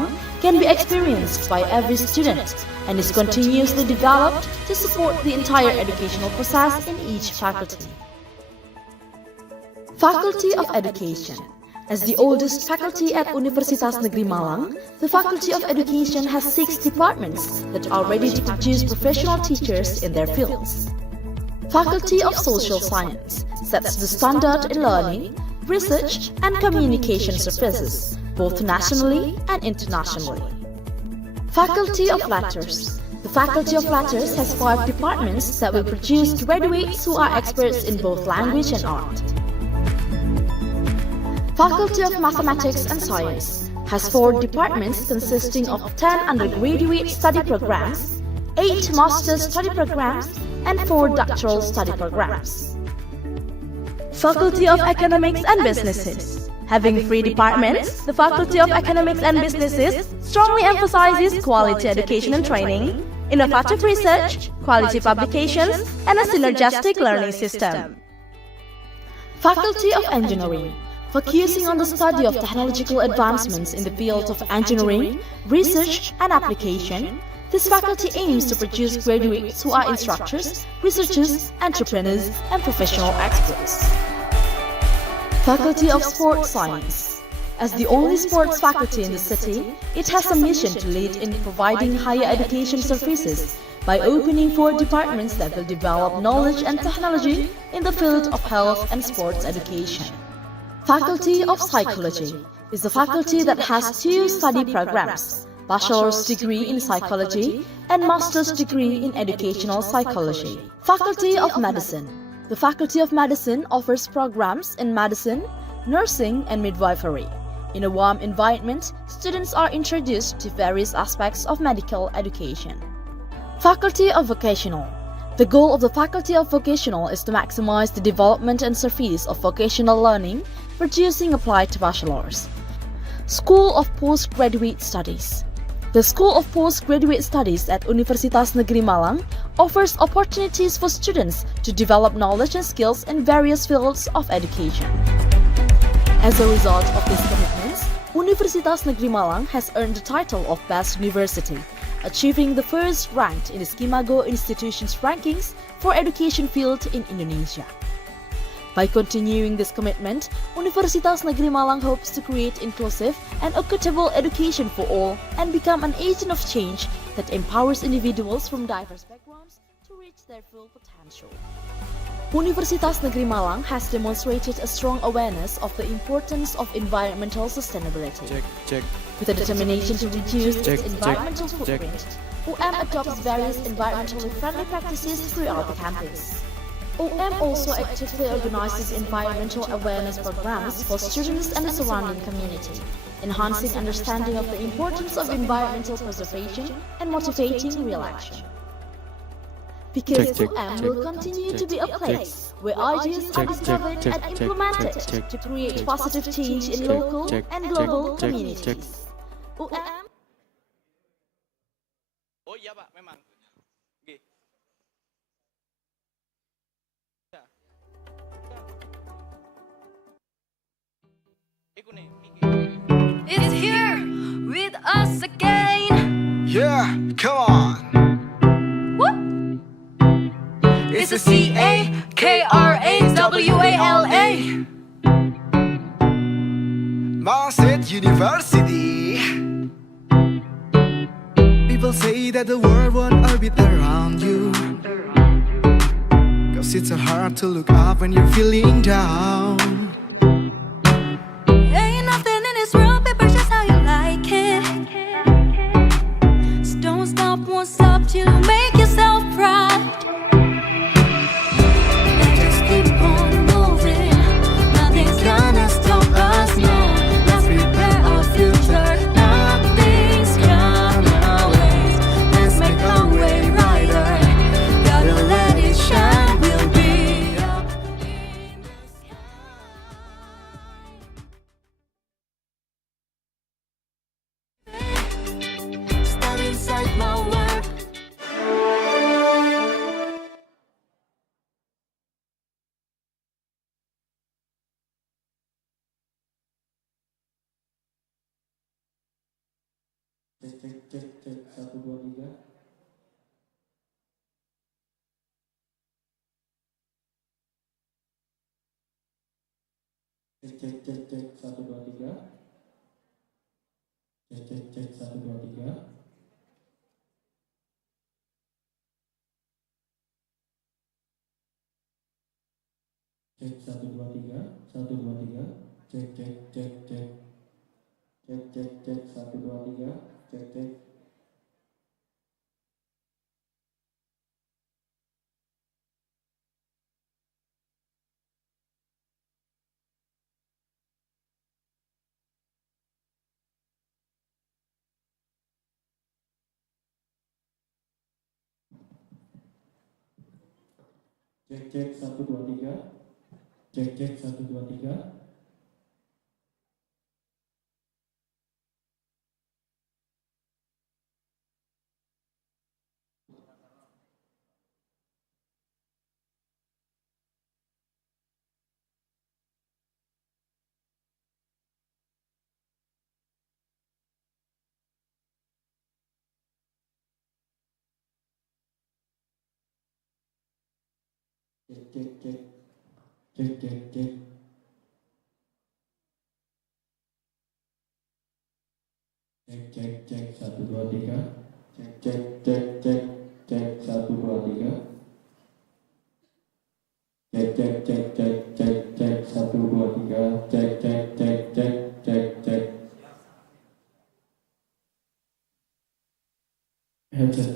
Malang can be experienced by every student and is continuously developed to support the entire educational process in each faculty. Faculty of Education. As the oldest faculty at Universitas Negeri Malang, the Faculty of Education has 6 departments that are ready to produce professional teachers in their fields. Faculty of Social Science sets the standard in learning, research, and communication services, both nationally and internationally. Faculty of Letters. The Faculty of Letters has 5 departments that will produce graduates who are experts in both language and art. Faculty of Mathematics and Science has 4 departments consisting of 10 undergraduate study programs, 8 master's study programs, and 4 doctoral study programs. Faculty of Economics and Businesses. Having 3 departments, the Faculty of Economics and Businesses strongly emphasizes quality education and training, innovative research, quality publications, and a synergistic learning system. Faculty of Engineering. Focusing on the study of technological advancements in the field of engineering, research, and application, this faculty aims to produce graduates who are instructors, researchers, entrepreneurs, and professional experts. Faculty of Sports Science. As the only sports faculty in the city, it has a mission to lead in providing higher education services by opening 4 departments that will develop knowledge and technology in the field of health and sports education. Faculty of Psychology is a faculty that has 2 study programs, bachelor's degree in psychology and master's degree in educational psychology. Faculty of Medicine. The Faculty of Medicine offers programs in medicine, nursing, and midwifery. In a warm environment, students are introduced to various aspects of medical education. Faculty of Vocational. The goal of the Faculty of Vocational is to maximize the development and service of vocational learning, producing applied bachelors. School of Postgraduate Studies. The School of Postgraduate Studies at Universitas Negeri Malang offers opportunities for students to develop knowledge and skills in various fields of education. As a result of these commitments, Universitas Negeri Malang has earned the title of Best University, achieving the first rank in the Skimago Institutions rankings for education field in Indonesia. By continuing this commitment, Universitas Negeri Malang hopes to create inclusive and equitable education for all and become an agent of change that empowers individuals from diverse backgrounds to reach their full potential. Universitas Negeri Malang has demonstrated a strong awareness of the importance of environmental sustainability. With a determination to reduce its environmental footprint, UM adopts various environmentally friendly practices throughout the campus. UM also actively organizes environmental awareness programs for students and the surrounding community, enhancing understanding of the importance of environmental preservation and motivating real action. Because UM will continue to be a place where ideas are discovered and implemented to create positive change in local and global communities. UM. Oh iya Pak, memang. It's here with us again. Yeah, come on. Woo! It's the CAKRAWALA. Malang State University. People say that the world won't orbit around you, 'cause it's so hard to look up when you're feeling down. Ain't nothing in this world, paper just how you like it. So don't stop, won't stop till you make yourself proud. Just keep on moving, nothing's gonna stop us now. Let's prepare our future, nothing's gonna waste. Let's make our way brighter, gotta let it shine, we'll be up in the sky. Cek cek cek cek 1 2 3. Cek cek cek cek 1 2 3. Cek cek cek 1 2 3. Cek 1 2 3. 1 2 3. Cek cek cek cek. Cek cek cek 1 2 3. Cek cek. Cek cek 1 2 3. Cek cek 1 2 3. Cek cek cek. Cek cek cek. Cek cek cek 1 2 3. Cek cek cek cek. Cek 1 2 3. Cek cek cek cek cek cek 1 2 3. Cek cek cek cek cek cek. Headset.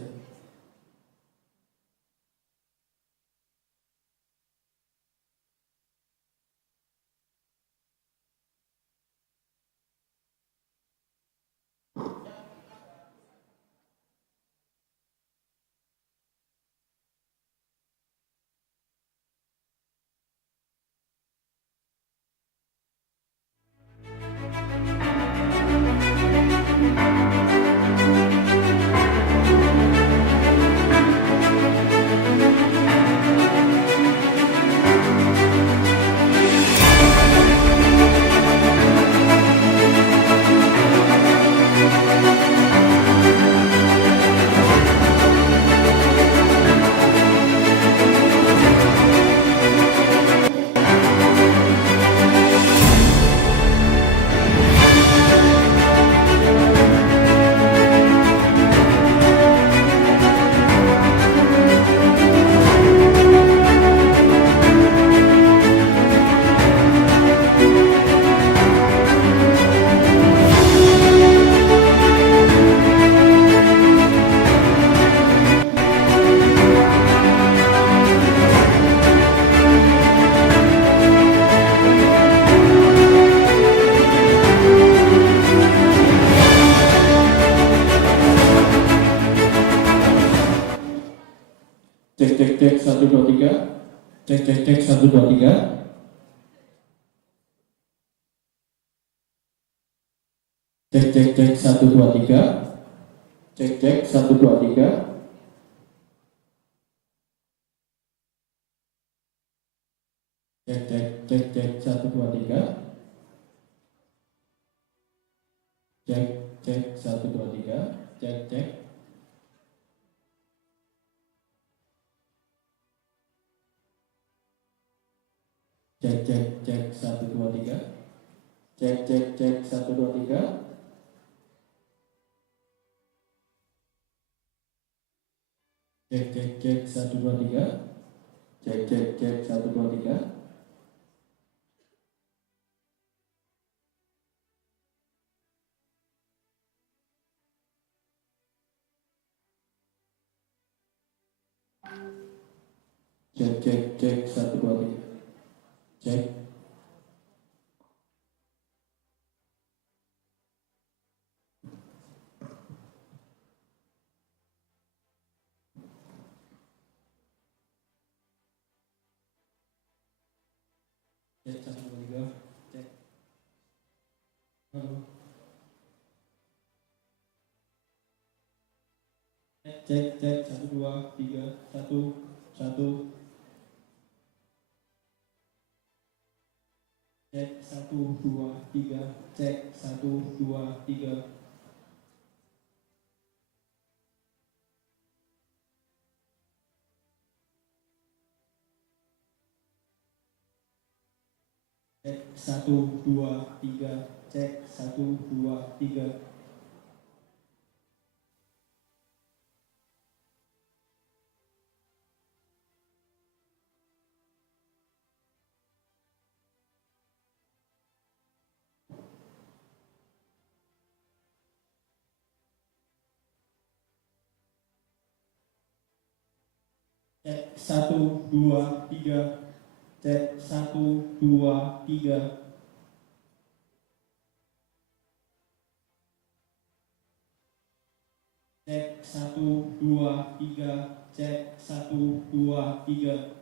Cek cek cek 1 2 3. Cek cek cek 1 2 3. Cek cek cek 1 2 3. Cek cek 1 2 3. Cek cek cek cek 1 2 3. Cek cek 1 2 3. Cek cek. Cek cek cek 1 2 3. Cek cek cek 1 2 3. Cek cek cek 1 2 3. Cek cek cek 1 2 3. Cek cek cek 1 2 3. Cek. Cek 1 2 3. Cek. Halo. Cek cek 1 2 3 1 1. Cek 1 2 3. Cek 1 2 3. Cek 1 2 3. Cek 1 2 3. Cek 1 2 3. Cek 1 2 3. Cek 1 2 3. Cek 1 2 3.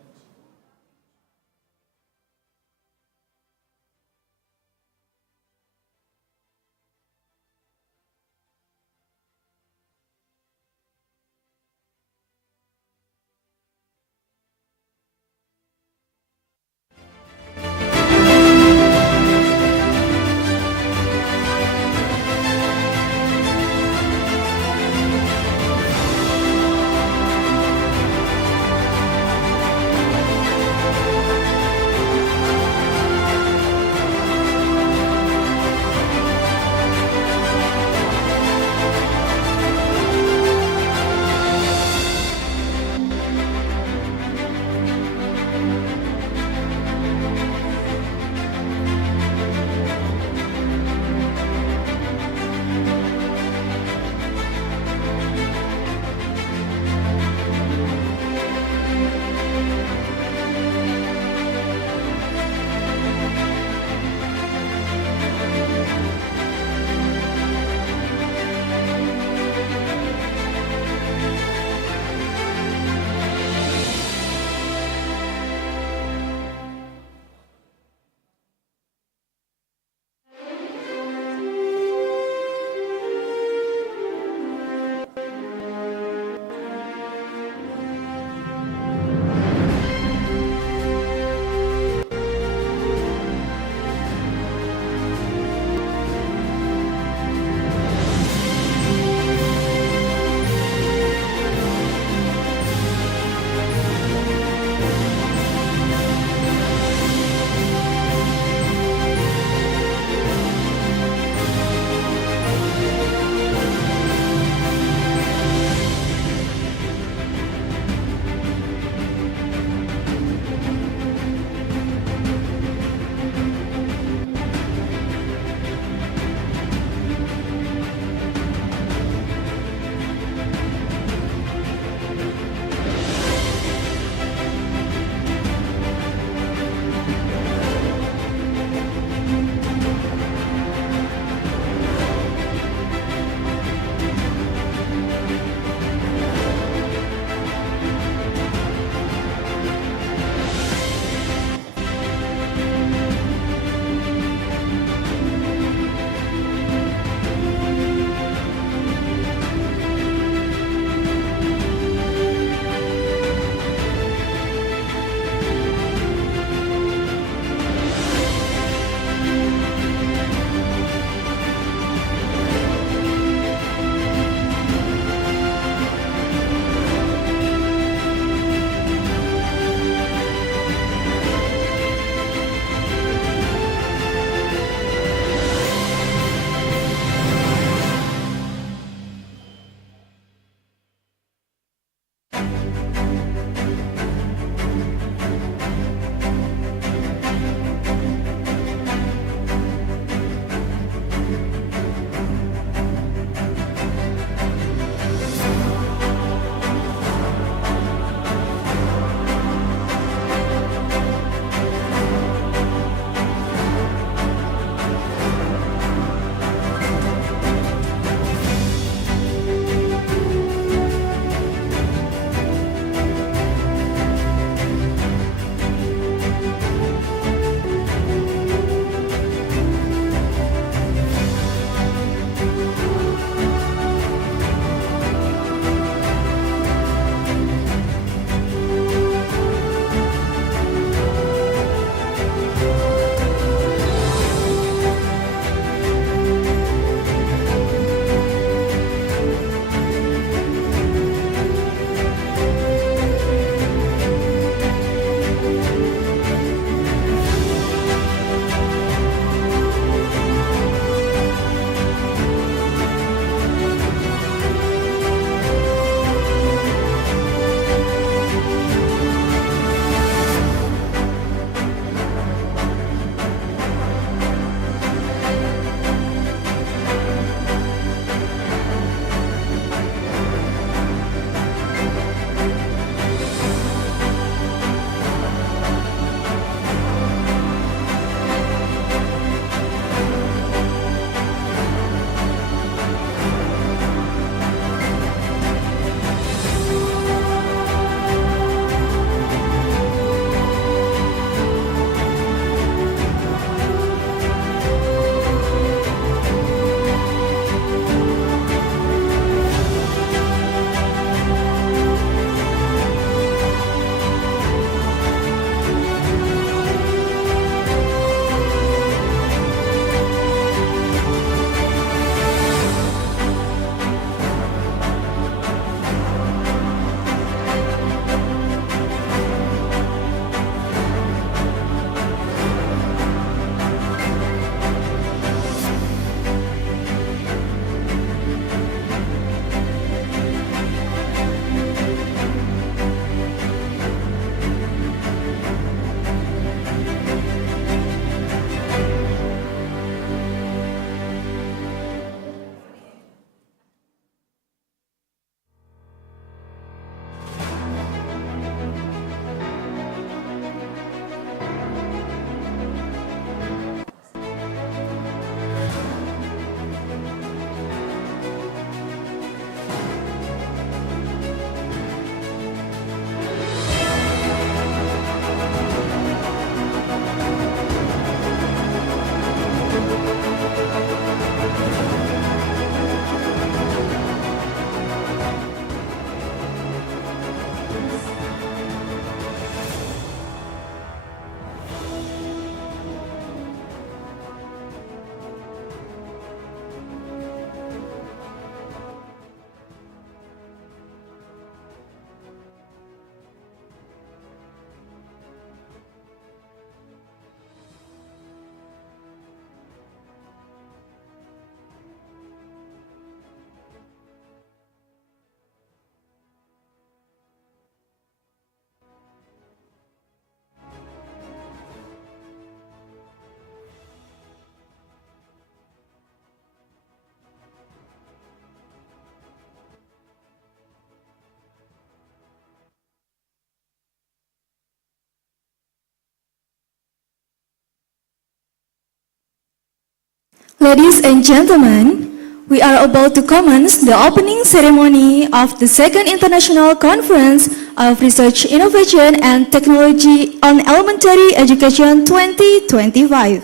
Ladies and gentlemen, we are about to commence the opening ceremony of the Second International Conference of Research, Innovation and Technology on Elementary Education 2025.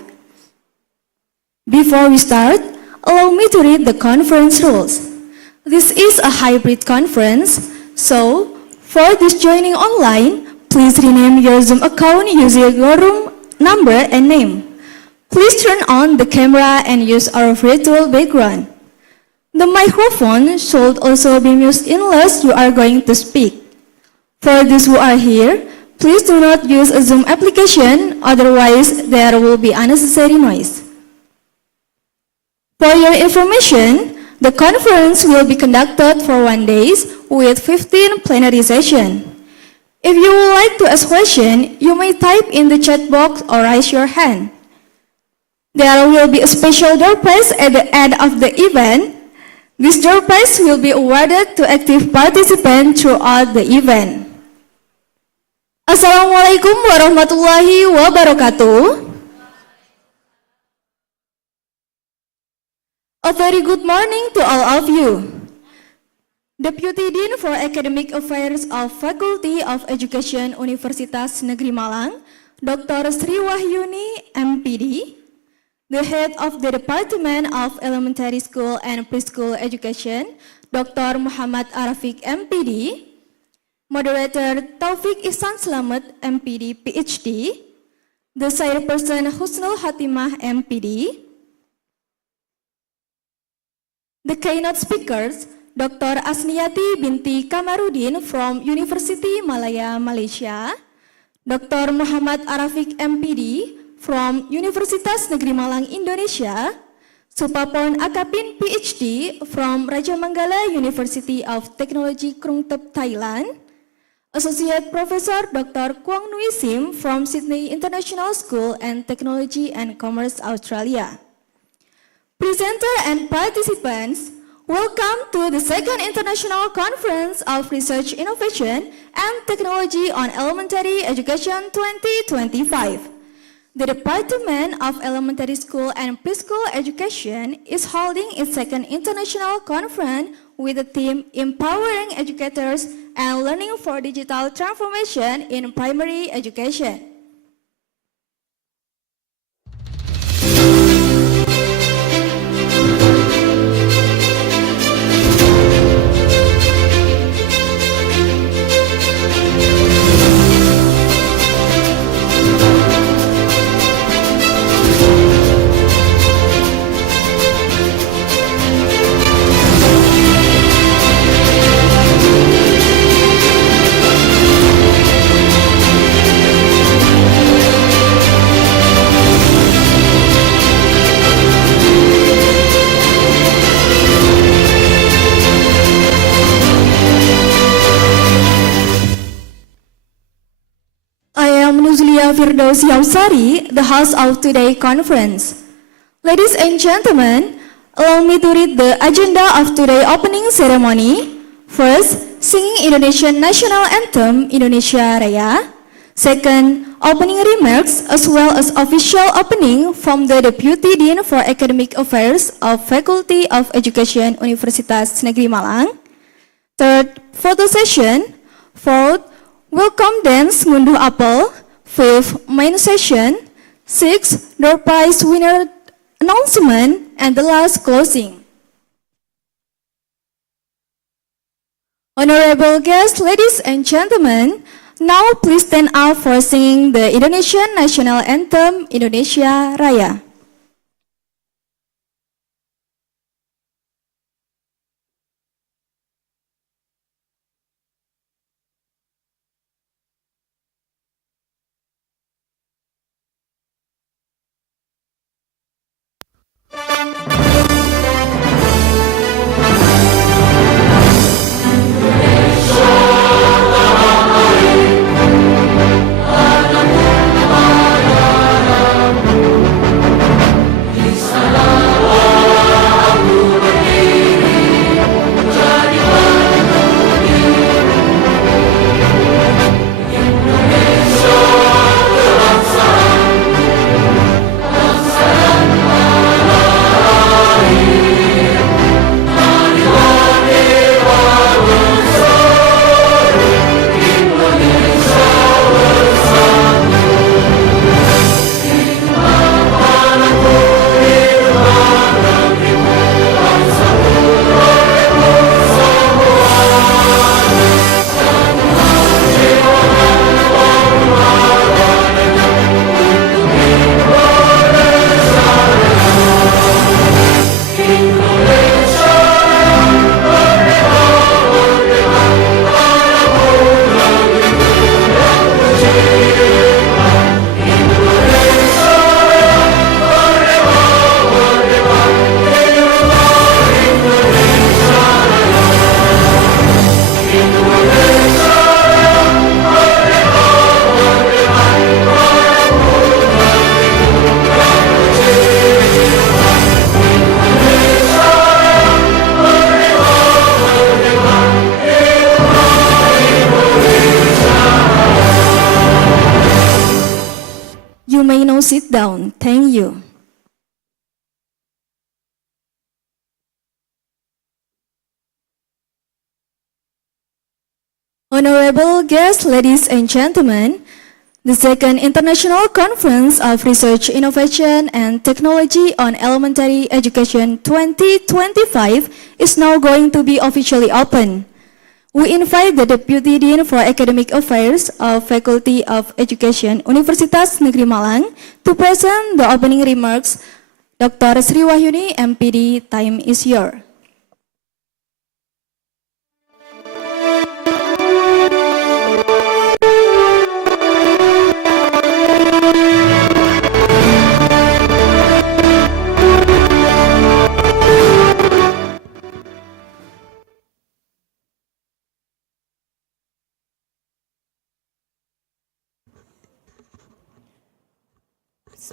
Before we start, allow me to read the conference rules. This is a hybrid conference, so for those joining online, please rename your Zoom account using your room number and name. Please turn on the camera and use our virtual background. The microphone should also be used unless you are going to speak. For those who are here, please do not use a Zoom application, otherwise there will be unnecessary noise. For your information, the conference will be conducted for 1 day with 15 plenary sessions. If you would like to ask questions, you may type in the chat box or raise your hand. There will be a special door prize at the end of the event. This door prize will be awarded to active participants throughout the event. Assalamualaikum warahmatullahi wabarakatuh. A very good morning to all of you. Deputy Dean for Academic Affairs of Faculty of Education Universitas Negeri Malang, Dr. Sri Wahyuni, MPD. The Head of the Department of Elementary School and Preschool Education, Dr. Muhammad Arafiq, MPD. Moderator Taufik Ihsan Slamet, MPD, PhD. The Chairperson Husnul Hatimah, MPD. The keynote speakers, Dr. Asniyati binti Kamarudin from University Malaya, Malaysia. Dr. Muhammad Arafiq, MPD, from Universitas Negeri Malang, Indonesia. Supapon Akapin, PhD, from Raja Manggala University of Technology, Krungtep, Thailand. Associate Professor Dr. Kwang Nui Sim from Sydney International School and Technology and Commerce, Australia. Presenter and participants, welcome to the Second International Conference of Research, Innovation and Technology on Elementary Education 2025. The Department of Elementary School and Preschool Education is holding its second international conference with the theme Empowering Educators and Learning for Digital Transformation in Primary Education. Firdaus Yausari, the host of today's conference. Ladies and gentlemen, allow me to read the agenda of today's opening ceremony. First, singing Indonesian National Anthem, Indonesia Raya. Second, opening remarks as well as official opening from the Deputy Dean for Academic Affairs of Faculty of Education Universitas Negeri Malang. Third, photo session. Fourth, welcome dance Ngunduh Apel. Fifth, main session. Sixth, door prize winner announcement. And the last, closing. Honorable guests, ladies and gentlemen, now please stand up for singing the Indonesian National Anthem, Indonesia Raya. sit down. Thank you. Honorable guests, ladies and gentlemen, the second International Conference of Research, Innovation and Technology on Elementary Education 2025 is now going to be officially open. We invite the Deputy Dean for Academic Affairs of Faculty of Education, Universitas Negeri Malang, to present the opening remarks. Dr. Sri Wahyuni, MPD, time is yours.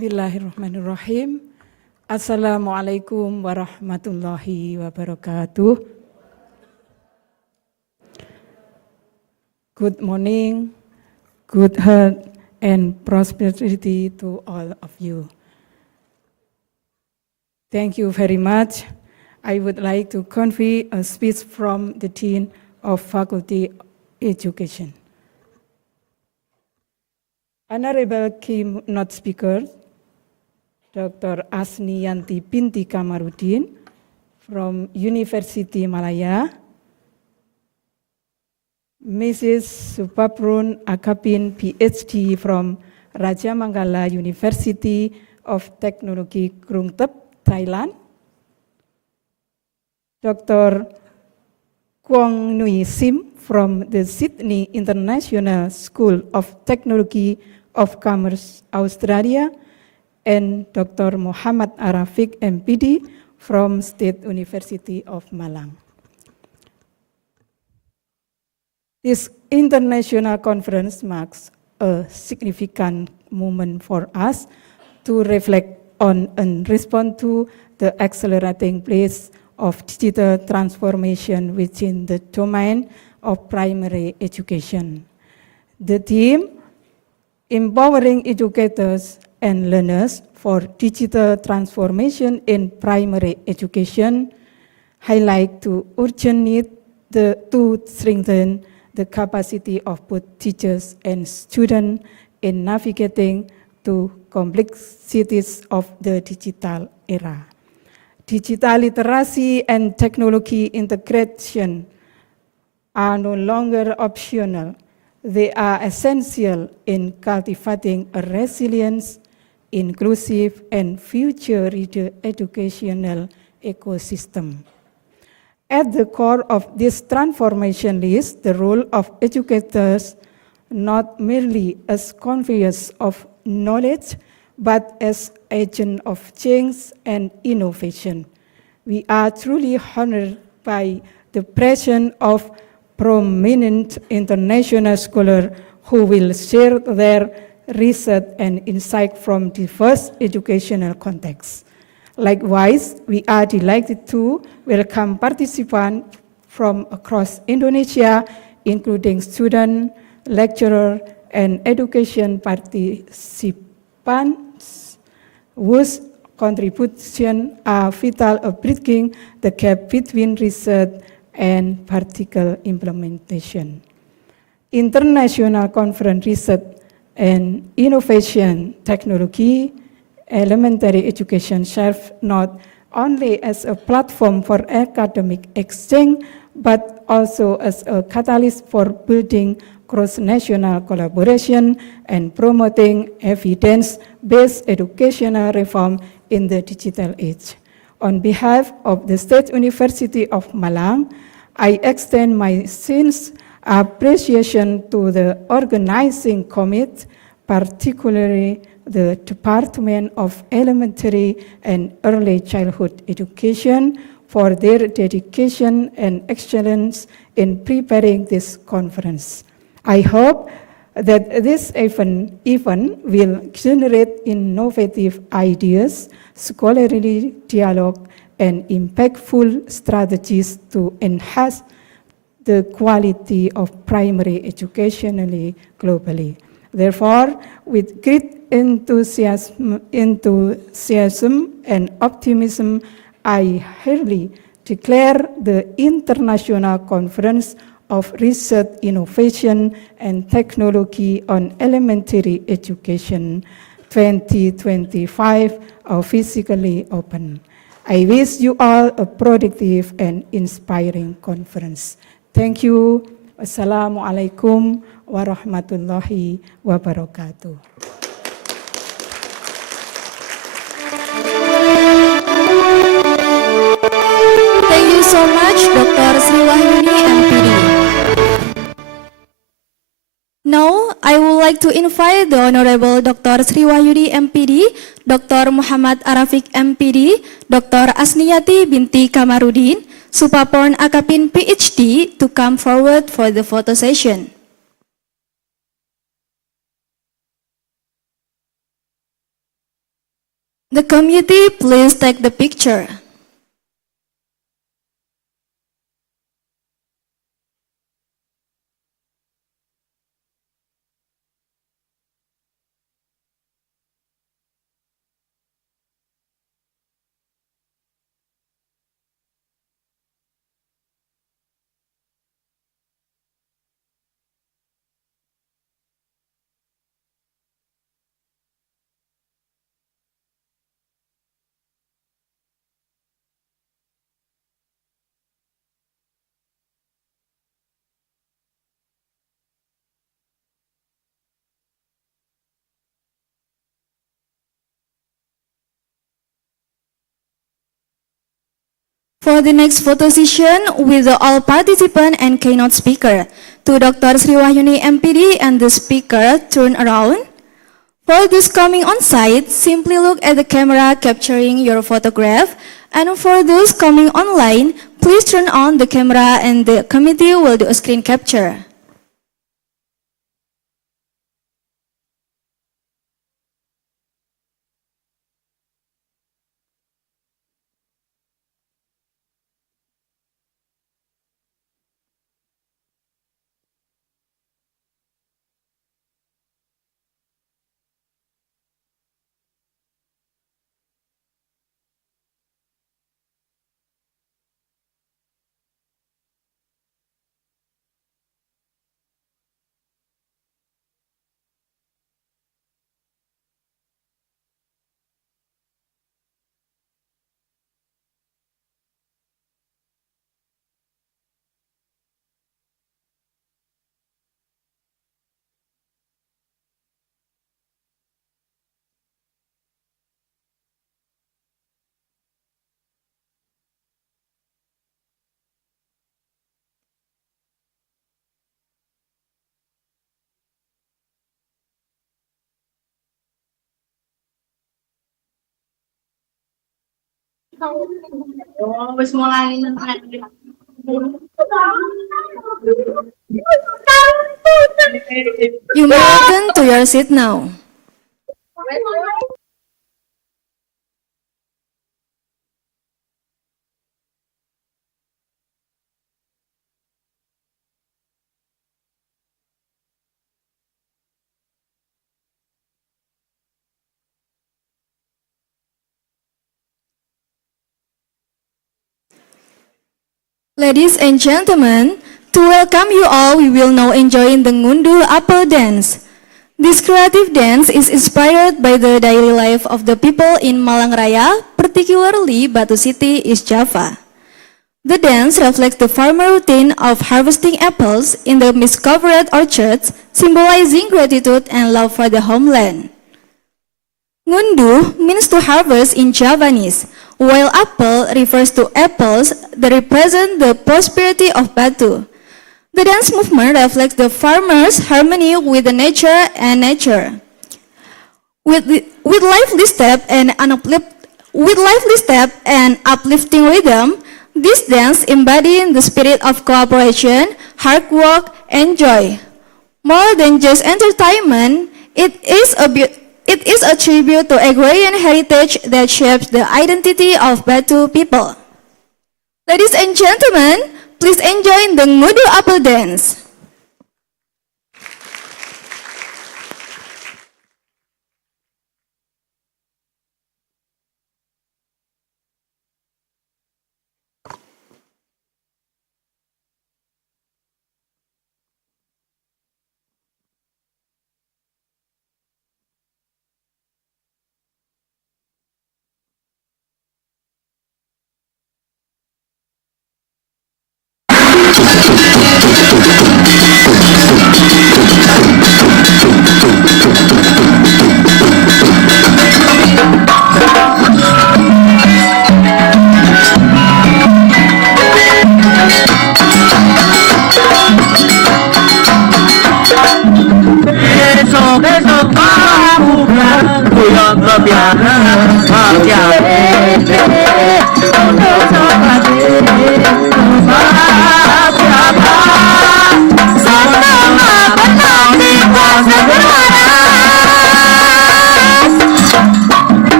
Bismillahirrahmanirrahim. Assalamualaikum warahmatullahi wabarakatuh. Good morning, good health, and prosperity to all of you. Thank you very much. I would like to convey a speech from the Dean of Faculty Education. Honorable keynote speaker, Dr. Asniyanti Binti Kamarudin from University Malaya, Mrs. Supaprun Akapin, PhD from Raja Mangala University of Technology, Krungtep, Thailand, Dr. Kwong Nui Sim from the Sydney International School of Technology of Commerce, Australia, and Dr. Muhammad Arafiq, MPD, from State University of Malang. This international conference marks a significant moment for us to reflect on and respond to the accelerating pace of digital transformation within the domain of primary education. The theme, Empowering Educators and Learners for Digital Transformation in Primary Education, highlight the urgent need to strengthen the capacity of both teachers and students in navigating the complexities of the digital era. Digital literacy and technology integration are no longer optional. They are essential in cultivating a resilient, inclusive, and future-ready educational ecosystem. At the core of this transformation is the role of educators, not merely as conveyors of knowledge, but as agents of change and innovation. We are truly honored by the presence of prominent international scholars who will share their research and insight from diverse educational contexts. Likewise, we are delighted to welcome participants from across Indonesia, including students, lecturers, and education participants, whose contributions are vital in bridging the gap between research and practical implementation. International Conference Research and Innovation Technology Elementary Education serves not only as a platform for academic exchange, but also as a catalyst for building cross-national collaboration and promoting evidence-based educational reform in the digital age. On behalf of the State University of Malang, I extend my sincere appreciation to the organizing committee, particularly the Department of Elementary and Early Childhood Education, for their dedication and excellence in preparing this conference. I hope that this event will generate innovative ideas, scholarly dialogue, and impactful strategies to enhance the quality of primary education globally. Therefore, with great enthusiasm and optimism, I hereby declare the International Conference of Research, Innovation, and Technology on Elementary Education 2025 officially open. I wish you all a productive and inspiring conference. Thank you. Wassalamualaikum warahmatullahi wabarakatuh. Thank you so much, Dr. Sri Wahyuni, MPD. Now, I would like to invite the Honorable Dr. Sri Wahyuni, MPD, Dr. Muhammad Arafik, MPD, Dr. Asniyati binti Kamarudin, Supaporn Akapin, PhD, to come forward for the photo session. The committee, please take the picture. For the next photo session with the all participant and keynote speaker, to Dr. Sri Wahyuni, MPD, and the speaker turn around. For those coming on site, simply look at the camera capturing your photograph, and for those coming online, please turn on the camera and the committee will do a screen capture. You may return to your seat now. Ladies and gentlemen, to welcome you all, we will now enjoy the Ngunduh Apel dance. This creative dance is inspired by the daily life of the people in Malang Raya, particularly Batu City, East Java. The dance reflects the farmer routine of harvesting apples in the mist-covered orchards, symbolizing gratitude and love for the homeland. Ngunduh means to harvest in Javanese, while apel refers to apples that represent the prosperity of Batu. The dance movement reflects the farmer's harmony with the nature and nature. With lively step and uplifting rhythm, this dance embodies the spirit of cooperation, hard work, and joy. More than just entertainment, it is a tribute to agrarian heritage that shapes the identity of Batu people. Ladies and gentlemen, please enjoy the Ngunduh Apel dance.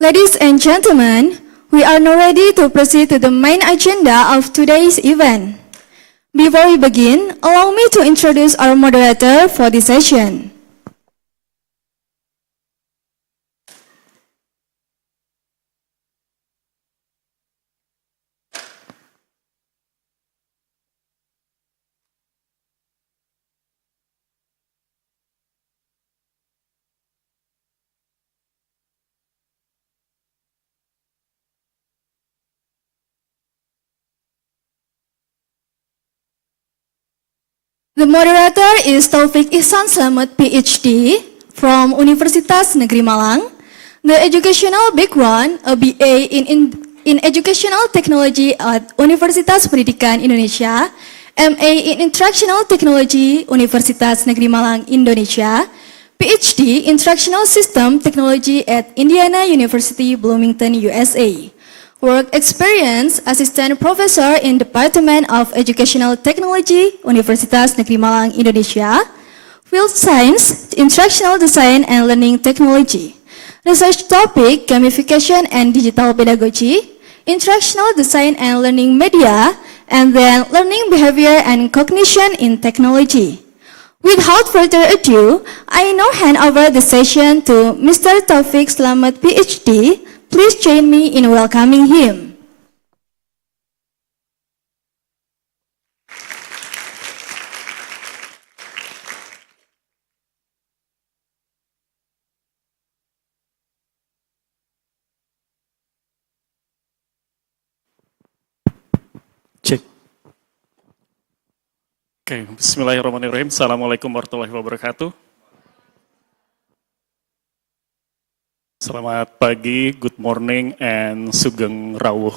Ladies and gentlemen, we are now ready to proceed to the main agenda of today's event. Before we begin, allow me to introduce our moderator for this session. The moderator is Taufik Ihsan Slamet, PhD, from Universitas Negeri Malang. The educational background, a BA in Educational Technology at Universitas Pendidikan Indonesia, MA in Instructional Technology, Universitas Negeri Malang, Indonesia, PhD Instructional System Technology at Indiana University, Bloomington, USA. Work experience, Assistant Professor in Department of Educational Technology, Universitas Negeri Malang, Indonesia. Field Science, Instructional Design and Learning Technology. Research topic, Gamification and Digital Pedagogy. Instructional Design and Learning Media. And then Learning Behavior and Cognition in Technology. Without further ado, I now hand over the session to Mr. Taufik Slamet, PhD. Please join me in welcoming him. Cek. Oke, bismillahirrahmanirrahim. Assalamualaikum warahmatullahi wabarakatuh. Selamat pagi, good morning, and sugeng rawuh.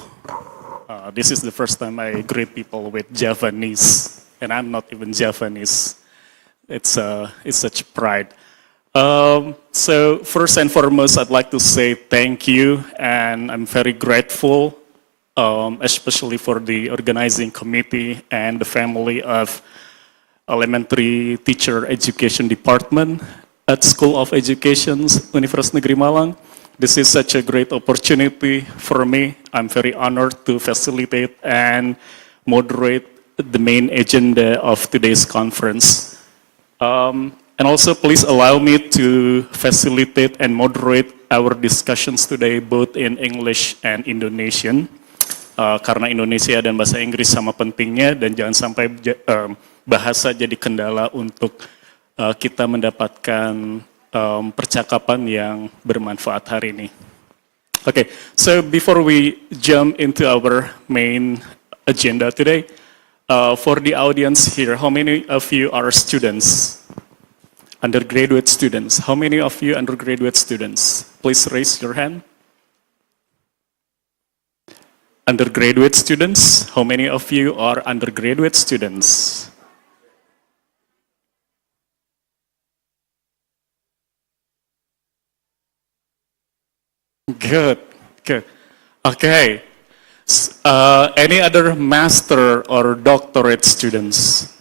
This is the first time I greet people with Javanese, and I'm not even Javanese. It's such pride. So first and foremost, I'd like to say thank you, and I'm very grateful, especially for the organizing committee and the family of Elementary Teacher Education Department at School of Education, Universitas Negeri Malang. This is such a great opportunity for me. I'm very honored to facilitate and moderate the main agenda of today's conference. And also please allow me to facilitate and moderate our discussions today both in English and Indonesian. Karena Indonesia dan bahasa Inggris sama pentingnya dan jangan sampai bahasa jadi kendala untuk kita mendapatkan percakapan yang bermanfaat hari ini. Okay, so before we jump into our main agenda today, for the audience here, how many of you are students? Undergraduate students. How many of you undergraduate students? Please raise your hand. Undergraduate students, how many of you are undergraduate students? Good, good. Okay. Any other master or doctorate students?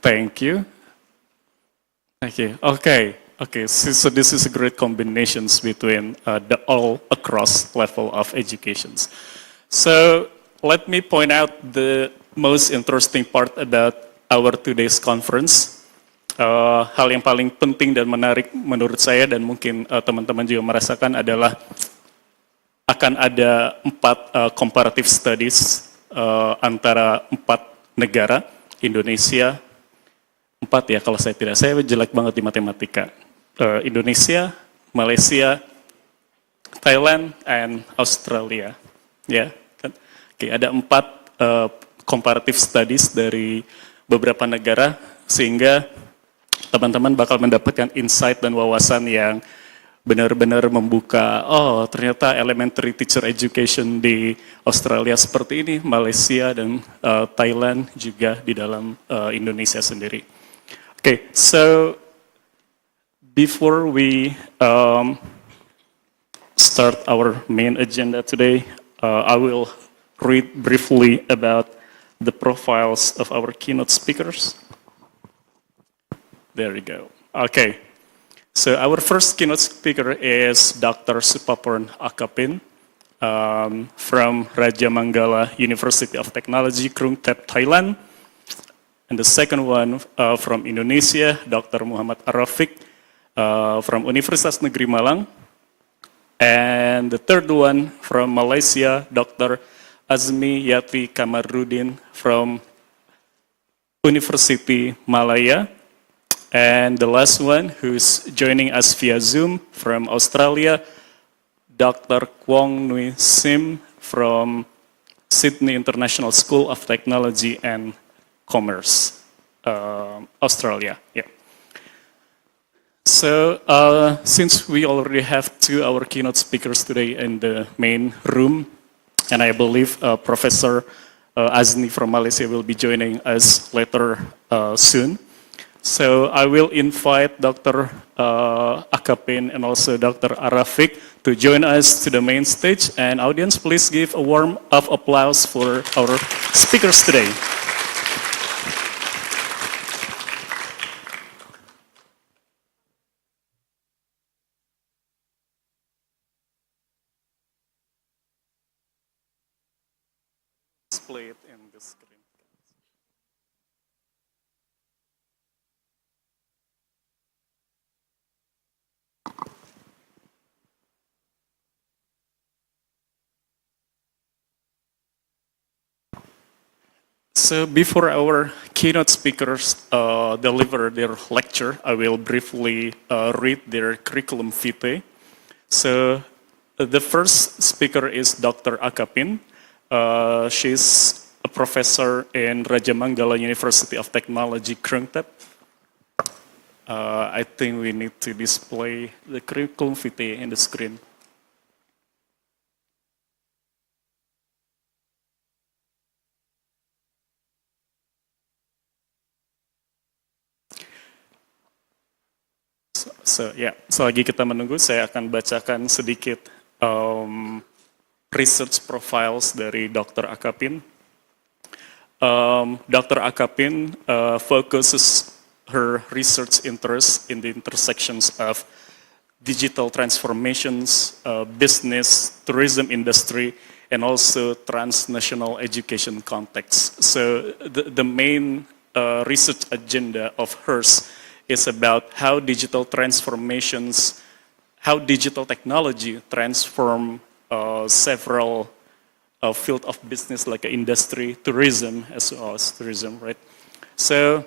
Thank you. Thank you. Okay. Okay. So this is a great combinations between the all across level of educations. So let me point out the most interesting part about our today's conference. Hal yang paling penting dan menarik menurut saya dan mungkin teman-teman juga merasakan adalah akan ada 4 comparative studies antara 4 negara, Indonesia, 4 ya kalau saya tidak, saya jelek banget di matematika. Indonesia, Malaysia, Thailand, and Australia. Ya, kan? Oke, ada 4 comparative studies dari beberapa negara sehingga teman-teman bakal mendapatkan insight dan wawasan yang benar-benar membuka, oh ternyata elementary teacher education di Australia seperti ini, Malaysia dan Thailand juga di dalam Indonesia sendiri. Okay, so before we start our main agenda today, I will read briefly about the profiles of our keynote speakers. There we go. Okay. So our first keynote speaker is Dr. Supaporn Akapin from Raja Manggala University of Technology, Krung Thep, Thailand. And the second one from Indonesia, Dr. Muhammad Arafik from Universitas Negeri Malang. And the third one from Malaysia, Dr. Azmi Yati Kamarudin from University Malaya. And the last one who's joining us via Zoom from Australia, Dr. Kwong Nui Sim from Sydney International School of Technology and Commerce, Australia. Yeah. So since we already have our keynote speakers today in the main room, and I believe Professor Azni from Malaysia will be joining us later soon. So I will invite Dr. Akapin and also Dr. Arafik to join us to the main stage. And audience, please give a warm of applause for our speakers today. Display it in the screen. So before our keynote speakers deliver their lecture, I will briefly read their curriculum vitae. So the first speaker is Dr. Akapin. She's a professor in Raja Manggala University of Technology, Krung Thep. I think we need to display the curriculum vitae in the screen. Selagi kita menunggu, saya akan bacakan sedikit research profiles dari Dr. Akapin. Dr. Akapin focuses her research interest in the intersections of digital transformations, business, tourism industry, and also transnational education context. So the main research agenda of hers is about how digital transformations, how digital technology transform several field of business like industry, tourism, as well as tourism, right? So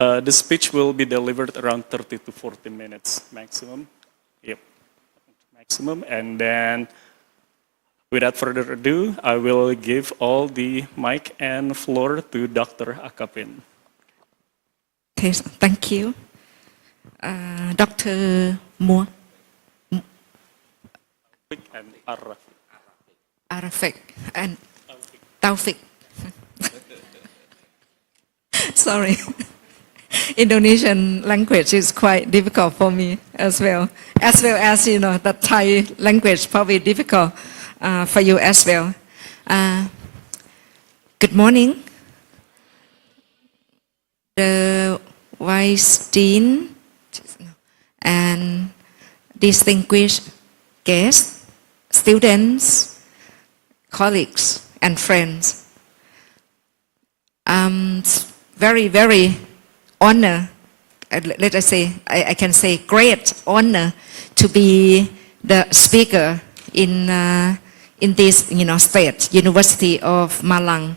the speech will be delivered around 30 to 40 minutes maximum. Yep, maximum. And then without further ado, I will give all the mic and floor to Dr. Akapin. Okay, thank you. Dr. Moore. And Arafik. Arafik and Taufik. Sorry. Indonesian language is quite difficult for me as well as, you know, the Thai language probably difficult for you as well. Good morning. The Vice Dean and distinguished guests, students, colleagues, and friends. Very, very honor, let us say, I can say great honor to be the speaker in this, you know, state, University of Malang.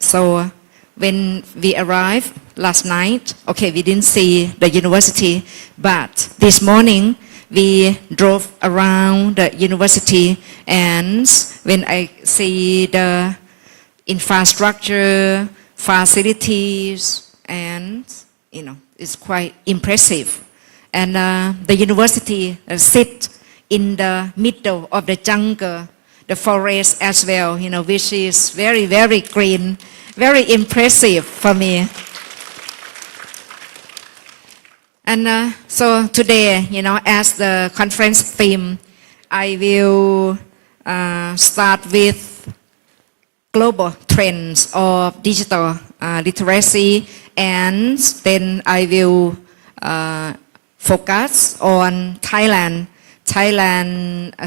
So when we arrived last night, okay, we didn't see the university, but this morning we drove around the university, and when I see the infrastructure, facilities, and, you know, it's quite impressive. And the university sits in the middle of the jungle, the forest as well, you know, which is very, very green, very impressive for me. And so today, you know, as the conference theme, I will start with global trends of digital literacy, and then I will focus on Thailand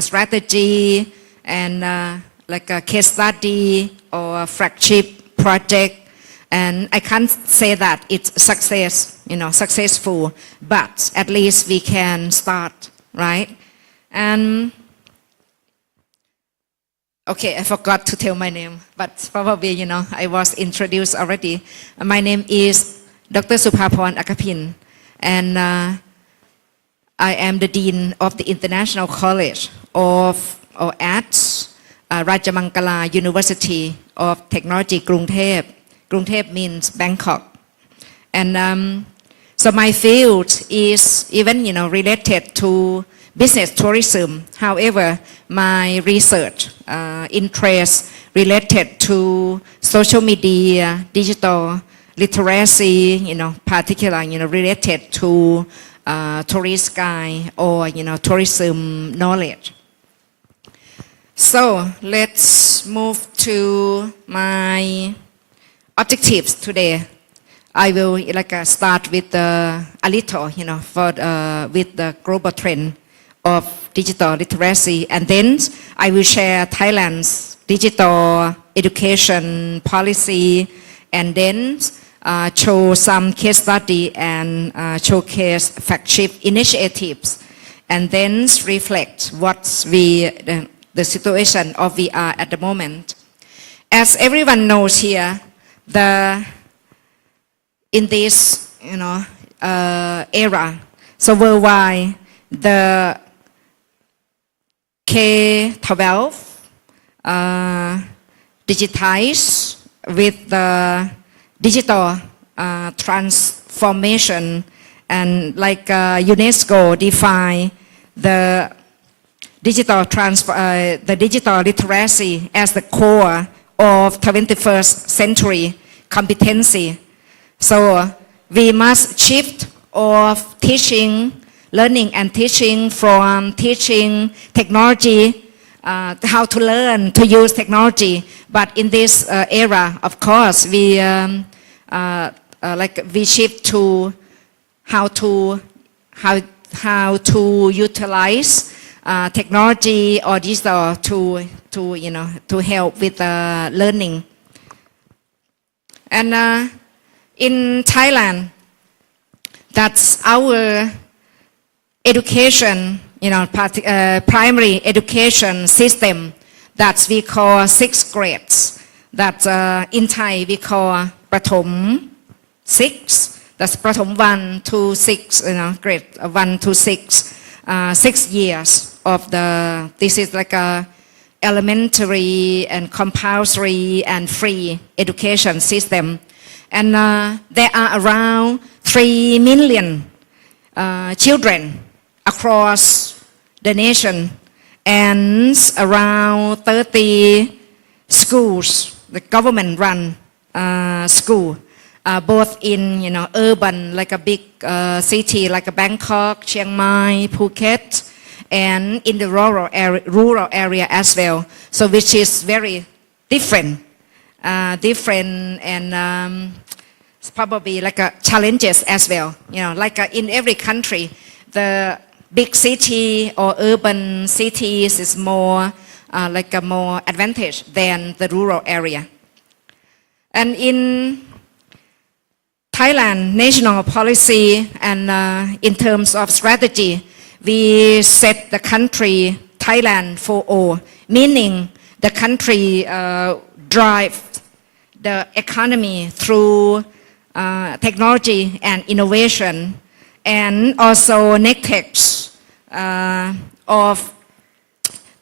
strategy and like a case study or a flagship project. And I can't say that it's successful, but at least we can start, right? And okay, I forgot to tell my name, but probably, I was introduced already. My name is Dr. Supaporn Akapin, and I am the Dean of the International College of Arts, Rajamangala University of Technology, Krungthep. Krungthep means Bangkok. And so my field is even, related to business tourism. However, my research interests related to social media, digital literacy, particularly, related to tourist guide or, tourism knowledge. So let's move to my objectives today. I will start with a little, with the global trend of digital literacy, and then I will share Thailand's digital education policy, and then show some case study and showcase flagship initiatives, and then reflect what's the situation of VR at the moment. As everyone knows here, in this era, so worldwide, the K-12 digitized with the digital transformation, and like UNESCO define the digital literacy as the core of 21st century competency. So we must shift of learning and teaching from teaching technology, how to learn to use technology. But in this era, of course, we shift to how to utilize technology or digital to help with learning. And in Thailand, that's our education, primary education system that we call 6 grades. That in Thai we call Prathom 6. That's Prathom 1 to 6, grade 1 to 6, 6 years of this is like a elementary and compulsory and free education system. And there are around 3 million children across the nation, and around 30 schools, the government-run school, both in urban, like a big city like Bangkok, Chiang Mai, Phuket, and in the rural area as well. So which is very different and it's probably like challenges as well. Like in every country, the big city or urban cities is more like a more advantage than the rural area. And in Thailand national policy and in terms of strategy, we set the country Thailand for all, meaning the country drive the economy through technology and innovation, and also NECTEX of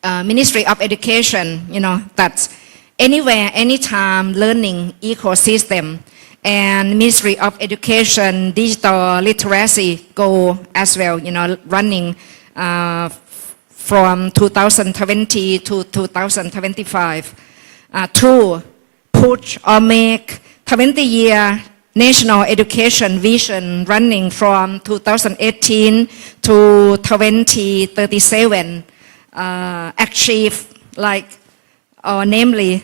Ministry of Education, that's anywhere, anytime learning ecosystem, and Ministry of Education digital literacy goal as well, running from 2020 to 2025 to push or make 20-year national education vision running from 2018 to 2037 achieve namely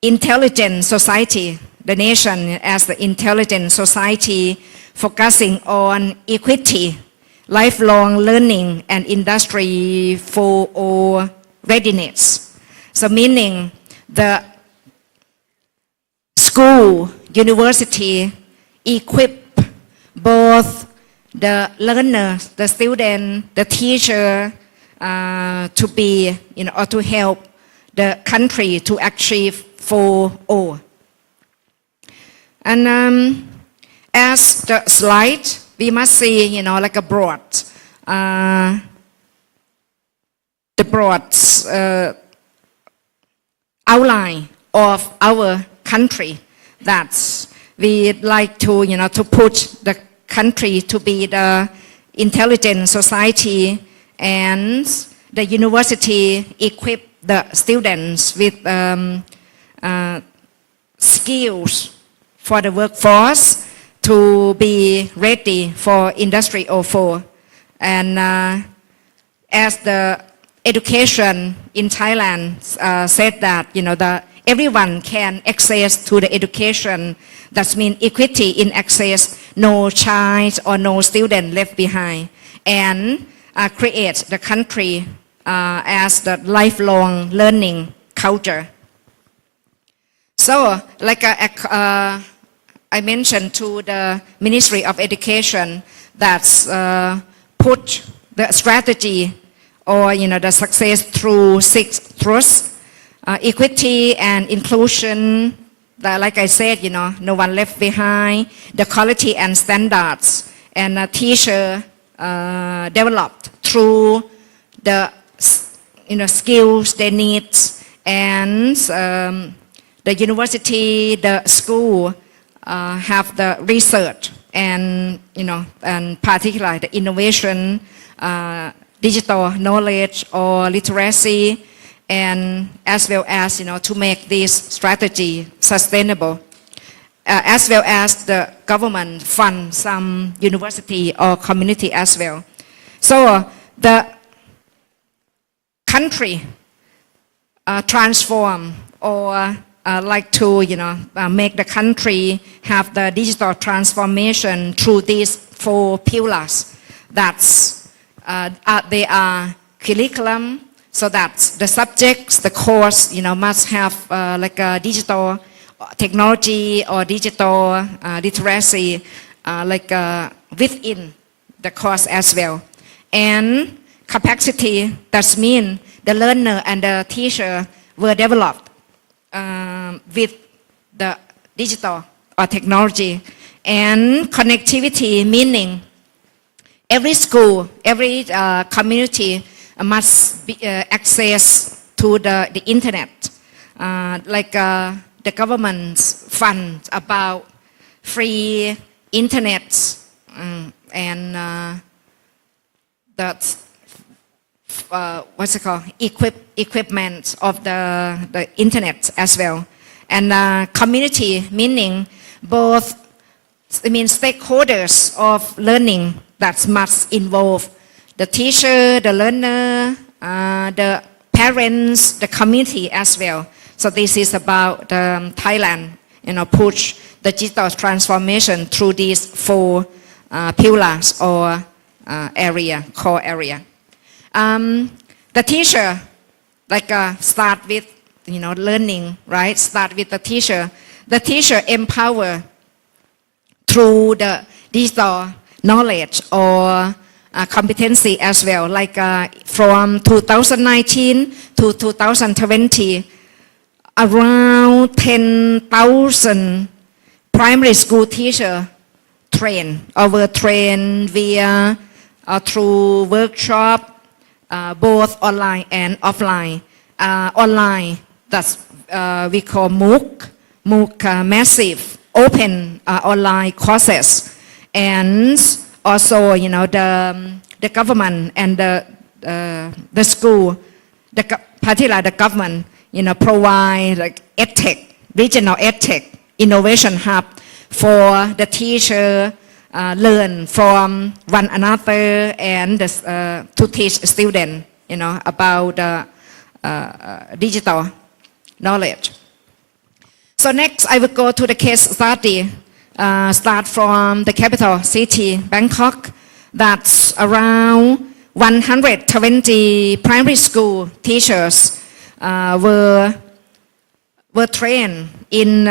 intelligent society, the nation as the intelligent society focusing on equity, lifelong learning, and Industry 4.0 readiness. So meaning the school, university equip both the learner, the student, the teacher to be, or to help the country to achieve 4.0. And as the slide, we must see, like a broad, outline of our country that we'd like to, to put the country to be the intelligent society, and the university equip the students with skills for the workforce to be ready for Industry 4.0. And as the education in Thailand said that, everyone can access to the education. That means equity in access, no child or no student left behind, and create the country as the lifelong learning culture. So, like I mentioned to the Ministry of Education, that's put the strategy or the success through 6 truths, equity and inclusion. Like I said, no one left behind, the quality and standards, and a teacher developed through the skills they need, and the university, the school have the research and and particularly the innovation, digital knowledge or literacy, and as well as to make this strategy sustainable, as well as the government fund some university or community as well. So the country transform or like to make the country have the digital transformation through these 4 pillars. That's they are curriculum. So that the subjects, the course, must have like a digital technology or digital literacy within the course as well. And capacity, that means the learner and the teacher were developed with the digital or technology. And connectivity, meaning every school, every community must be access to the internet, like the government's funds about free internet and that what's it called, equipment of the internet as well. And community, meaning both, stakeholders of learning that must involve the teacher, the learner, the parents, the community as well. So this is about Thailand, push the digital transformation through these 4 pillars or core area. The teacher, start with, learning, right? Start with the teacher. The teacher empower through the digital knowledge or competency as well, from 2019 to 2020, around 10,000 primary school teachers were trained via through workshop, both online and offline. Online, that's we call MOOC, massive open online courses, and also, the government and the school, particularly the government, provide EdTech, regional EdTech innovation hub for the teacher learn from one another and to teach students, about digital knowledge. So next, I will go to the case study start from the capital city, Bangkok. That's around 120 primary school teachers were trained in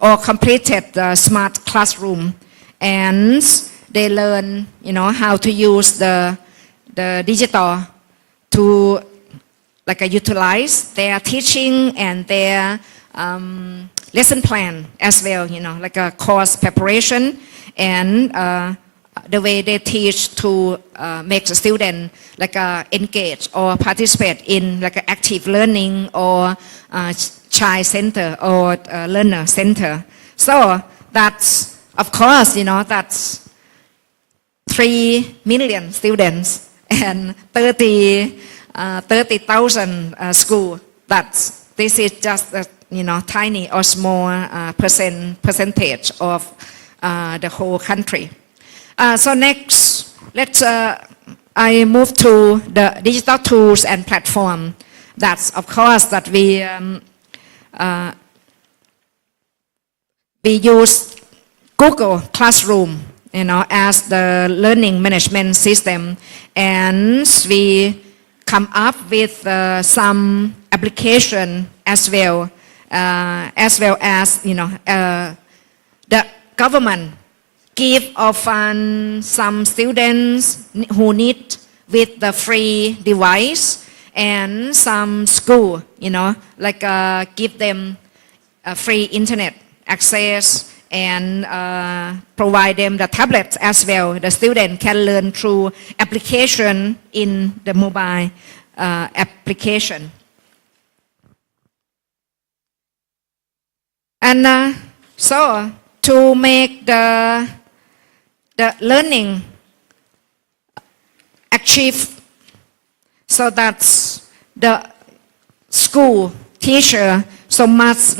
or completed the smart classroom, and they learn, how to use the digital to utilize their teaching and their lesson plan as well, like a course preparation and the way they teach to make the student engage or participate in active learning or child center or learner center. So that's, of course, that's 3 million students and 30,000 schools. This is just a tiny or small percentage of the whole country. So next, I move to the digital tools and platform. That's, of course, that we use Google Classroom, as the learning management system, and we come up with some application as well as the government give or fund some students who need with the free device, and some school, give them free internet access and provide them the tablets as well. The student can learn through application in the mobile application. And so to make the learning achieve, so that's the school teacher so much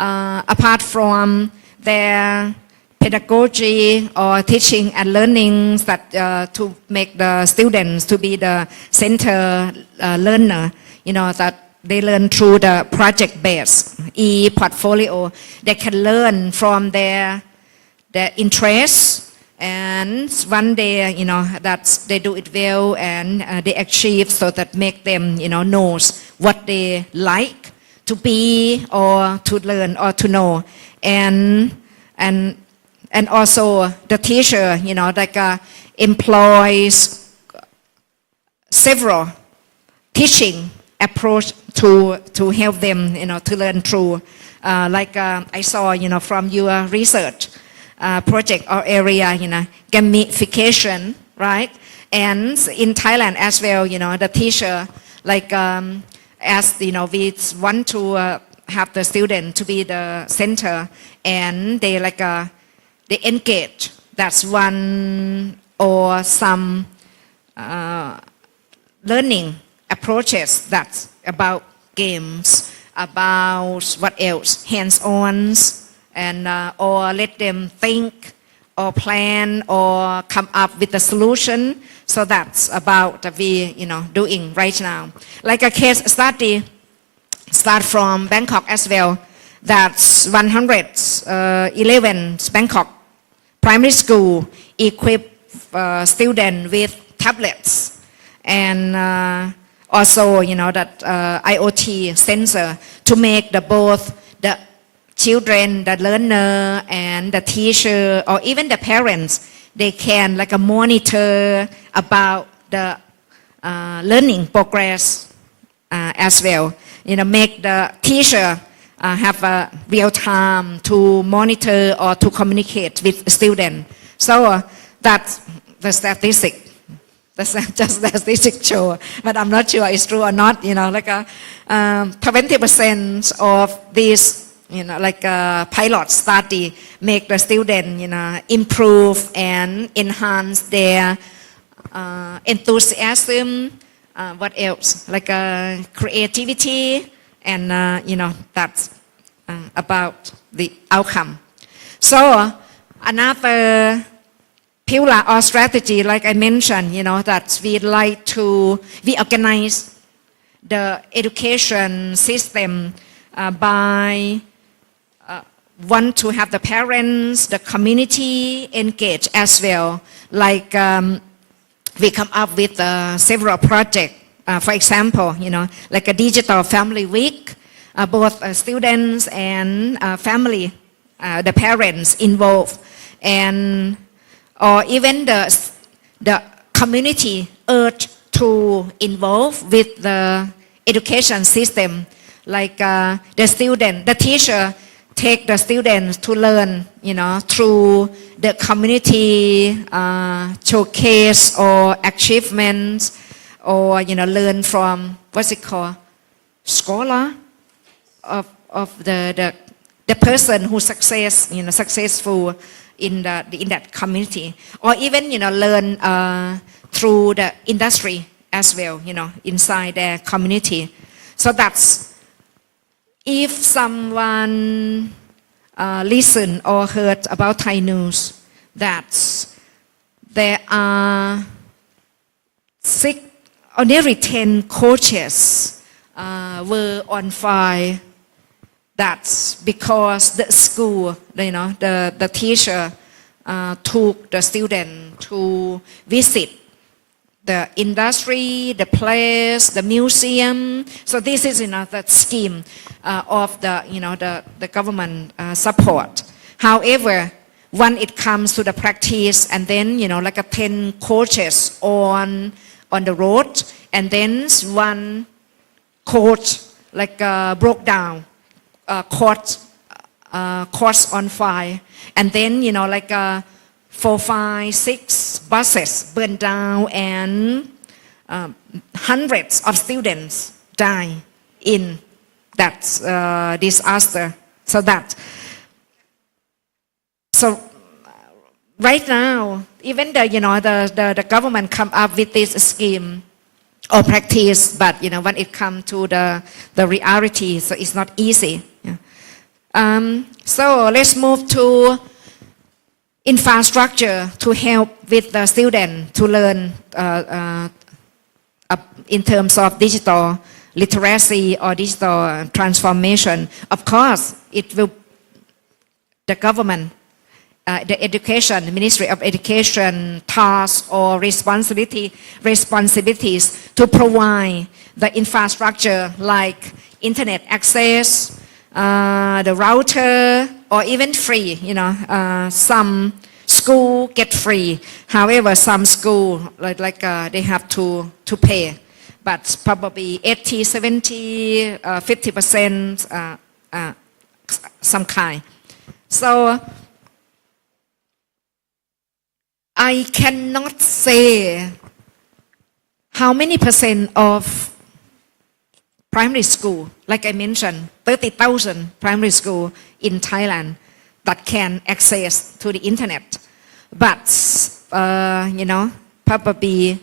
apart from their pedagogy or teaching and learning that to make the students to be the center learner, that they learn through the project-based e-portfolio. They can learn from their interests, and one day, that they do it well and they achieve, so that make them, knows what they like to be or to learn or to know, and also the teacher, employs several teaching approach to help them, to learn through, I saw, from your research project or area, gamification, right? And in Thailand as well, the teacher, as we want to have the student to be the center, and they they engage. That's one or some learning approaches. That's about games, about what else, hands-ons, and or let them think or plan or come up with a solution. So that's about we doing right now. Like a case study, start from Bangkok as well. That's 111 Bangkok primary school equip students with tablets, and also that IoT sensor to make both the children, the learner, and the teacher, or even the parents, they can monitor about the learning progress as well. Make the teacher have a real time to monitor or to communicate with student. So that's the statistic. That's just the statistic show, but I'm not sure it's true or not. 20% of these pilot study make the student, improve and enhance their enthusiasm. What else? Creativity, and that's about the outcome. So another pillar or strategy, like I mentioned, that we organize the education system by want to have the parents, the community engaged as well. Like we come up with several projects. For example, like a digital family week, both students and family, the parents involved, and or even the community urged to involve with the education system, like the teacher take the students to learn, through the community showcase or achievements, or learn from what's it called, scholar of the person who successful in that community, or even learn through the industry as well, inside their community. So that's if someone listened or heard about Thai news that there are nearly 10 coaches were on fire. That's because the school, the teacher took the student to visit the industry, the place, the museum. So this is the scheme of the government support. However, when it comes to the practice, and then like 10 coaches on the road, and then one coach like broke down, caught on fire, and then like 4, 5, 6 buses burned down, and hundreds of students died in that disaster. So right now, even the government come up with this scheme or practice, but when it comes to the reality, so it's not easy. So let's move to infrastructure to help with the student to learn in terms of digital literacy or digital transformation. Of course, the government, the education, the Ministry of Education task or responsibilities to provide the infrastructure like internet access, the router, or even free. Some school get free. However, some school like they have to pay, but probably 80, 70, 50%, some kind. So I cannot say how many percent of primary school, like I mentioned, 30,000 primary school in Thailand that can access to the internet. But, probably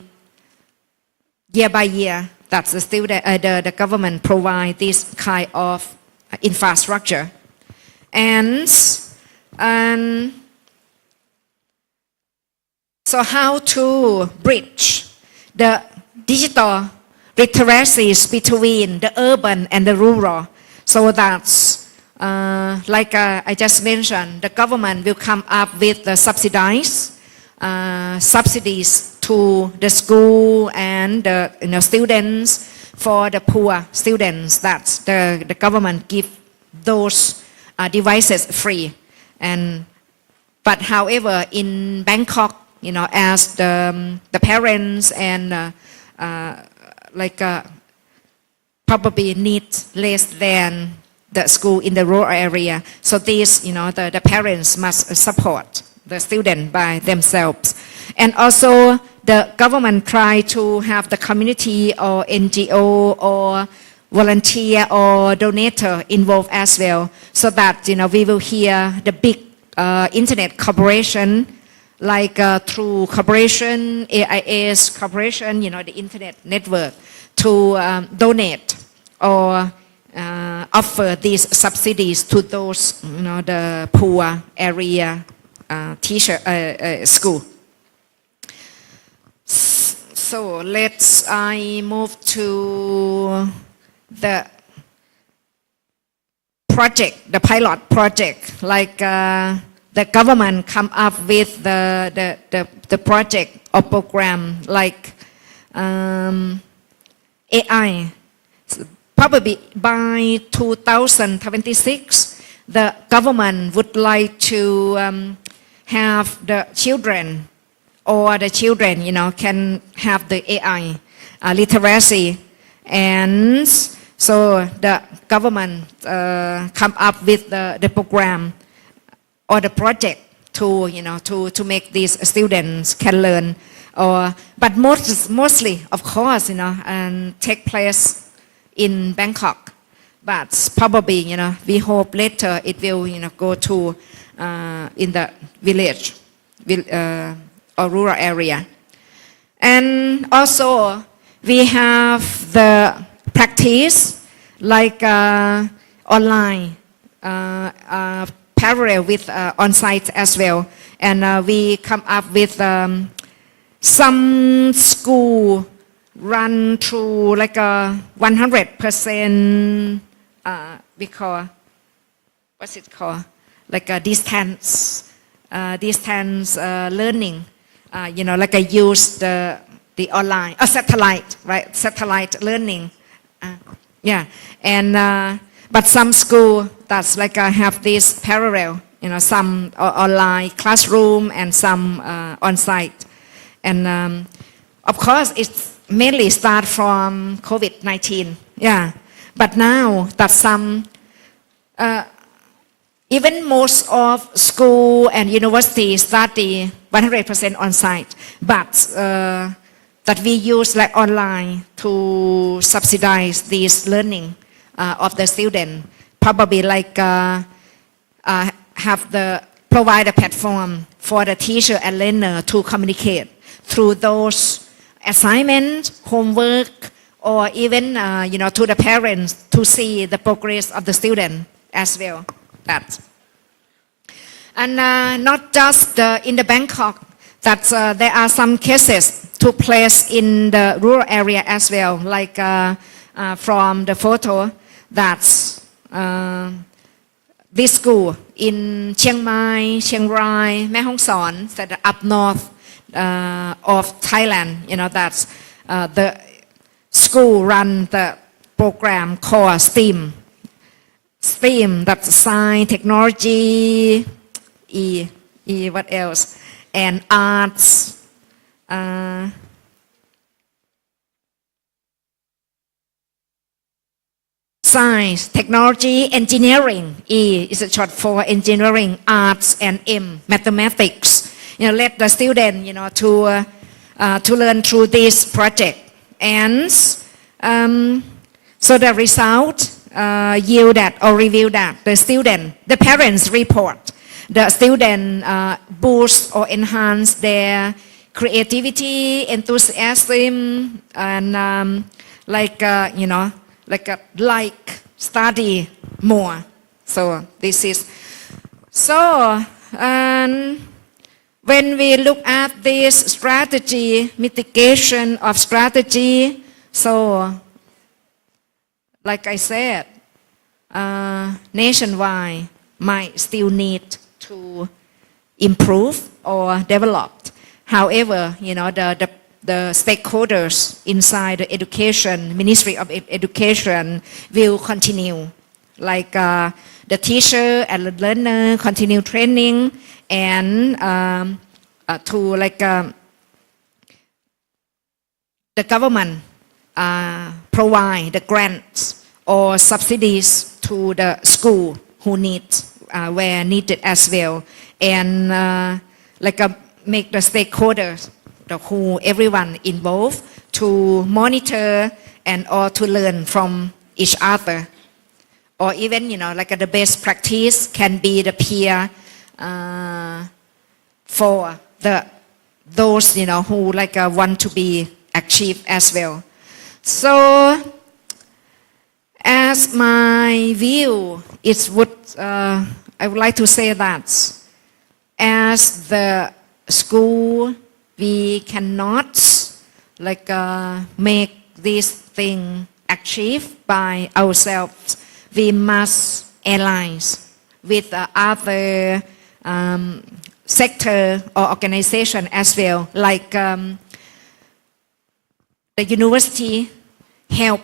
year by year, that's the government provide this kind of infrastructure. And so how to bridge the digital literacies between the urban and the rural, so that like I just mentioned, the government will come up with the subsidies to the school and the students. For the poor students, that the government give those devices free. But however, in Bangkok, as the parents and probably need less than the school in the rural area. So these, the parents must support the student by themselves. And also the government try to have the community or NGO or volunteer or donator involved as well, so that, we will hear the big internet corporation, like through corporation, AIS corporation, the internet network, to donate or offer these subsidies to those, the poor area school. So I move to the project, the pilot project, like the government come up with the project or program like AI. Probably by 2026, the government would like to have the children, or the children, can have the AI literacy. And so the government come up with the program or the project to, to make these students can learn. But mostly, of course, and take place in Bangkok. But probably, we hope later it will, go to in the village or rural area. And also, we have the practice like online, parallel with on-site as well. And we come up with some school run through like a 100%, we call, what's it called? Like a distance learning, like I use the online, satellite, right? Satellite learning. Yeah, and but some school that's like have this parallel, some online classroom and some on-site. And of course, it's mainly start from COVID-19, yeah. But now that some, even most of school and university study 100% on-site, but that we use like online to subsidize this learning of the student. Probably like provide a platform for the teacher and learner to communicate through those assignment, homework, or even to the parents to see the progress of the student as well. That. And not just in the Bangkok, that there are some cases took place in the rural area as well, like from the photo that's this school in Chiang Mai, Chiang Rai, Mae Hong Son, that up north of Thailand, that's the school run the program called STEAM. STEAM, that's science, technology, what else? And arts. Science, technology, engineering. E is a short for engineering, arts, and M, mathematics. Let the student, to learn through this project. And so the result yield that or reveal that the parents report the student boost or enhance their creativity, enthusiasm, and like study more. So this is so. When we look at this strategy, mitigation of strategy, so like I said, nationwide might still need to improve or develop. However, the stakeholders inside the education, Ministry of Education will continue, like the teacher and the learner continue training, and to like the government provide the grants or subsidies to the school who need where needed as well, and make the stakeholders, everyone involved, to monitor and or to learn from each other, or even the best practice can be the peer for those who want to be achieved as well. So as my view, I would like to say that as the school, we cannot make this thing achieved by ourselves. We must allies with other sector or organization as well, like the university help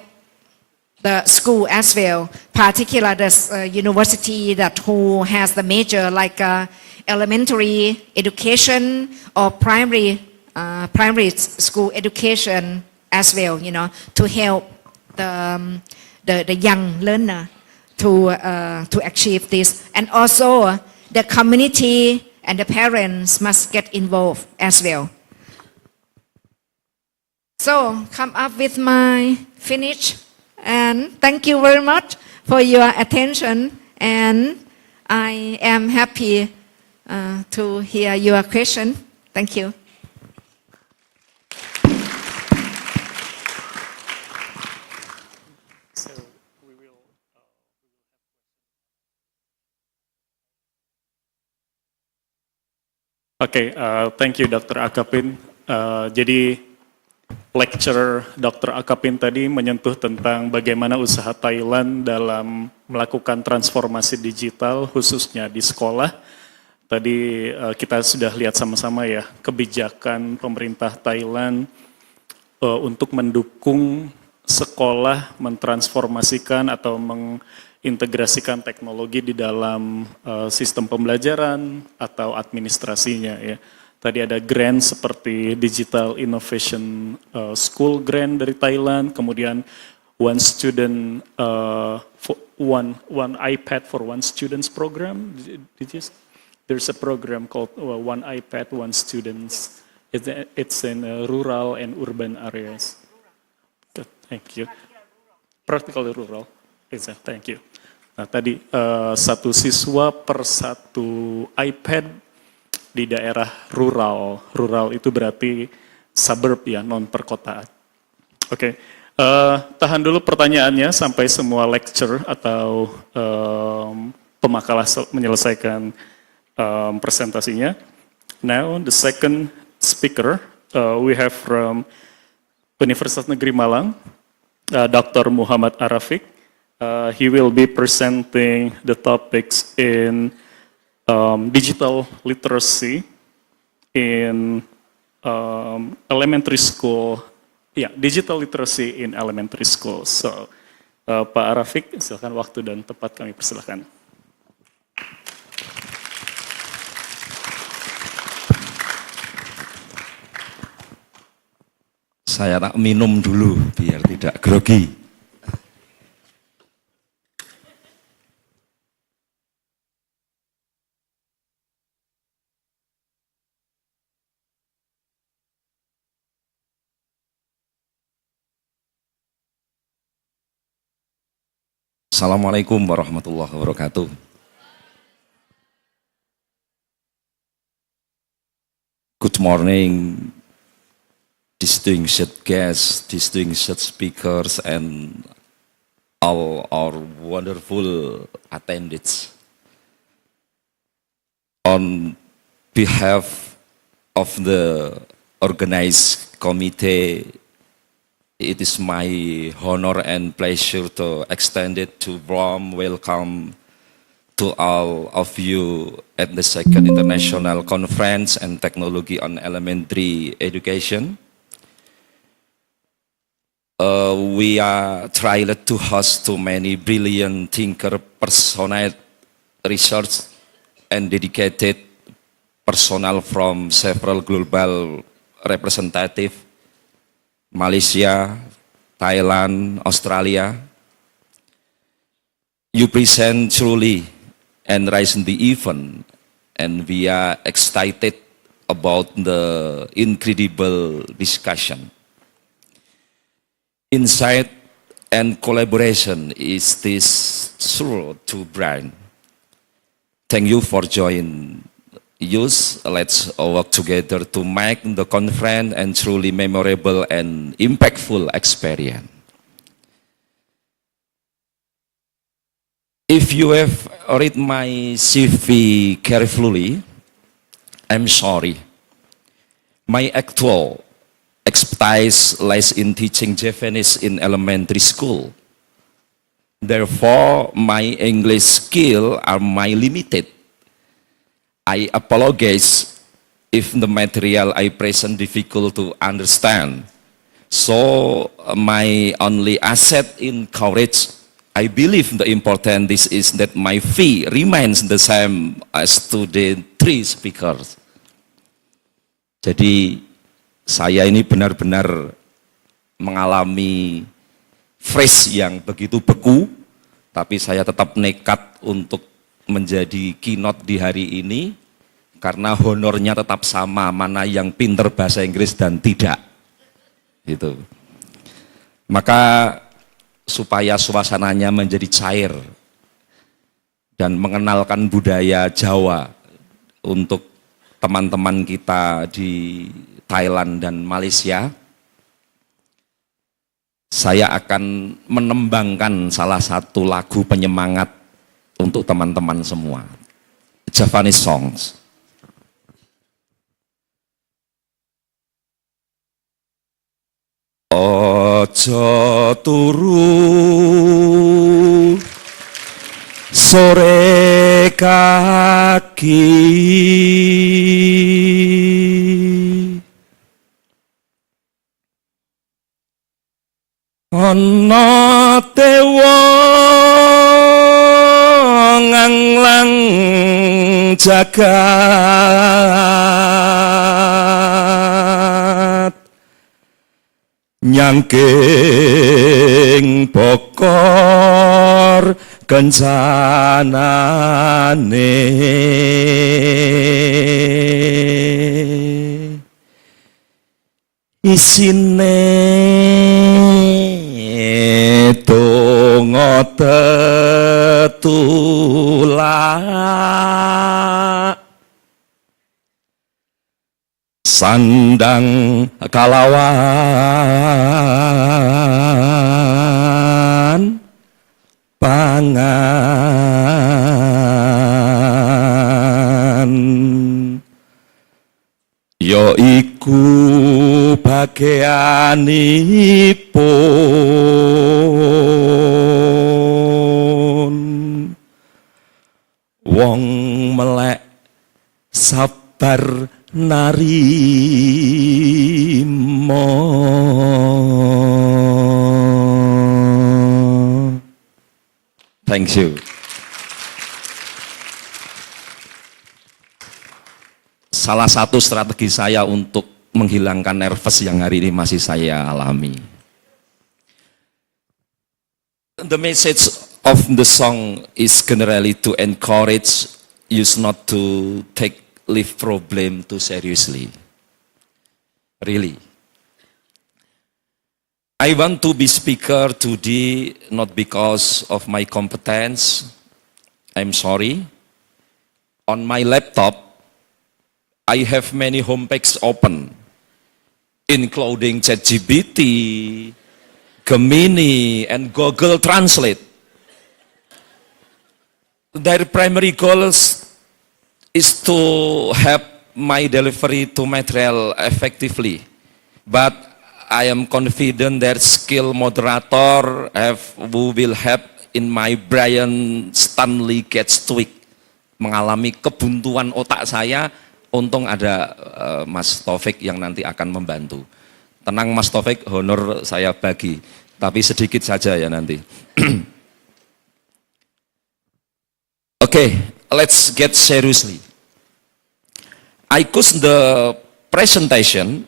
the school as well, particularly the university that who has the major like elementary education or primary school education as well, you know, to help the young learner to achieve this. And also the community and the parents must get involved as well. So come up with my finish, and thank you very much for your attention, and I am happy to hear your question. Thank you. Oke, thank you Dr. Akapin. Jadi lecture Dr. Akapin tadi menyentuh tentang bagaimana usaha Thailand dalam melakukan transformasi digital khususnya di sekolah. Tadi kita sudah lihat sama-sama ya kebijakan pemerintah Thailand untuk mendukung sekolah mentransformasikan atau mengintegrasikan teknologi di dalam sistem pembelajaran atau administrasinya ya. Tadi ada grant seperti Digital Innovation School grant dari Thailand, kemudian one student one iPad for one students program. There's a program called One iPad One Students. It's in rural and urban areas. Thank you. Practically rural. Thank you. Nah tadi satu siswa per satu iPad di daerah rural. Rural itu berarti suburb ya, non perkotaan. Oke, tahan dulu pertanyaannya sampai semua lecture atau pemakalah menyelesaikan presentasinya. Now the second speaker we have from Universitas Negeri Malang, Dr. Muhammad Arafik. He will be presenting the topics in digital literacy in elementary school. Yeah, digital literacy in elementary school. So, Pak Arafik, silakan waktu dan tempat kami persilakan. Saya tak minum dulu biar tidak grogi. Assalamualaikum warahmatullahi wabarakatuh. Good morning, distinguished guests, distinguished speakers, and all our wonderful attendees. On behalf of the organized committee, it is my honor and pleasure to extend it to warm welcome to all of you at the second International Conference and Technology on Elementary Education. We are thrilled to host too many brilliant thinker, passionate research, and dedicated personnel from several global representatives, Malaysia, Thailand, Australia. You present truly and raise the event, and we are excited about the incredible discussion. Insight and collaboration is this through to brand. Thank you for joining us. Let's work together to make the conference and truly memorable and impactful experience. If you have read my CV carefully, I'm sorry. My actual expertise lies in teaching Japanese in elementary school. Therefore, my English skill are my limited. I apologize if the material I present difficult to understand. So my only asset in courage, I believe the important this is that my fee remains the same as to the 3 speakers. Jadi saya ini benar-benar mengalami phrase yang begitu beku, tapi saya tetap nekat untuk menjadi keynote di hari ini karena honornya tetap sama, mana yang pinter bahasa Inggris dan tidak. Gitu. Maka supaya suasananya menjadi cair dan mengenalkan budaya Jawa untuk teman-teman kita di Thailand dan Malaysia, saya akan menembangkan salah satu lagu penyemangat untuk teman-teman semua. Javanese songs. Ojo turu sore kaki, ana tewa nganglang jagat, nyangking bokor kencanane, isine donga tetulak, sandang kalawan pangan, ya iku bagianipun wong melek sabar narimo. Thank you. Salah satu strategi saya untuk menghilangkan nervous yang hari ini masih saya alami. The message of the song is generally to encourage you not to take life problem too seriously. Really. I want to be speaker today not because of my competence. I'm sorry. On my laptop, I have many homepages open, including ChatGPT, Gemini, and Google Translate. Their primary goals is to help my delivery to material effectively. But I am confident that skill moderator who will help in my Brian Stanley Gates tweak. Mengalami kebuntuan otak saya, untung ada Mas Taufik yang nanti akan membantu. Tenang Mas Taufik, honor saya bagi, tapi sedikit saja ya nanti. Okay, let's get seriously. I choose the presentation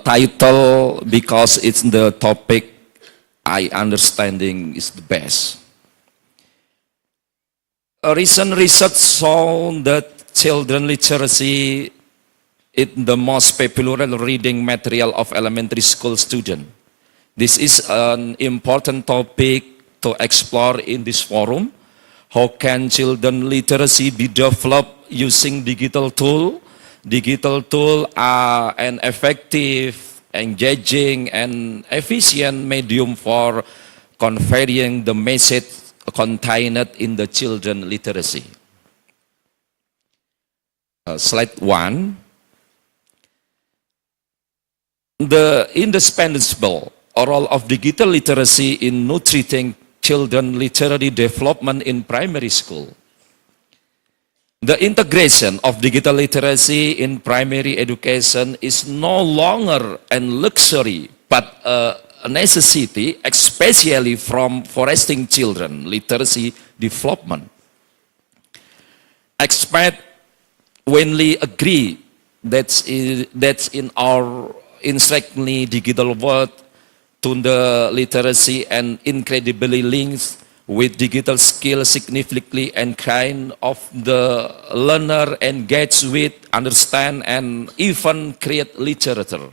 title because it's the topic I understanding is the best. A recent research shown that children literacy is the most popular reading material of elementary school students. This is an important topic to explore in this forum. How can children literacy be developed using digital tool? Digital tools are an effective, engaging, and efficient medium for conveying the message contained in the children literacy. Slide 1. The indispensable role of digital literacy in nurturing children literary development in primary school. The integration of digital literacy in primary education is no longer a luxury, but a necessity, especially from foresting children literacy development. Experts widely agree that in our increasingly digital world, to the literacy and incredibly links with digital skills significantly and kind of the learner engage with, understand, and even create literature.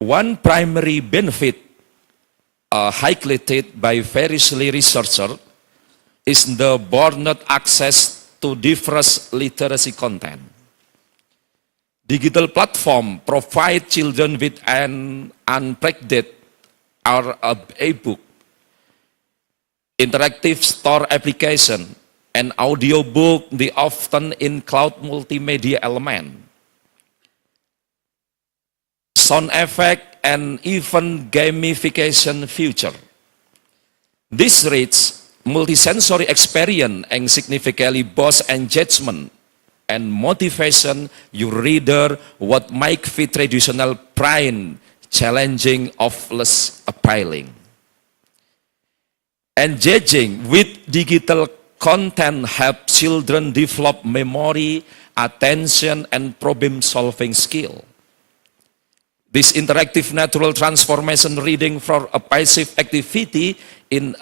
One primary benefit highlighted by various researchers is the broadened access to diverse literacy content. Digital platform provide children with an unpredicted or e-book, interactive store application, and audiobook, they often include multimedia element, sound effect, and even gamification feature. This rich multisensory experience and significantly boosts engagement and motivation your reader what make the traditional print challenging of less appealing. Engaging with digital content helps children develop memory, attention, and problem-solving skill. This interactive natural transformation reading from a passive activity in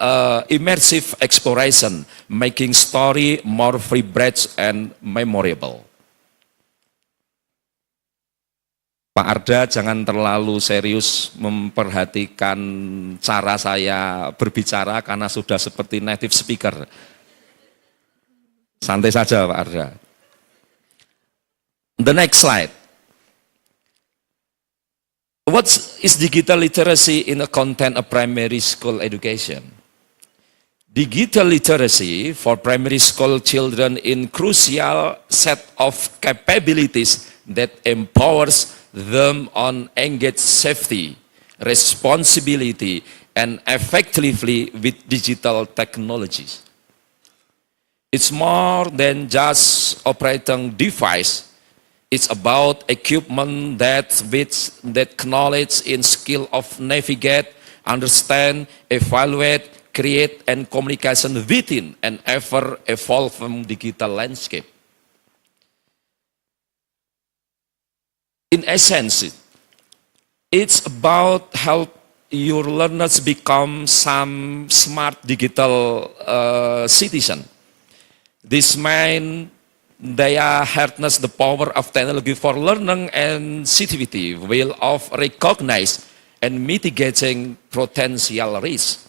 immersive exploration, making story more vibrant and memorable. Pak Arda, jangan terlalu serius memperhatikan cara saya berbicara karena sudah seperti native speaker. Santai saja, Pak Arda. The next slide. What is digital literacy in a content of primary school education? Digital literacy for primary school children in crucial set of capabilities that empowers them on engage safety, responsibility, and effectively with digital technologies. It's more than just operating device. It's about equipment that knowledge in skill of navigate, understand, evaluate, create, and communication within an ever-evolving digital landscape. In essence, it's about help your learners become some smart digital citizen. This means they harness the power of technology for learning and sensitivity will of recognize and mitigating potential risks.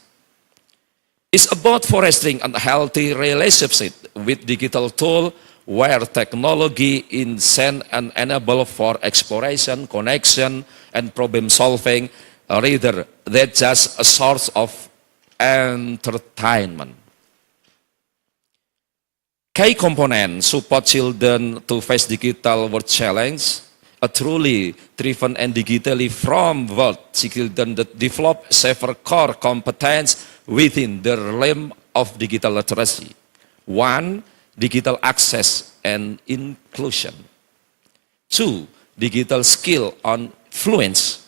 It's about fostering a healthy relationship with digital tools where technology is an enable for exploration, connection, and problem solving rather than just a source of entertainment. Key components support children to face digital world challenge. A truly driven and digitally from world, children that develop several core competence within the realm of digital literacy. 1. Digital access and inclusion. 2. Digital skill on fluence.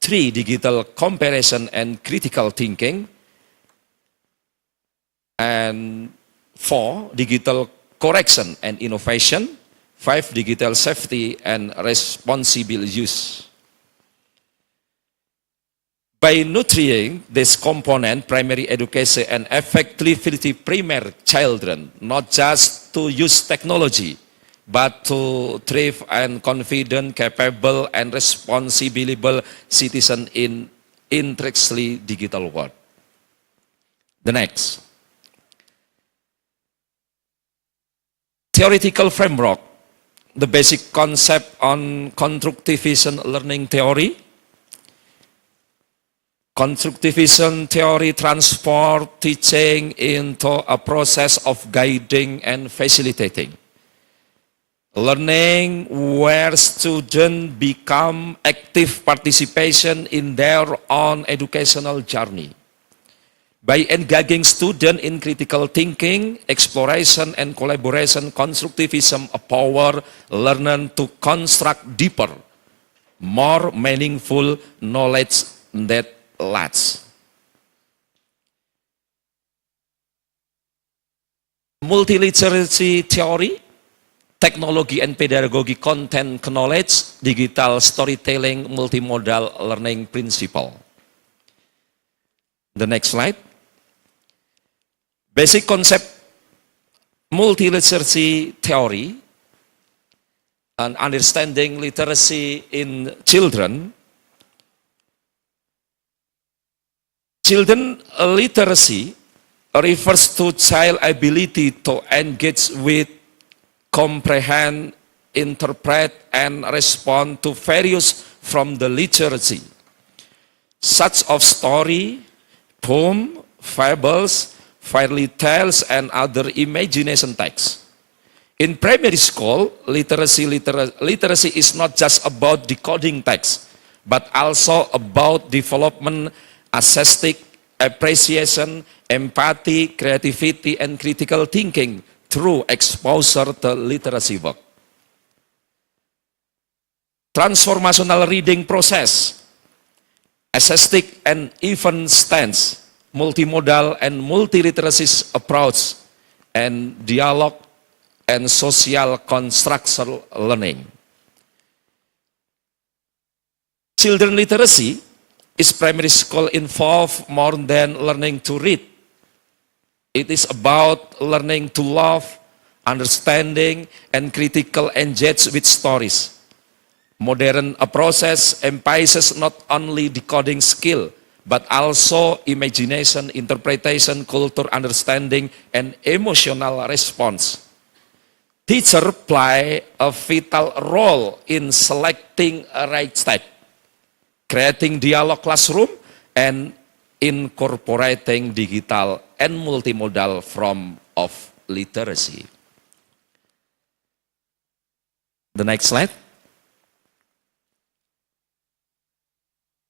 3. Digital comparison and critical thinking. And 4. Digital correction and innovation. 5. Digital safety and responsible use. By nurturing this component, primary education and effectively prepare children, not just to use technology, but to thrive and confident, capable, and responsible citizen in increasingly digital world. The next. Theoretical framework. The basic concept on constructivism learning theory. Constructivism theory transforms teaching into a process of guiding and facilitating. Learning where students become active participation in their own educational journey. By engaging students in critical thinking, exploration, and collaboration, constructivism empower learners to construct deeper, more meaningful knowledge that lasts. Multiliteracy theory, technology and pedagogy, content knowledge, digital storytelling, multimodal learning principle. The next slide. Basic concept multiliteracy theory and understanding literacy in children. Children literacy refers to child ability to engage with, comprehend, interpret, and respond to various from the literacy, such of story, poem, fables, fairy tales, and other imagination texts. In primary school, literacy is not just about decoding text, but also about development, aesthetic, appreciation, empathy, creativity, and critical thinking through exposure to literacy work. Transformational reading process, aesthetic and event stance, multimodal and multiliteracy approach, and dialogue and social constructional learning. Children literacy is primary school involved more than learning to read. It is about learning to love, understanding, and critical engage with stories. Modern approaches emphasizes not only decoding skill, but also imagination, interpretation, culture, understanding, and emotional response. Teachers play a vital role in selecting a right step, creating dialogue classroom, and incorporating digital and multimodal form of literacy. The next slide.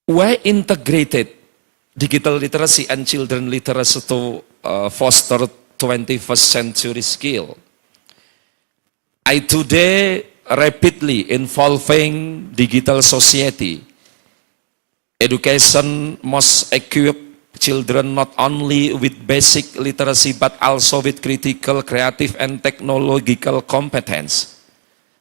Why integrated digital literacy and children literacy to foster 21st century skill? I today rapidly evolving digital society. Education must equip children not only with basic literacy but also with critical, creative, and technological competence.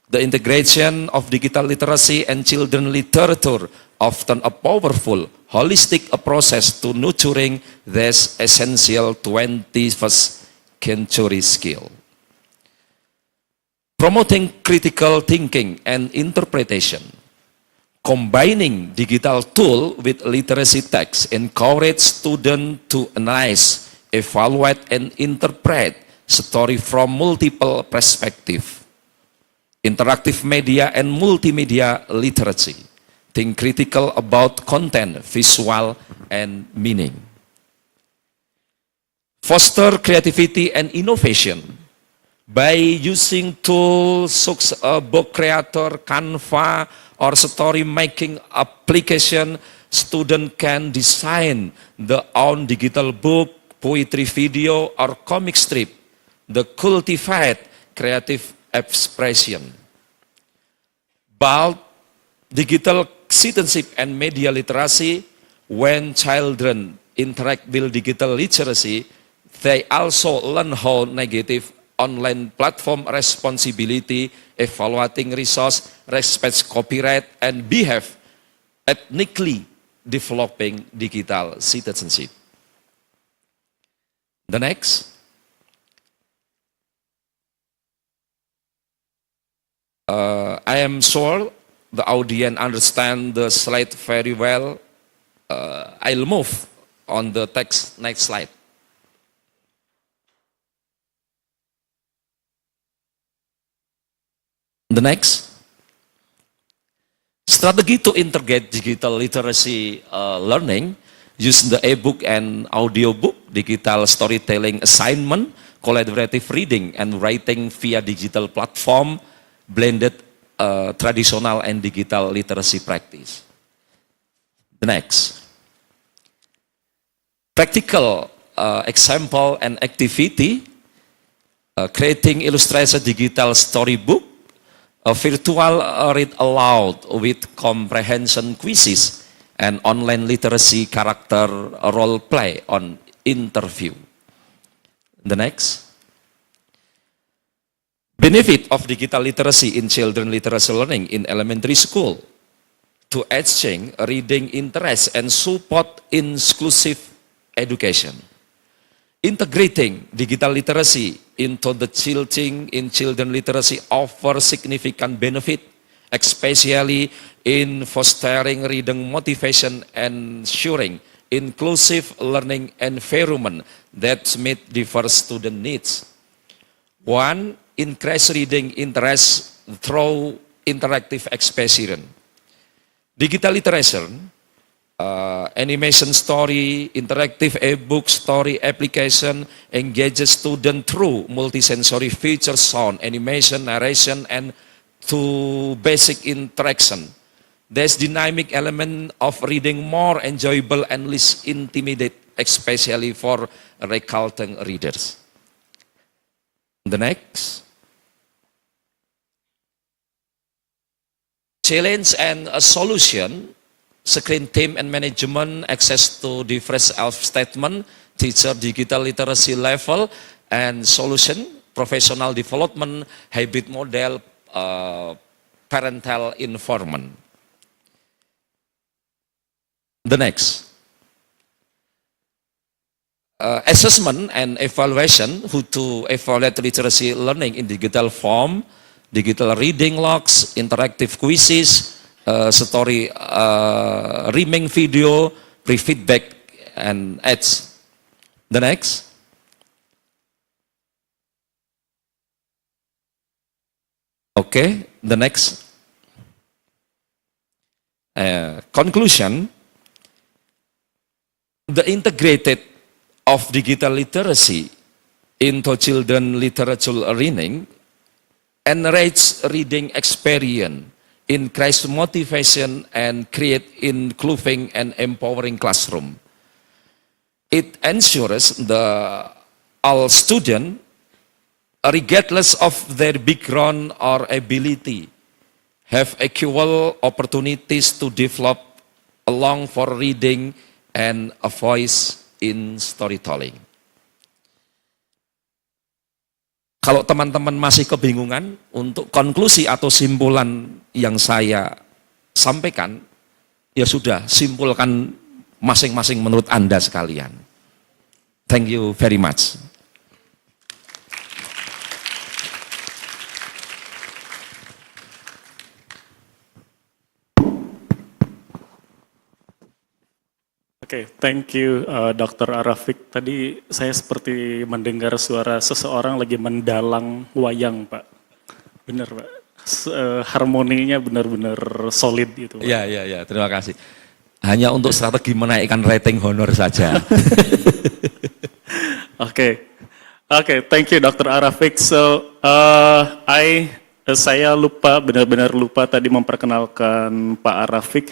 The integration of digital literacy and children literature often a powerful, holistic process to nurturing this essential 21st century skill. Promoting critical thinking and interpretation. Combining digital tool with literacy text encourage students to analyze, evaluate, and interpret story from multiple perspectives. Interactive media and multimedia literacy. Think critical about content, visual, and meaning. Foster creativity and innovation. By using tools such as book creator, Canva, or story making application, students can design their own digital book, poetry video, or comic strip. The cultivate creative expression. But digital citizenship and media literacy, when children interact with digital literacy, they also learn how negative online platform responsibility, evaluating resource, respects copyright, and behave ethnically developing digital citizenship. The next. I am sure the audience understand the slide very well. I'll move on the next slide. The next. Strategy to integrate digital literacy learning, use the e-book and audiobook, digital storytelling assignment, collaborative reading and writing via digital platform, blended traditional and digital literacy practice. The next. Practical example and activity, creating illustration digital storybook, a virtual read aloud with comprehension quizzes, and online literacy character role play on interview. The next. Benefit of digital literacy in children literacy learning in elementary school, to exchange reading interest and support inclusive education. Integrating digital literacy into the teaching in children literacy offers significant benefit, especially in fostering reading motivation and ensuring inclusive learning environment that meet diverse student needs. One, increase reading interest through interactive experience. Digital literature, animation story, interactive e-book story application engages students through multisensory features, sound, animation, narration, and to basic interaction. There's dynamic element of reading more enjoyable and less intimidating, especially for recalcitrant readers. The next. Challenge and a solution, screen time and management, access to diverse self-statement, teacher digital literacy level, and solution, professional development, hybrid model, parental involvement. The next. Assessment and evaluation, how to evaluate literacy learning in digital form, digital reading logs, interactive quizzes, story reming video, pre-feedback, and ads. The next. Okay, the next. Conclusion, the integrated of digital literacy into children literature learning enrich reading experience, increase motivation, and create inclusive and empowering classroom. It ensures all students, regardless of their background or ability, have equal opportunities to develop a love for reading and a voice in storytelling. Kalau teman-teman masih kebingungan untuk konklusi atau simpulan yang saya sampaikan, ya sudah, simpulkan masing-masing menurut Anda sekalian. Thank you very much. Oke, thank you Dr. Arafik. Tadi saya seperti mendengar suara seseorang lagi mendalang wayang, Pak. Benar, Pak. Harmoninya benar-benar solid gitu, Pak. Iya, terima kasih. Hanya untuk strategi menaikkan rating honor saja. Oke, thank you Dr. Arafik. So, saya lupa, benar-benar lupa tadi memperkenalkan Pak Arafik.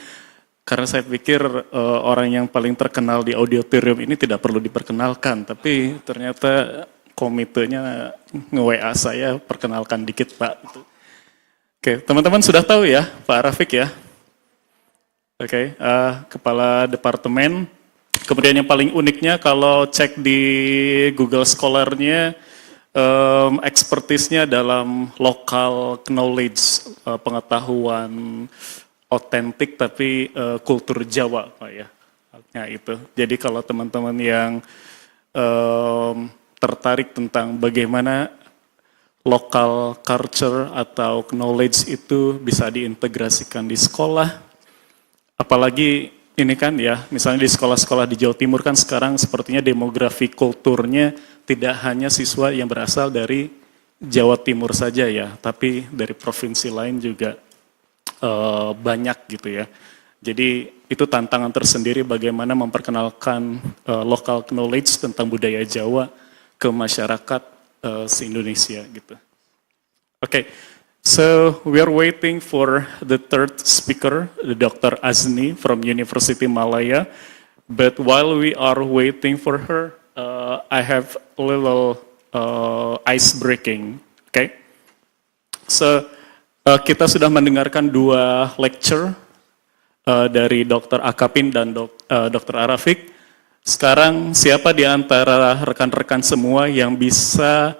Karena saya pikir orang yang paling terkenal di auditorium ini tidak perlu diperkenalkan, tapi ternyata komitenya nge-WA saya, perkenalkan dikit Pak. Oke, teman-teman sudah tahu ya Pak Arafik ya? Oke, Kepala Departemen. Kemudian yang paling uniknya kalau cek di Google Scholar-nya, expertise-nya dalam local knowledge, pengetahuan otentik tapi kultur Jawa, Pak ya. Ya itu. Jadi kalau teman-teman yang tertarik tentang bagaimana local culture atau knowledge itu bisa diintegrasikan di sekolah, apalagi ini kan ya, misalnya di sekolah-sekolah di Jawa Timur kan sekarang sepertinya demografi kulturnya tidak hanya siswa yang berasal dari Jawa Timur saja ya, tapi dari provinsi lain juga banyak gitu ya. Jadi itu tantangan tersendiri bagaimana memperkenalkan local knowledge tentang budaya Jawa ke masyarakat se-Indonesia gitu. Oke, So we are waiting for the third speaker, the Dr. Azni from University Malaya. But while we are waiting for her, I have a little ice breaking. Okay. So kita sudah mendengarkan dua lecture dari Dr. Akapin dan Dr. Arafik. Sekarang siapa di antara rekan-rekan semua yang bisa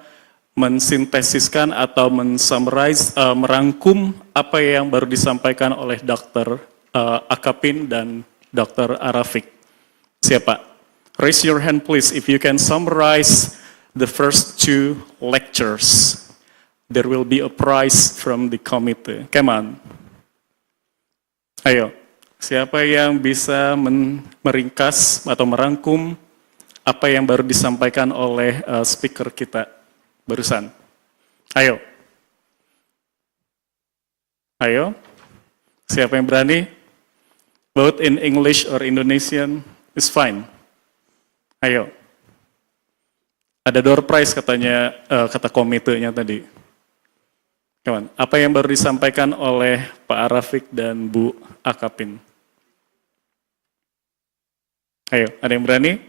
mensintesiskan atau mensummarize, merangkum apa yang baru disampaikan oleh Dr. Akapin dan Dr. Arafik? Siapa? Raise your hand please if you can summarize the first two lectures. There will be a prize from the committee. Come on. Ayo, siapa yang bisa meringkas atau merangkum apa yang baru disampaikan oleh speaker kita barusan? Ayo. Ayo. Siapa yang berani? Both in English or Indonesian is fine. Ayo. Ada door prize katanya, kata komitenya tadi. Come on. Apa yang baru disampaikan oleh Pak Arafik dan Bu Akapin? Ayo, ada yang berani?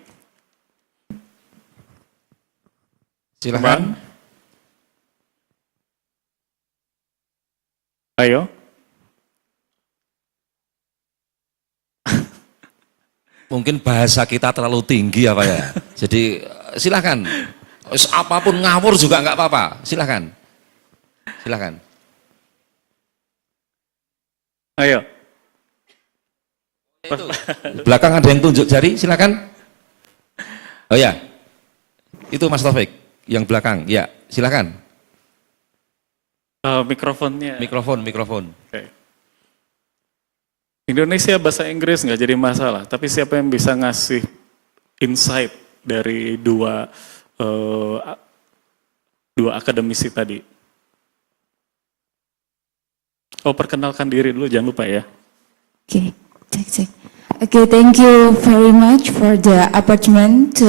Silakan. Ayo. Mungkin bahasa kita terlalu tinggi apa ya. Jadi silakan. Apapun ngawur juga nggak apa-apa. Silakan. Silakan. Ayo. Belakang ada yang tunjuk jari, silakan. Oh ya. Itu Mas Taufik yang belakang. Ya, silakan. Mikrofonnya. Mikrofon. Okay. Indonesia bahasa Inggris nggak jadi masalah, tapi siapa yang bisa ngasih insight dari dua akademisi tadi? Oh, perkenalkan diri dulu, jangan lupa ya. Okay, cek. Okay, thank you very much for the opportunity to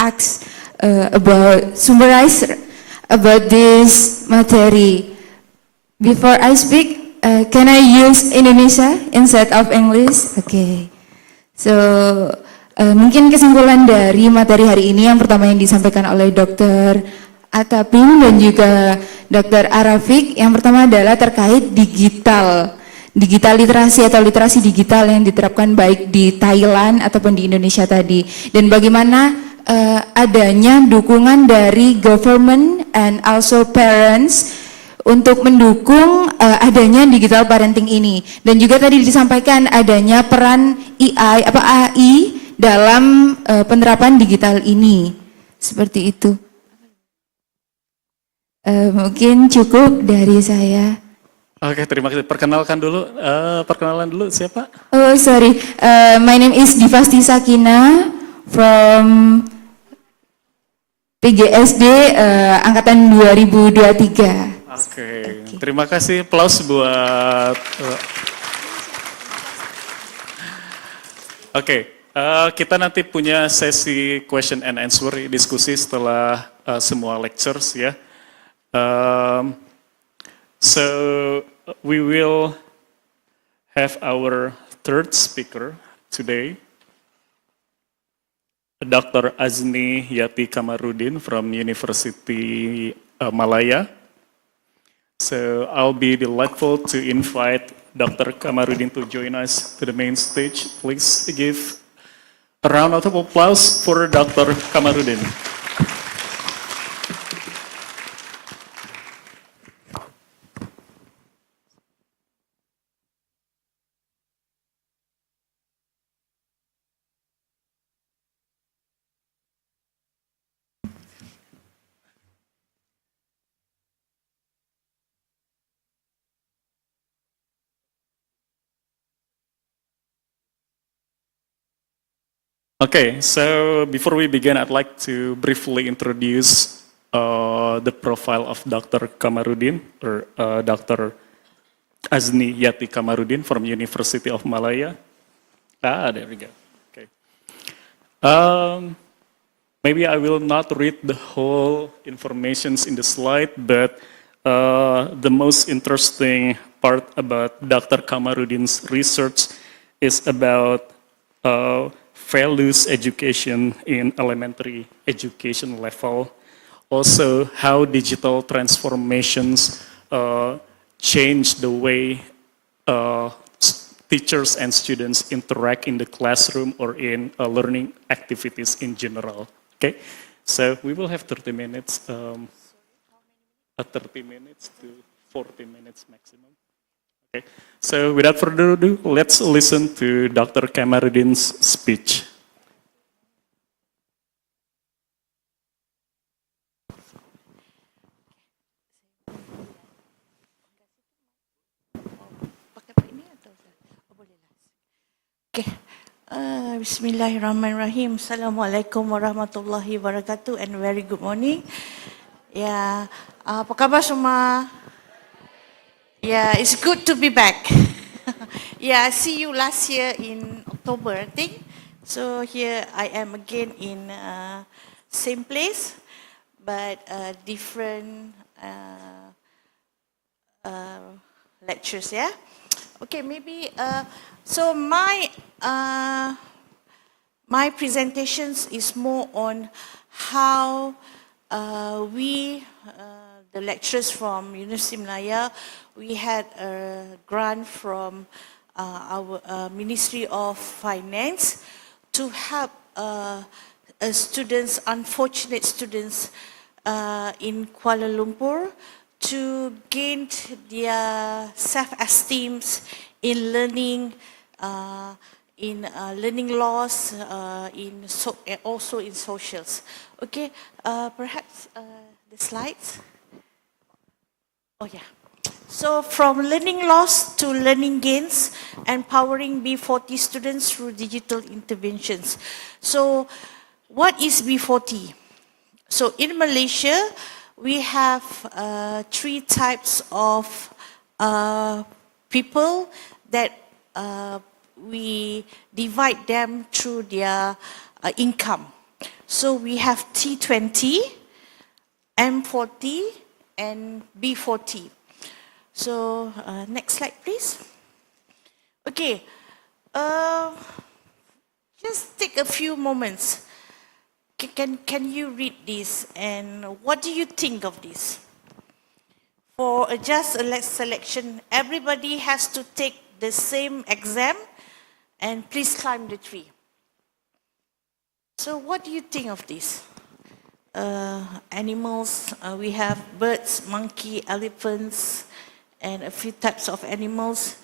ask summarize about this materi. Before I speak, can I use Indonesia instead of English? Okay. So, mungkin kesimpulan dari materi hari ini yang pertama yang disampaikan oleh Dr. Akapin dan juga Dr. Arafik, yang pertama adalah terkait digital literasi atau literasi digital yang diterapkan baik di Thailand ataupun di Indonesia tadi, dan bagaimana adanya dukungan dari government and also parents untuk mendukung adanya digital parenting ini, dan juga tadi disampaikan adanya peran AI dalam penerapan digital ini. Seperti itu. Mungkin cukup dari saya. Oke, terima kasih. Perkenalan dulu siapa? Oh, sorry. My name is Divasti Sakina from PGSD angkatan 2023. Oke, terima kasih. Aplaus buat. Oke, kita nanti punya sesi question and answer, diskusi setelah semua lectures ya. So we will have our third speaker today, Dr. Azni Yati Kamarudin from University Malaya. So I'll be delightful to invite Dr. Kamarudin to join us to the main stage. Please give a round of applause for Dr. Kamarudin. Okay, so before we begin, I'd like to briefly introduce the profile of Dr. Kamarudin, or Dr. Azni Yati Kamarudin from University of Malaya. There we go. Okay. Maybe I will not read the whole informations in the slide, but the most interesting part about Dr. Kamarudin's research is about values education in elementary education level. Also, how digital transformations change the way teachers and students interact in the classroom or in learning activities in general. Okay, so we will have 30 minutes, 30 minutes to 40 minutes maximum. Okay, so without further ado, let's listen to Dr. Kamarudin's speech. Okay. Bismillahirrahmanirrahim. Assalamualaikum warahmatullahi wabarakatuh and very good morning. Ya, apa khabar semua? Yeah, it's good to be back. Yeah, I see you last year in October, I think. So here I am again in same place, but different lectures. Yeah. Okay, maybe. So my presentations is more on how we, the lecturers from University Malaya, we had a grant from our Ministry of Finance to help students, unfortunate students in Kuala Lumpur to gain their self-esteem in learning, learning laws, also in socials. Okay, perhaps the slides. Oh yeah. So from learning loss to learning gains, empowering B40 students through digital interventions. So what is B40? So in Malaysia, we have 3 types of people that we divide them through their income. So we have T20, M40, and B40. So next slide, please. Okay, just take a few moments. Can you read this and what do you think of this? For just a selection, everybody has to take the same exam and please climb the tree. So what do you think of this? Animals, we have birds, monkey, elephants, and a few types of animals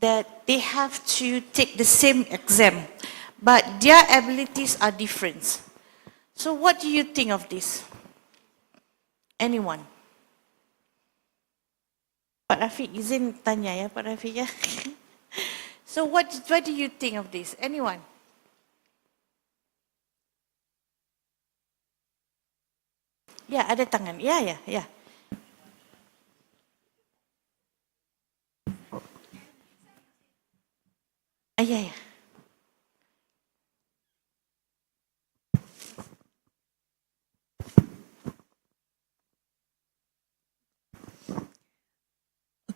that they have to take the same exam, but their abilities are different. So what do you think of this? Anyone? Pak Rafiq izin tanya ya, Pak Rafiq ya. So what do you think of this? Anyone? Ya, ada tangan. Ya. Ya.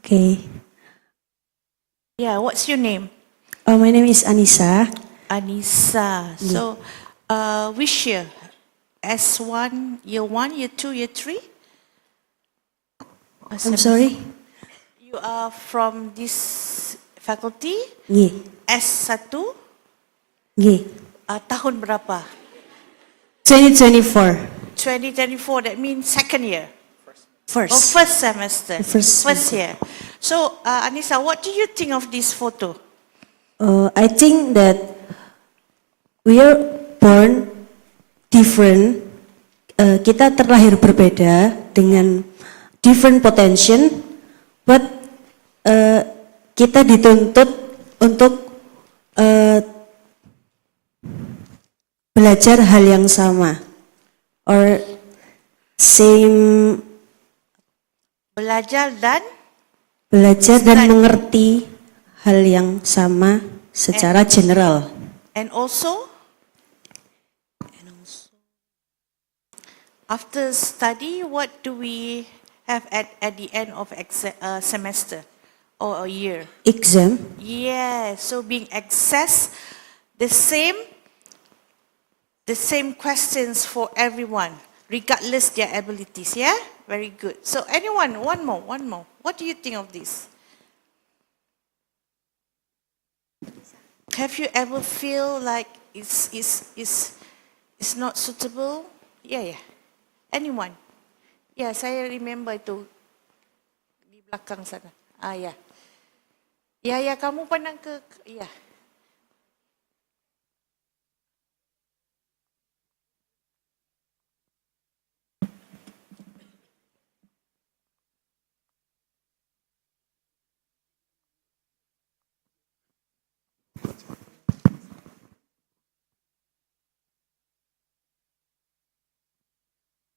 Okay. Yeah, what's your name? My name is Anissa. Anissa. So, which year? S1, year 1, year 2, year 3? I'm sorry? You are from this faculty? Yeah. S1? Yeah. Tahun berapa? 2024. 2024, that means second year? First. Oh, first semester. First year. So, Anissa, what do you think of this photo? I think that we are born different. Kita terlahir berbeda dengan different potential, but kita dituntut untuk belajar hal yang sama, or same. Belajar dan mengerti hal yang sama secara general. And also, after study, what do we have at the end of semester or a year? Exam. Yeah, so being accessed the same questions for everyone, regardless their abilities, yeah? Very good. So anyone, one more. What do you think of this? Have you ever feel like it's not suitable? Yeah. Anyone? Yeah, saya remember itu di belakang sana. Ya. Ya, kamu pandang ke, ya.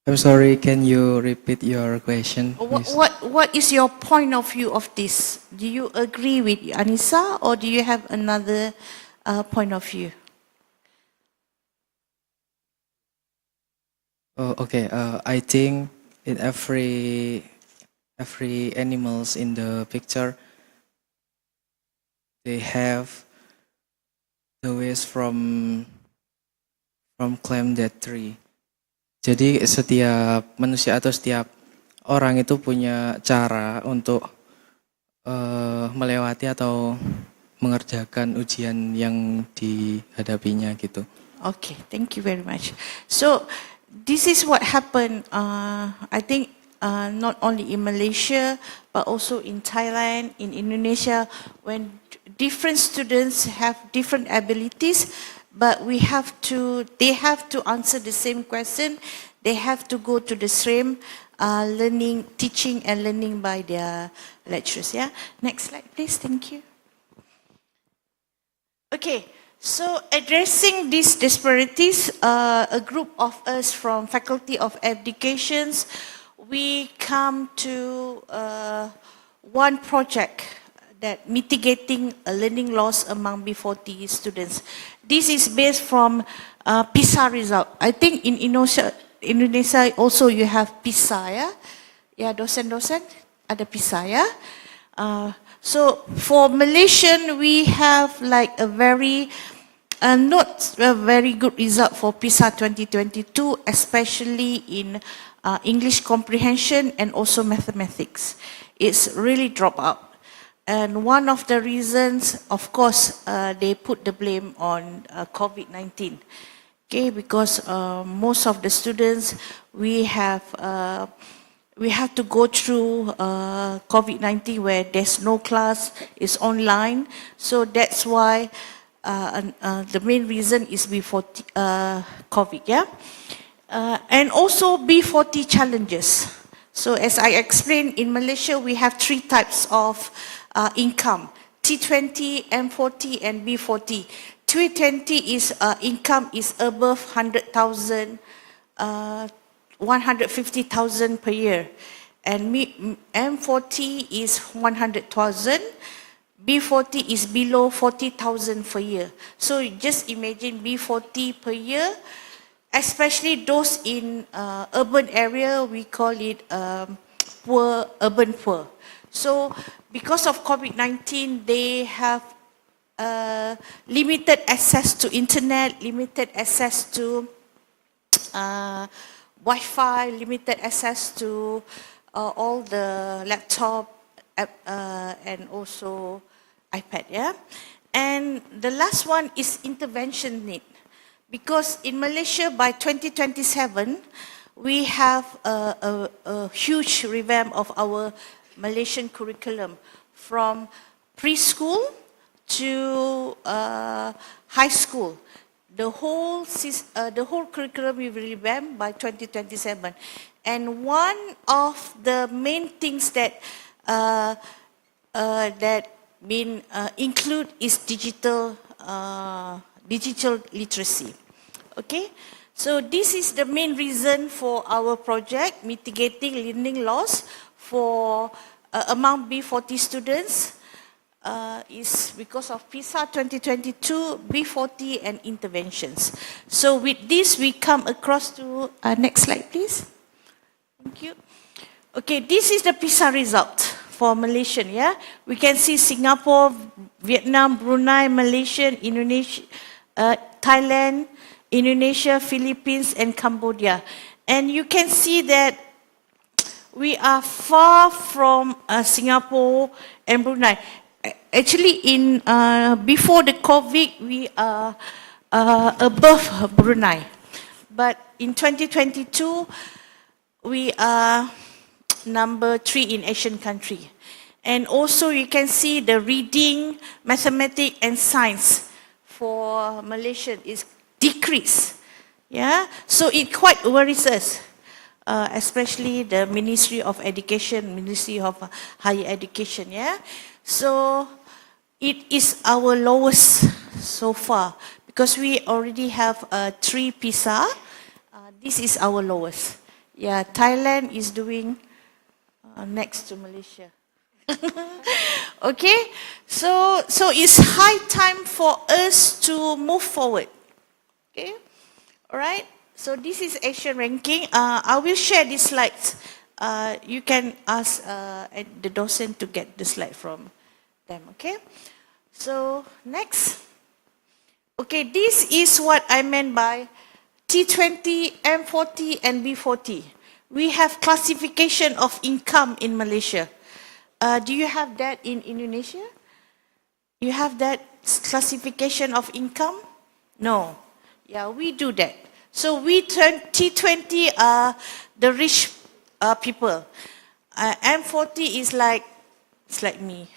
I'm sorry, can you repeat your question, please? What is your point of view of this? Do you agree with Anissa or do you have another point of view? Oh, okay. I think in every animals in the picture, they have the ways from climb that tree. Jadi setiap manusia atau setiap orang itu punya cara untuk melewati atau mengerjakan ujian yang dihadapinya gitu. Okay, thank you very much. So this is what happened, I think not only in Malaysia, but also in Thailand, in Indonesia, when different students have different abilities, but they have to answer the same question. They have to go to the same teaching and learning by their lecturers. Yeah. Next slide, please. Thank you. Okay. So addressing these disparities, a group of us from Faculty of Educations, we come to one project that mitigating a learning loss among B40 students. This is based from PISA result. I think in Indonesia also you have PISA, yeah? Yeah, dosen-dosen ada PISA, yeah? So for Malaysian, we have like not a very good result for PISA 2022, especially in English comprehension and also mathematics. It's really dropped out. And one of the reasons, of course, they put the blame on COVID-19. Okay, because most of the students, we have to go through COVID-19 where there's no class, it's online. So that's why the main reason is B40 COVID, yeah? And also B40 challenges. So as I explained, in Malaysia, we have 3 types of income, T20, M40, and B40. T20 is income is above 100,000, 150,000 per year. And M40 is 100,000. B40 is below 40,000 per year. So just imagine B40 per year, especially those in urban area, we call it poor, urban poor. So because of COVID-19, they have limited access to internet, limited access to Wi-Fi, limited access to all the laptop and also iPad, yeah? And the last one is intervention need. Because in Malaysia, by 2027, we have a huge revamp of our Malaysian curriculum from preschool to high school. The whole curriculum will be revamped by 2027. And one of the main things that been include is digital literacy. Okay, so this is the main reason for our project, mitigating learning loss for among B40 students, is because of PISA 2022, B40 and interventions. So with this, we come across to, next slide please. Thank you. Okay, this is the PISA result for Malaysian, yeah? We can see Singapore, Vietnam, Brunei, Malaysia, Indonesia, Thailand, Indonesia, Philippines, and Cambodia. And you can see that we are far from Singapore and Brunei. Actually, before the COVID, we are above Brunei. But in 2022, we are number 3 in Asian country. And also you can see the reading, mathematics and science for Malaysian is decreased. Yeah, so it quite worries us, especially the Ministry of Education, Ministry of Higher Education. Yeah, so it is our lowest so far because we already have 3 PISA. This is our lowest. Yeah, Thailand is doing next to Malaysia. Okay, so it's high time for us to move forward. Okay, all right. So this is Asian ranking. I will share these slides. You can ask the docent to get the slide from them. Okay. So next. Okay, this is what I meant by T20, M40, and B40. We have classification of income in Malaysia. Do you have that in Indonesia? You have that classification of income? No. Yeah, we do that. So we turn T20 the rich people. M40 is like, it's like me.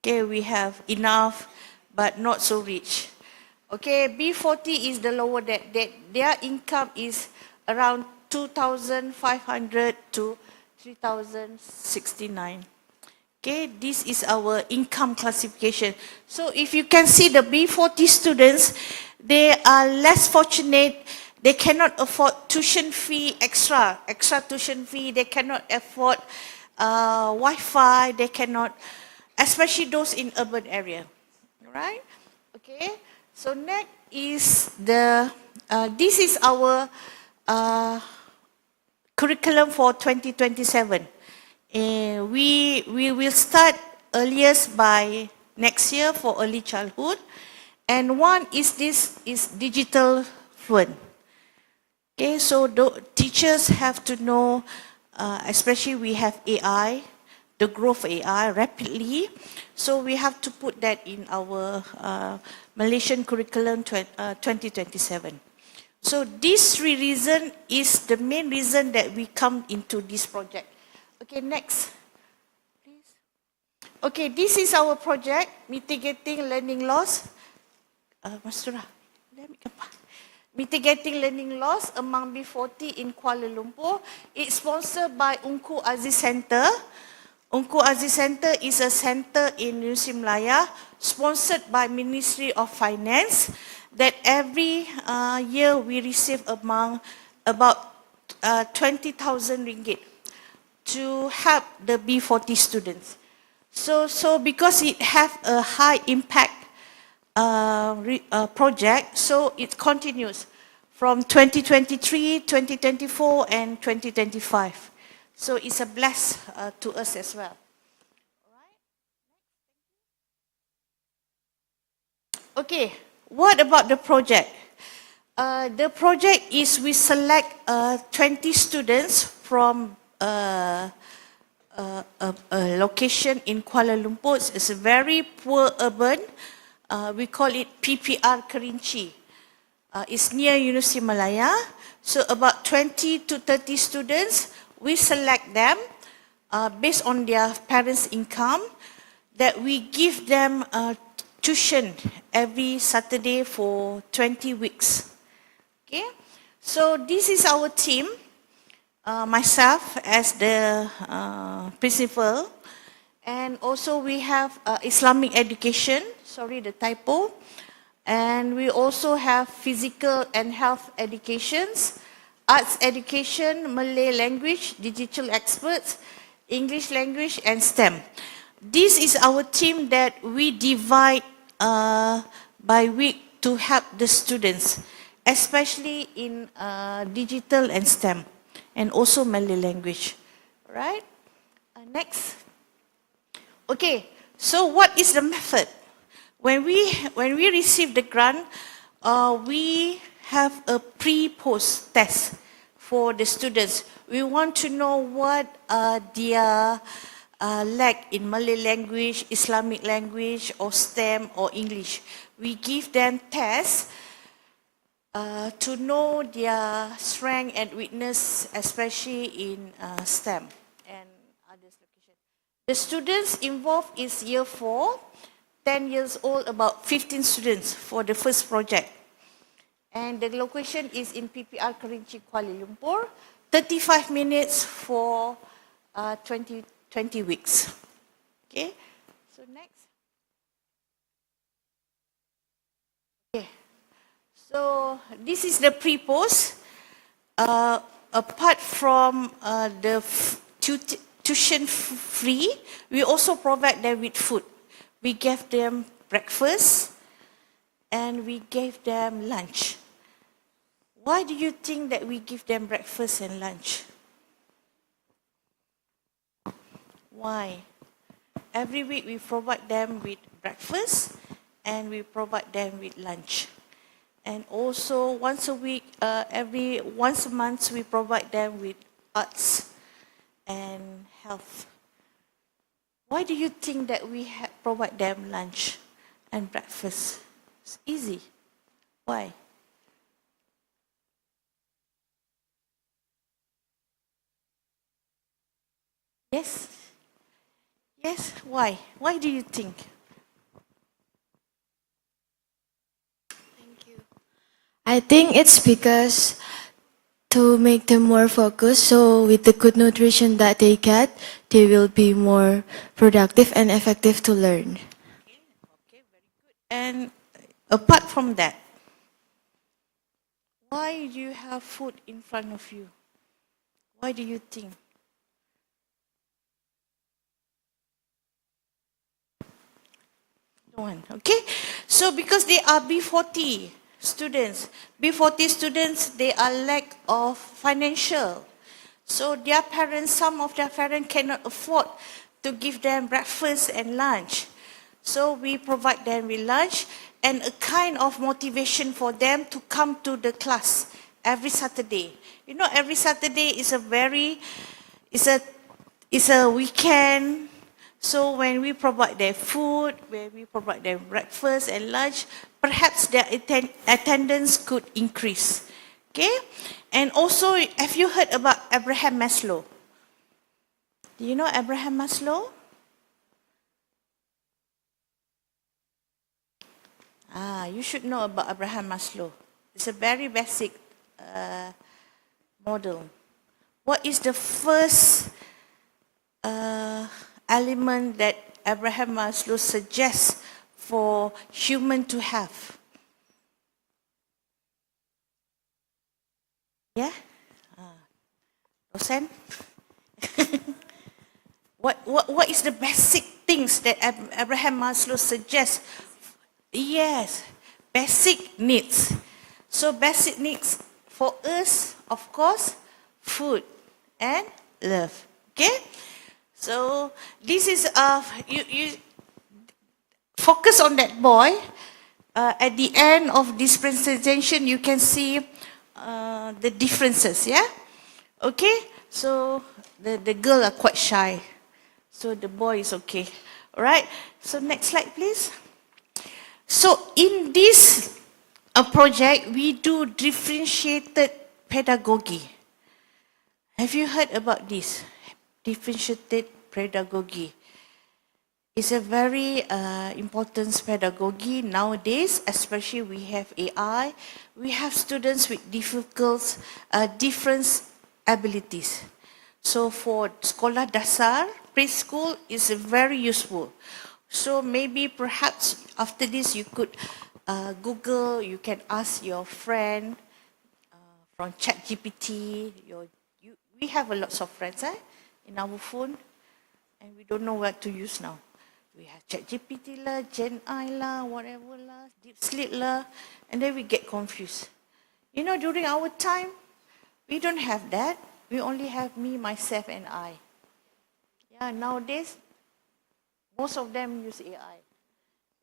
Okay, we have enough, but not so rich. Okay, B40 is the lower that their income is around 2,500 to 3,069. Okay, this is our income classification. So if you can see the B40 students, they are less fortunate. They cannot afford tuition fee, extra tuition fee. They cannot afford Wi-Fi. They cannot, especially those in urban area. Right? Okay. So next is this is our curriculum for 2027. We will start earliest by next year for early childhood. And one is digital fluent. Okay, so the teachers have to know, especially we have AI, the growth of AI rapidly. So we have to put that in our Malaysian curriculum 2027. So these 3 reasons is the main reason that we come into this project. Okay, next, please. Okay, this is our project, Mitigating Learning Loss. Mastura, Mitigating Learning Loss among B40 in Kuala Lumpur. It's sponsored by Unku Aziz Center. Unku Aziz Center is a center in Universiti Malaya, sponsored by Ministry of Finance, that every year we receive about 20,000 ringgit to help the B40 students. So because it have a high impact project, so it continues from 2023, 2024, and 2025. So it's a bless to us as well. Okay, what about the project? The project is we select 20 students from a location in Kuala Lumpur. It's a very poor urban. We call it PPR Kerinci. It's near Universiti Malaya. So about 20 to 30 students, we select them based on their parents' income, that we give them tuition every Saturday for 20 weeks. Okay, so this is our team. Myself as the principal, and also we have Islamic education, sorry the typo, and we also have physical and health educations, arts education, Malay language, digital experts, English language, and STEM. This is our team that we divide by week to help the students, especially in digital and STEM, and also Malay language. Right? Next. Okay, so what is the method? When we receive the grant, we have a pre-post test for the students. We want to know what their lack in Malay language, Islamic language, or STEM or English. We give them tests to know their strength and weakness, especially in STEM and others. The students involved is year 4, 10 years old, about 15 students for the first project. And the location is in PPR Kerinci, Kuala Lumpur. 35 minutes for 20 weeks. Okay, so next. Okay, so this is the pre-post. Apart from the tuition free, we also provide them with food. We gave them breakfast and we gave them lunch. Why do you think that we give them breakfast and lunch? Why? Every week we provide them with breakfast and we provide them with lunch. And also once a week, once a month we provide them with arts and health. Why do you think that we provide them lunch and breakfast? It's easy. Why? Yes? Yes? Why? Why do you think? I think it's because to make them more focused, so with the good nutrition that they get, they will be more productive and effective to learn. And apart from that, why do you have food in front of you? Why do you think? Okay, so because they are B40 students, B40 students, they are lack of financial. So their parents, some of their parents cannot afford to give them breakfast and lunch. So we provide them with lunch and a kind of motivation for them to come to the class every Saturday. You know, every Saturday is a weekend. So when we provide them food, when we provide them breakfast and lunch, perhaps their attendance could increase. Okay? And also, have you heard about Abraham Maslow? Do you know Abraham Maslow? You should know about Abraham Maslow. It's a very basic model. What is the first element that Abraham Maslow suggests for human to have? Yeah? Dosen? What is the basic things that Abraham Maslow suggests? Yes, basic needs. So basic needs for us, of course, food and love. Okay? So this is you focus on that boy. At the end of this presentation, you can see the differences. Yeah. Okay. So the girl are quite shy, so the boy is okay. All right. So next slide, please. So in this project, we do differentiated pedagogy. Have you heard about this? Differentiated pedagogy. It's a very important pedagogy nowadays, especially we have AI. We have students with different abilities. So for sekolah dasar, preschool is very useful. So maybe perhaps after this you could Google, you can ask your friend from ChatGPT. We have a lot of friends in our phone and we don't know what to use now. We have ChatGPT lah, Gen I lah, whatever lah, Deep Sleep lah, and then we get confused. You know, during our time, we don't have that. We only have me, myself and I. Nowadays, most of them use AI,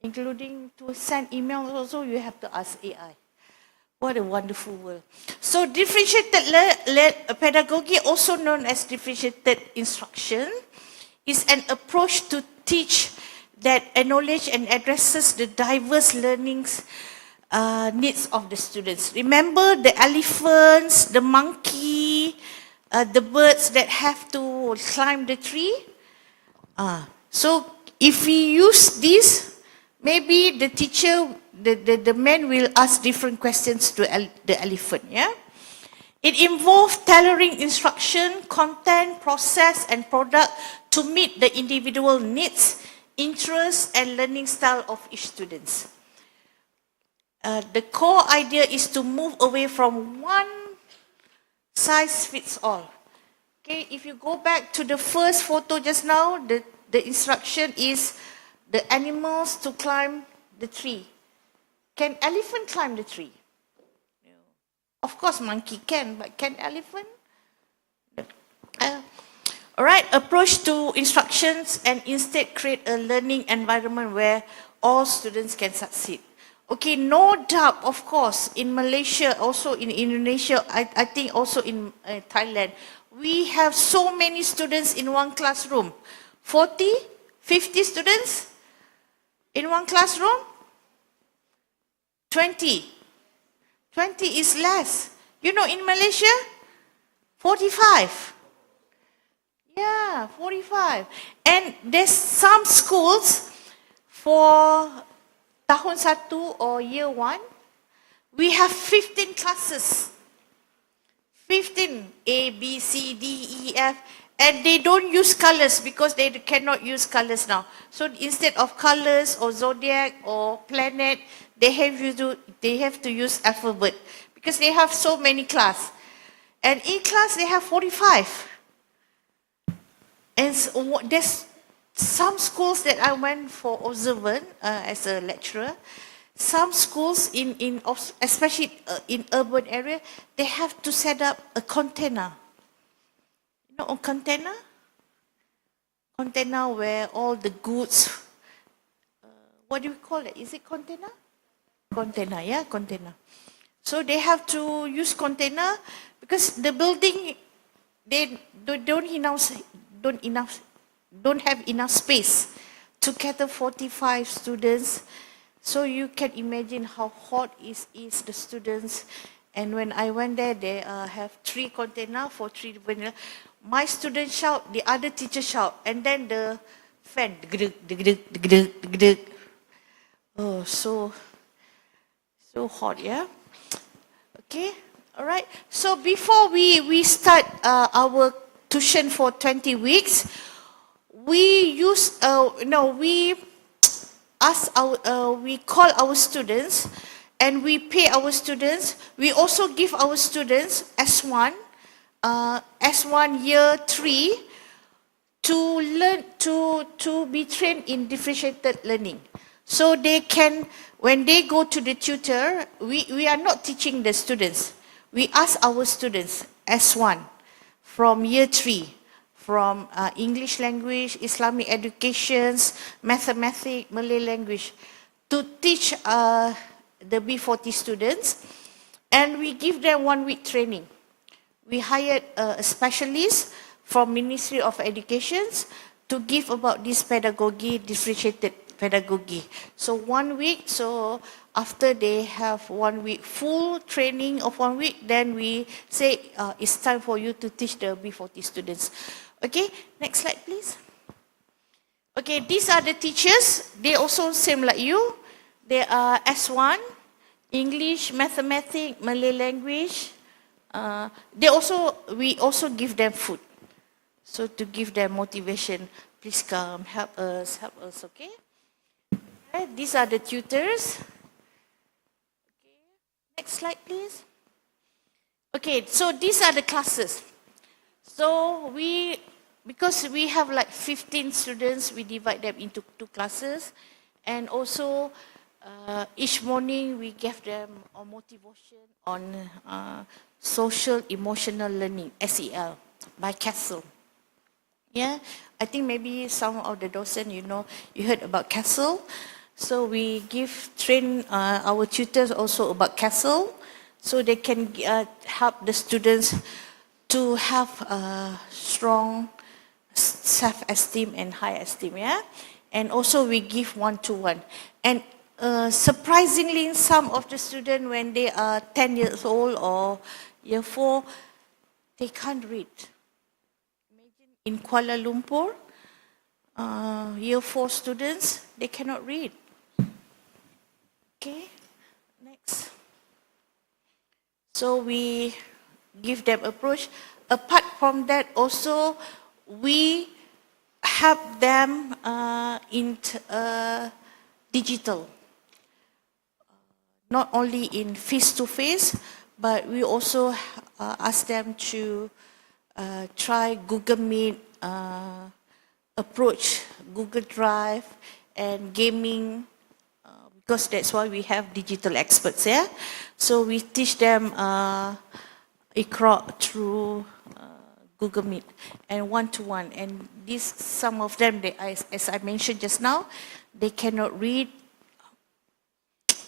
including to send emails also you have to ask AI. What a wonderful world. So differentiated pedagogy, also known as differentiated instruction, is an approach to teach that acknowledges and addresses the diverse learnings needs of the students. Remember the elephants, the monkey, the birds that have to climb the tree? So if we use this, maybe the teacher, the man will ask different questions to the elephant, yeah? It involves tailoring instruction, content, process, and product to meet the individual needs, interests, and learning style of each student. The core idea is to move away from one size fits all. Okay, if you go back to the first photo just now, the instruction is the animals to climb the tree. Can elephant climb the tree? No. Of course, monkey can, but can elephant? All right, approach to instructions and instead create a learning environment where all students can succeed. Okay, no doubt, of course, in Malaysia, also in Indonesia, I think also in Thailand, we have so many students in one classroom. 40, 50 students in one classroom? 20. 20 is less. You know, in Malaysia, 45. Yeah, 45. And there's some schools for tahun 1 or year 1, we have 15 classes. 15, A, B, C, D, E, F, and they don't use colors because they cannot use colors now. So instead of colors or zodiac or planet, they have to use alphabet because they have so many class. And in class they have 45. And so there's some schools that I went for observant as a lecturer. Some schools, especially in urban area, they have to set up a container. You know, a container? Container where all the goods, what do we call it? Is it container? Container, yeah, container. So they have to use container because the building, they don't have enough space to cater 45 students. So you can imagine how hot is the students. And when I went there, they have 3 containers for 3 vanilla. My students shout, the other teacher shout, and then the fan, oh, so hot, yeah? Okay, all right. So before we start our tuition for 20 weeks, we call our students and we pay our students. We also give our students S1 year 3 to learn to be trained in differentiated learning. So they can, when they go to the tutor, we are not teaching the students. We ask our students S1 from year 3, from English language, Islamic educations, mathematics, Malay language, to teach the B40 students, and we give them 1 week training. We hired a specialist from Ministry of Education to give about this pedagogy, differentiated pedagogy. So 1 week, so after they have 1 week full training of 1 week, then we say it's time for you to teach the B40 students. Okay, next slide please. Okay, these are the teachers. They also same like you. They are S1, English, mathematics, Malay language. We also give them food. So to give them motivation, please come, help us, okay? Right, these are the tutors. Okay. Next slide, please. Okay, so these are the classes. So because we have like 15 students, we divide them into 2 classes. And also, each morning we give them a motivation on social emotional learning, SEL, by Castle. Yeah, I think maybe some of the docent, you know, you heard about Castle. So we train our tutors also about Castle, so they can help the students to have a strong self-esteem and high esteem, yeah? And also we give one-to-one. And surprisingly, some of the students, when they are 10 years old or year 4, they can't read. In Kuala Lumpur, year 4 students, they cannot read. Okay, next. So we give them approach. Apart from that, also we help them in digital. Not only in face-to-face, but we also ask them to try Google Meet, approach Google Drive and gaming, because that's why we have digital experts, yeah? So we teach them Icritee through Google Meet and one-to-one. And these, some of them, as I mentioned just now, they cannot read.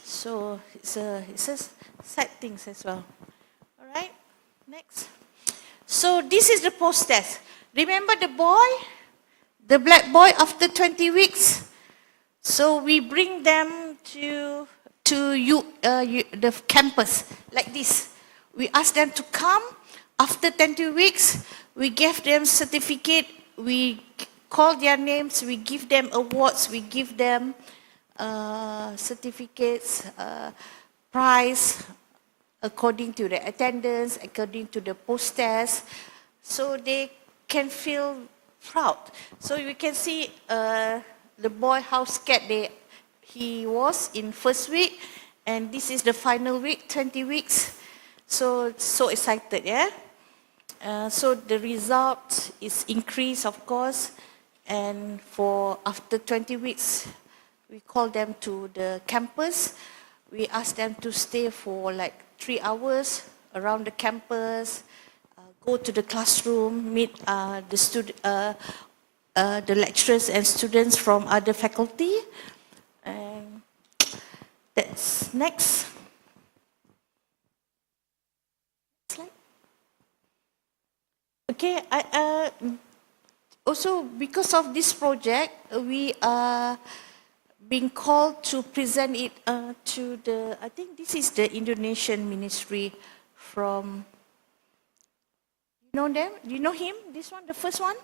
So it's a sad things as well. All right, next. So this is the post-test. Remember the boy, the black boy after 20 weeks? So we bring them to the campus like this. We ask them to come. After 20 weeks, we give them certificate. We call their names. We give them awards. We give them certificates, prize, according to the attendance, according to the post-test, so they can feel proud. So you can see the boy, how scared he was in first week, and this is the final week, 20 weeks. So excited, yeah? So the result is increased, of course, and for after 20 weeks, we call them to the campus. We ask them to stay for like 3 hours around the campus, go to the classroom, meet the lecturers and students from other faculty. And that's next. Slide. Okay, also because of this project, we are being called to present it to the, I think this is the Indonesian ministry from, you know them? Do you know him? This one, the first one?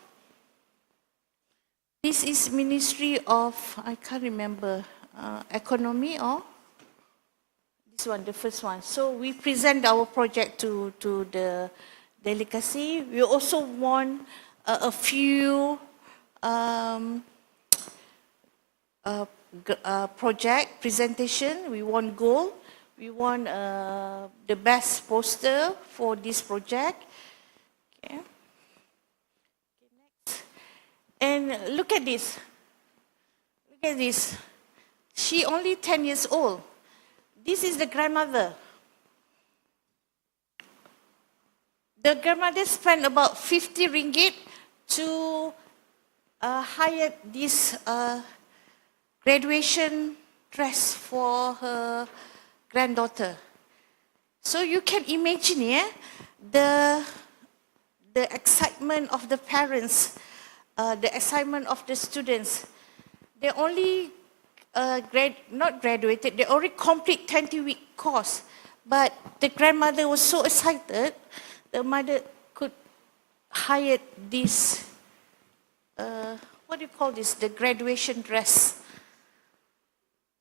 This is Ministry of, I can't remember, Economy or? This one, the first one. So we present our project to the delicacy. We also won a few project presentation. We won gold. We won the best poster for this project. Okay. Next. And look at this. Look at this. She only 10 years old. This is the grandmother. The grandmother spent about 50 ringgit to hire this graduation dress for her granddaughter. So you can imagine, yeah, the excitement of the parents, the excitement of the students. They only not graduated, they already complete 20-week course. But the grandmother was so excited, the mother could hire this, what do you call this, the graduation dress.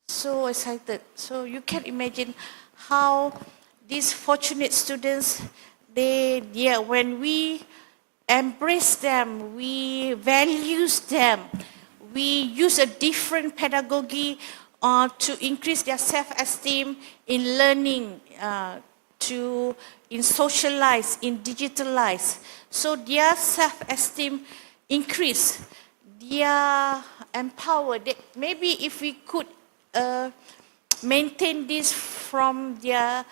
So excited. So you can imagine how these fortunate students, when we embrace them, we value them, we use a different pedagogy to increase their self-esteem in learning, in socialize, in digitalize. So their self-esteem increase, they are empowered. Maybe if we could maintain this from their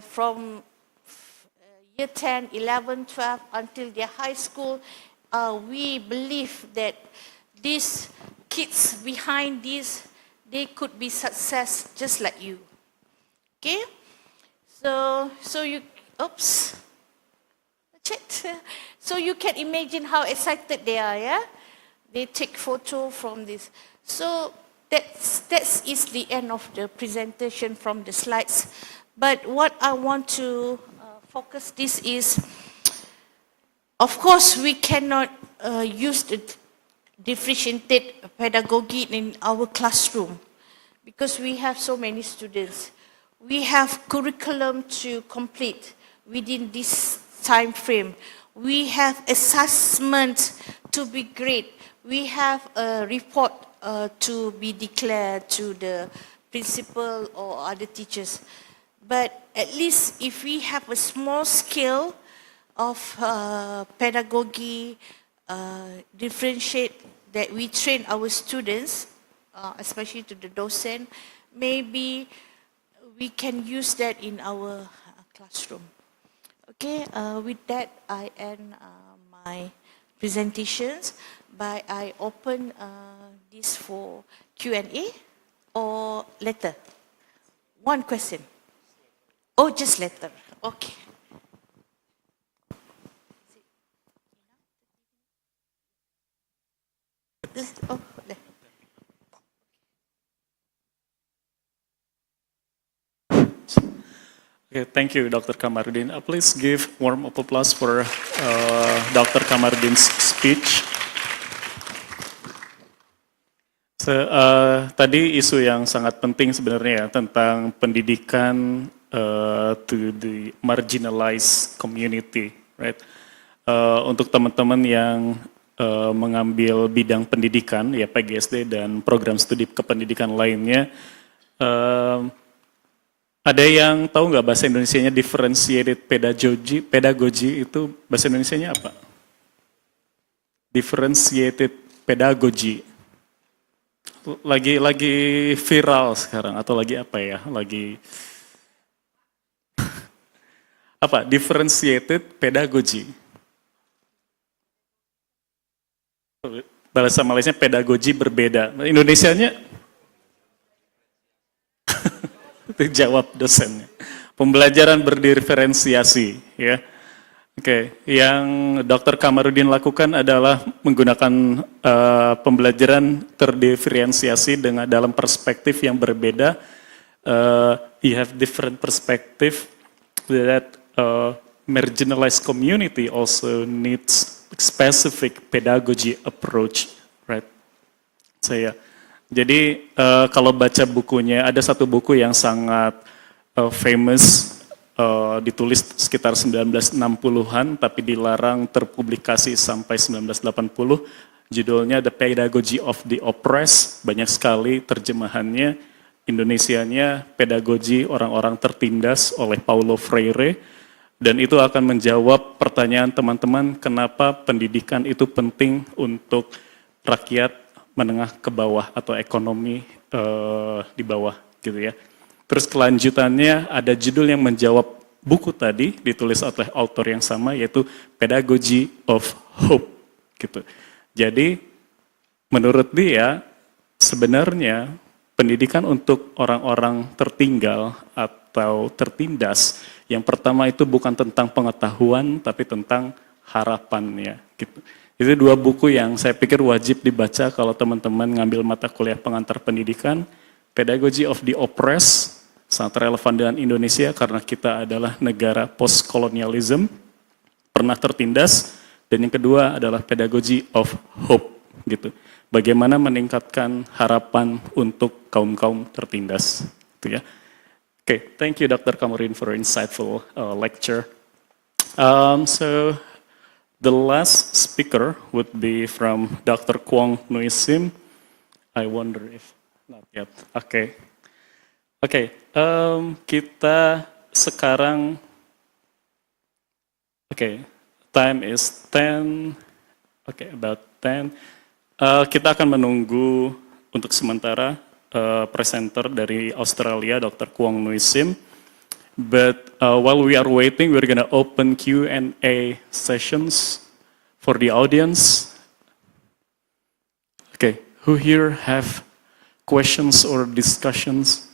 from year 10, 11, 12 until their high school, we believe that these kids behind this, they could be success just like you. Okay? So you, oops. So you can imagine how excited they are, yeah? They take photo from this. So that is the end of the presentation from the slides. But what I want to focus this is, of course, we cannot use the differentiated pedagogy in our classroom because we have so many students. We have curriculum to complete within this time frame. We have assessment to be graded. We have a report to be declared to the principal or other teachers. But at least if we have a small scale of pedagogy, differentiate that we train our students, especially to the docent, maybe we can use that in our classroom. Okay, with that I end my presentations, but I open this for Q&A or letter. One question. Oh, just letter. Okay. Oh, there. Okay, thank you, Dr. Kamarudin. Please give warm applause for Dr. Kamarudin's speech. Tadi isu yang sangat penting sebenarnya ya, tentang pendidikan to the marginalized community, right? Untuk teman-teman yang mengambil bidang pendidikan, ya PGSD dan program studi kependidikan lainnya, ada yang tahu nggak bahasa Indonesianya differentiated pedagogy itu bahasa Indonesianya apa? Differentiated pedagogy. Lagi viral sekarang atau lagi apa ya? Lagi apa? Differentiated pedagogy. Bahasa Malaysia pedagogi berbeda. Indonesianya jawab dosennya. Pembelajaran berdiferensiasi, ya. Oke, yang Dr. Kamarudin lakukan adalah menggunakan pembelajaran terdiferensiasi dengan dalam perspektif yang berbeda. You have different perspective that marginalized community also needs specific pedagogy approach, right? Jadi kalau baca bukunya, ada satu buku yang sangat famous, ditulis sekitar 1960-an, tapi dilarang terpublikasi sampai 1980. Judulnya The Pedagogy of the Oppressed, banyak sekali terjemahannya. Indonesianya Pedagogi Orang-orang Tertindas oleh Paulo Freire. Dan itu akan menjawab pertanyaan teman-teman, kenapa pendidikan itu penting untuk rakyat menengah ke bawah atau ekonomi di bawah gitu ya. Terus kelanjutannya ada judul yang menjawab buku tadi ditulis oleh author yang sama yaitu Pedagogy of Hope gitu. Jadi menurut dia sebenarnya pendidikan untuk orang-orang tertinggal atau tertindas yang pertama itu bukan tentang pengetahuan tapi tentang harapannya gitu. Itu dua buku yang saya pikir wajib dibaca kalau teman-teman ngambil mata kuliah pengantar pendidikan. Pedagogy of the Oppressed, sangat relevan dengan Indonesia karena kita adalah negara post-kolonialism, pernah tertindas. Dan yang kedua adalah Pedagogy of Hope, gitu. Bagaimana meningkatkan harapan untuk kaum-kaum tertindas. Gitu ya. Okay, thank you Dr. Kamarudin for insightful lecture. So, the last speaker would be from Dr. Kwong Nui Sim. I wonder if not yet. Okay. Okay. Kita sekarang. Okay. Time is 10. Okay, about 10. Kita akan menunggu untuk sementara presenter dari Australia, Dr. Kwong Nui Sim. But while we are waiting, we're going to open Q&A sessions For the audience, okay, who here have questions or discussions?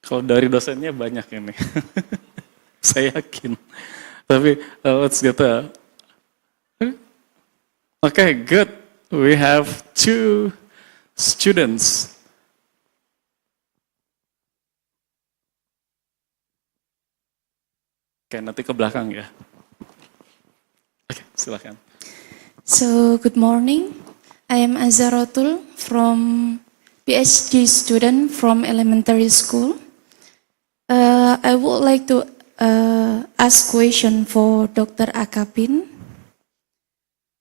Kalau dari dosennya banyak ini, saya yakin. Tapi let's get okay, good. We have 2 students. Oke, nanti ke belakang ya. Oke, silakan. So, good morning. I am Azaratul from PhD student from elementary school. I would like to ask question for Dr. Akapin.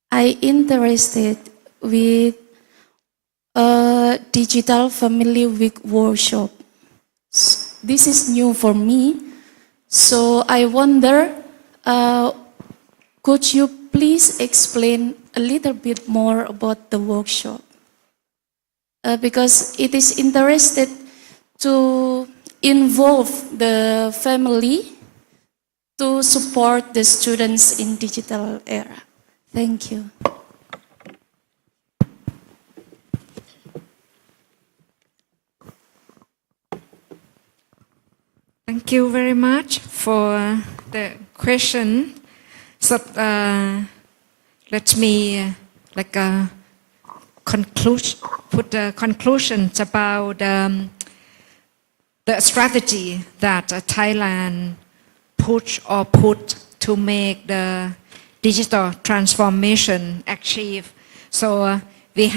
I interested with a digital family week workshop. This is new for me, so I wonder, could you please explain a little bit more about the workshop? Because it is interested to involve the family to support the students in digital era. Thank you. Thank you very much for the question. So let me put the conclusions about the strategy that Thailand put to make the digital transformation achieve. So we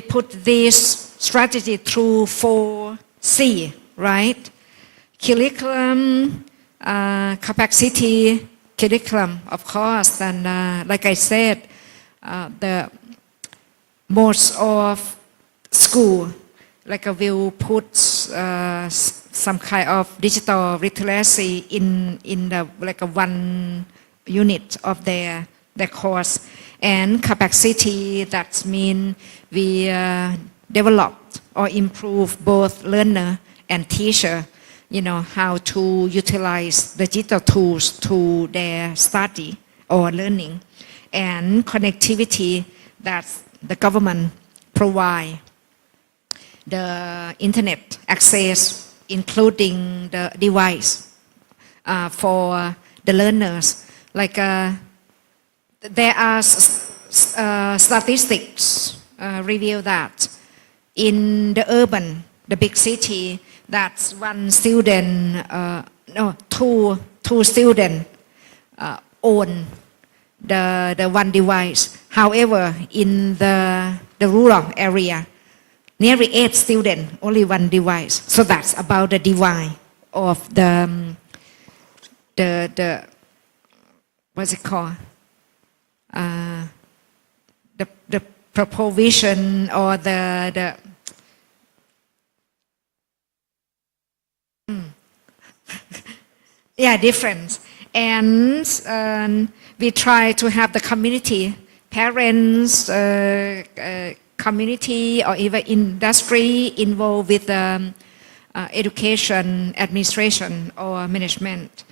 put this strategy through 4C, right? Curriculum, capacity, curriculum, of course, and like I said, the most of school will put some kind of digital literacy in the one unit of their course, and capacity, that means we developed or improve both learner and teacher, how to utilize digital tools to their study or learning, and connectivity that the government provide the internet access, including the device for the learners. There are statistics reveal that in the urban, the big city, that's one student, two students own the one device. However, in the rural area, nearly 8 students, only one device. So that's about the device of the what's it called? The provision or the yeah, difference. And we try to have the community, parents, community, or even industry involved with education, administration, or management.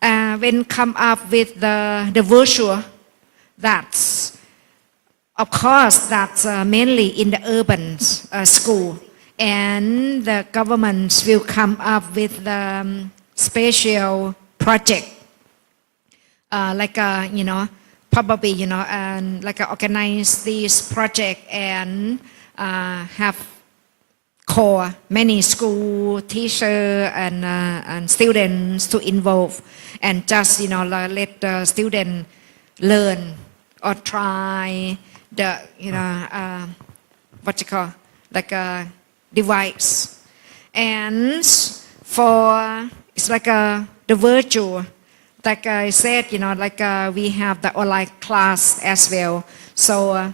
When come up with the virtual, that's of course that's mainly in the urban school, and the government will come up with the special project, probably and organize this project and have core many school teacher and students to involve, and just let the student learn or try the what you call a device. And for it's the virtual, like I said, we have the online class as well. So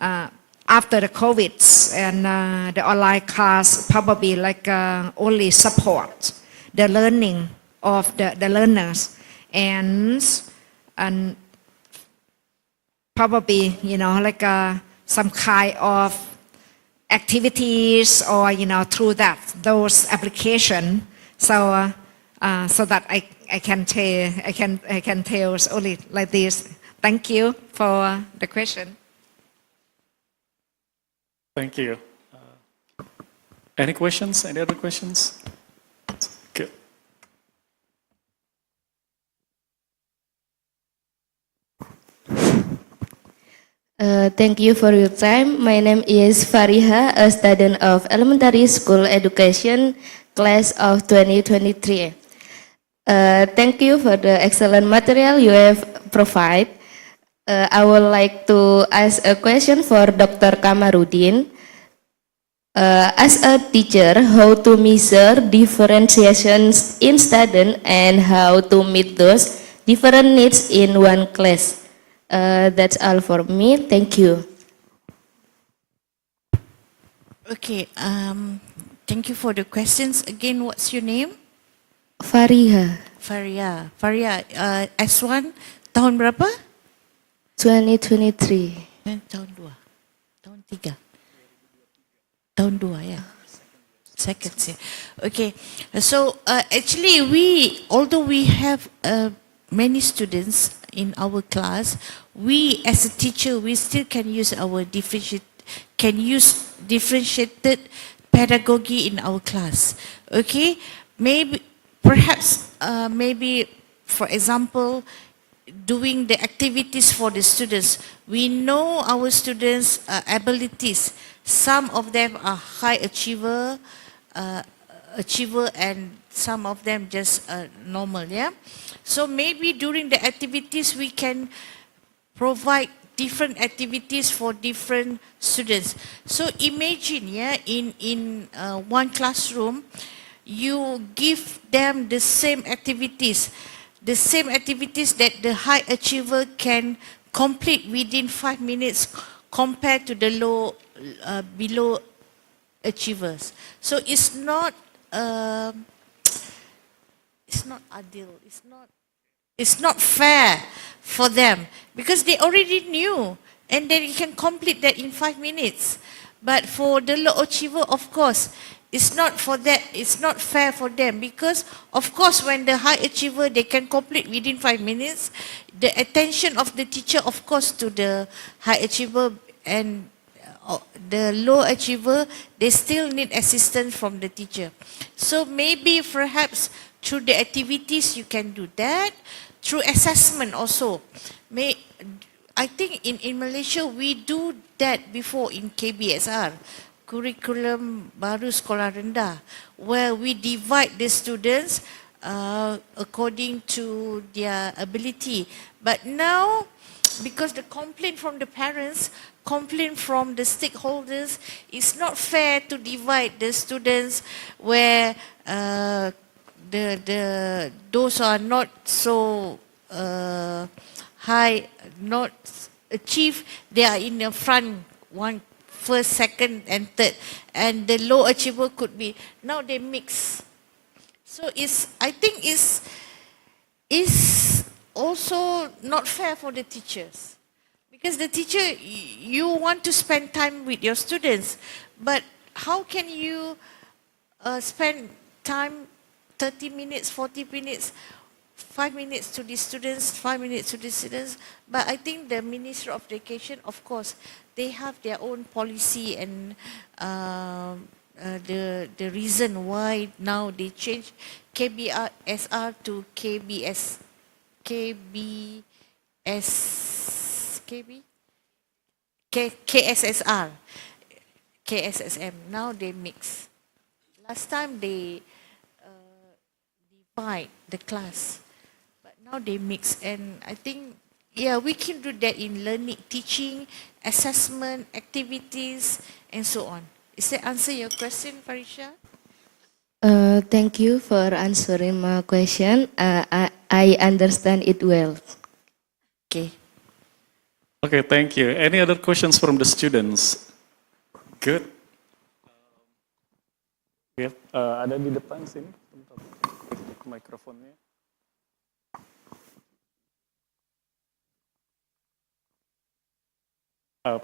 after the COVID and the online class probably only support the learning of the learners, and probably some kind of activities or through those application So that I can tell only like this. Thank you for the question. Thank you. Any questions? Any other questions? Good. Thank you for your time. My name is Fariha, a student of elementary school education, class of 2023. Thank you for the excellent material you have provided. I would like to ask a question for Dr. Kamarudin. As a teacher, how to measure differentiations in students and how to meet those different needs in one class. That's all for me. Thank you. Okay, thank you for the questions. Again, what's your name? Fariha. Faria. Faria, S1 tahun berapa? 2023. Tahun 2. Tahun 3. Tahun 2 ya. Seconds ya. Okay. So actually although we have many students in our class, we as a teacher we still can use differentiated pedagogy in our class. Okay? Maybe for example doing the activities for the students. We know our students' abilities. Some of them are high achiever and some of them just normal, yeah. So maybe during the activities we can provide different activities for different students. So imagine, yeah, in one classroom, you give them the same activities that the high achiever can complete within 5 minutes compared to the below achievers. So it's not ideal. It's not fair for them because they already knew and then you can complete that in 5 minutes. But for the low achiever, of course, it's not fair for them because of course when the high achiever they can complete within 5 minutes, the attention of the teacher of course to the high achiever and the low achiever, they still need assistance from the teacher. So maybe perhaps through the activities you can do that, through assessment also. I think in Malaysia we do that before in KBSR, Curriculum Baru Sekolah Rendah, where we divide the students according to their ability. But now, because the complaint from the parents, complaint from the stakeholders, it's not fair to divide the students where those are not so high, not achieve, they are in the front, first, second and third, and the low achiever could be, now they mix. So I think it's also not fair for the teachers. Because the teacher, you want to spend time with your students, but how can you spend time 30 minutes, 40 minutes, 5 minutes to the students, 5 minutes to the students? But I think the Ministry of Education, of course, they have their own policy and the reason why now they change KBSR to KSSR, KSSM. Now they mix. Last time they divide the class, but now they mix. And I think, yeah, we can do that in learning, teaching, assessment, activities, and so on. Does that answer your question, Farisha? Thank you for answering my question. I understand it well. Okay. Okay, thank you. Any other questions from the students? Good. Ada di depan sini. Mikrofonnya.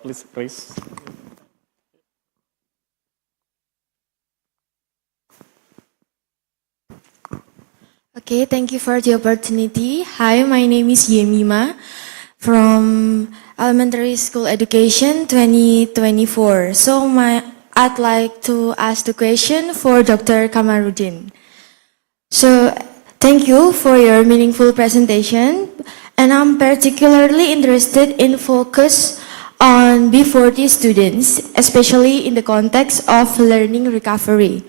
Please raise. Okay, thank you for the opportunity. Hi, my name is Yemima from Elementary School Education 2024. So I'd like to ask the question for Dr. Kamarudin. So thank you for your meaningful presentation, and I'm particularly interested in focus on B40 students, especially in the context of learning recovery.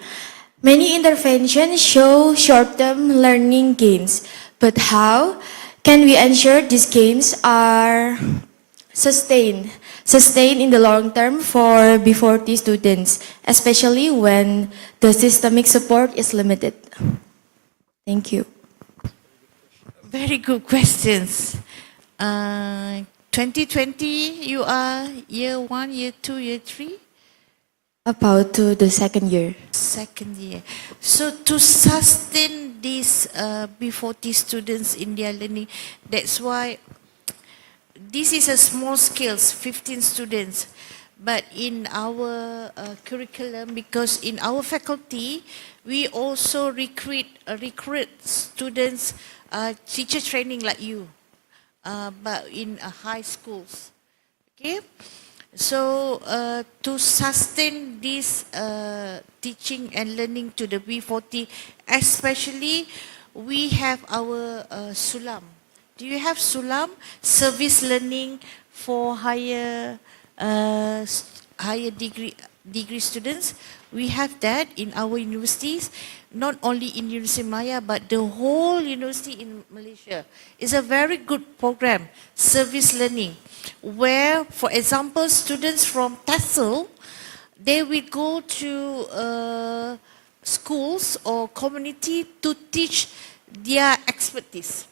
Many interventions show short-term learning gains, but how can we ensure these gains are sustained in the long term for B40 students, especially when the systemic support is limited? Thank you. Very good questions. 2020, you are year 1, year 2, year 3? About to the second year. Second year. So to sustain these B40 students in their learning, that's why this is a small scale, 15 students. But in our curriculum, because in our faculty, we also recruit students, teacher training like you, but in high schools. Okay, so to sustain this teaching and learning to the B40, especially we have our Sulam. Do you have Sulam, service learning for higher degree students? We have that in our universities, not only in University Maya, but the whole university in Malaysia. It's a very good program, service learning, where, for example, students from TESOL, they will go to schools or community to teach their expertise.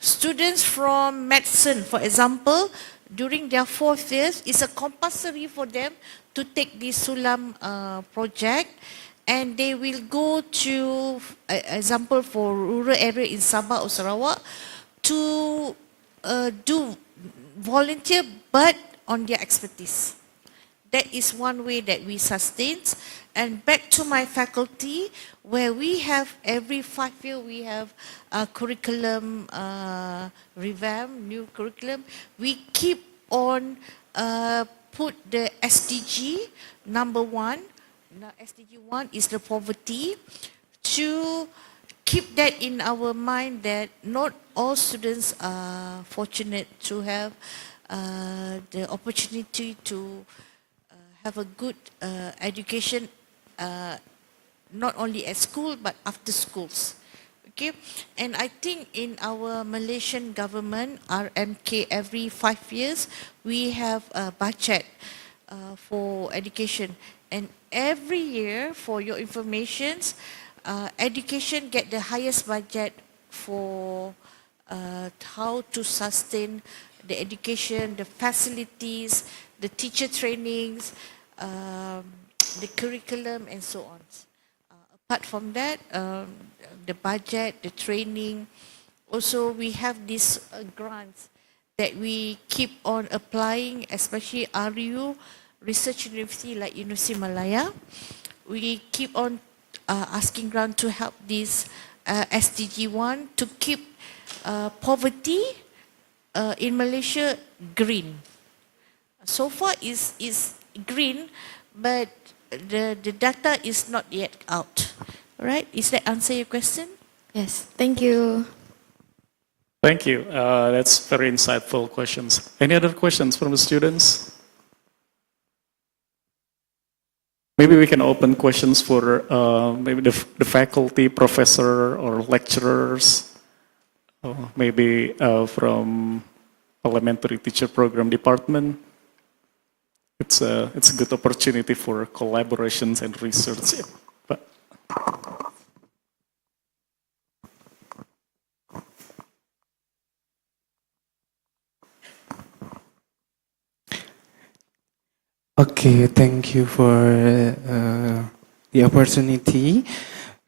Students from medicine, for example, during their 4th years, it's a compulsory for them to take this Sulam project, and they will go to, example, for rural area in Sabah or Sarawak, to do volunteer, but on their expertise. That is one way that we sustain. And back to my faculty, where we have every 5 years we have a curriculum revamp, new curriculum. We keep on put the SDG number 1. Now, SDG 1 is the poverty. To keep that in our mind that not all students are fortunate to have the opportunity to have a good education, not only at school but after schools. Okay, and I think in our Malaysian government, RMK, every 5 years we have a budget for education, and every year, for your informations, education get the highest budget for how to sustain the education, the facilities, the teacher trainings, the curriculum, and so on. Apart from that, the budget, the training, also we have these grants that we keep on applying, especially RU, Research University like University Malaya. We keep on asking grant to help this SDG 1 to keep poverty in Malaysia green. So far is green, but the data is not yet out. Right? Is that answer your question? Yes, thank you. Thank you. That's very insightful questions. Any other questions from the students? Maybe we can open questions for maybe the faculty, professor, or lecturers, or maybe from elementary teacher program department. It's a good opportunity for collaborations and research. But okay, thank you for the opportunity.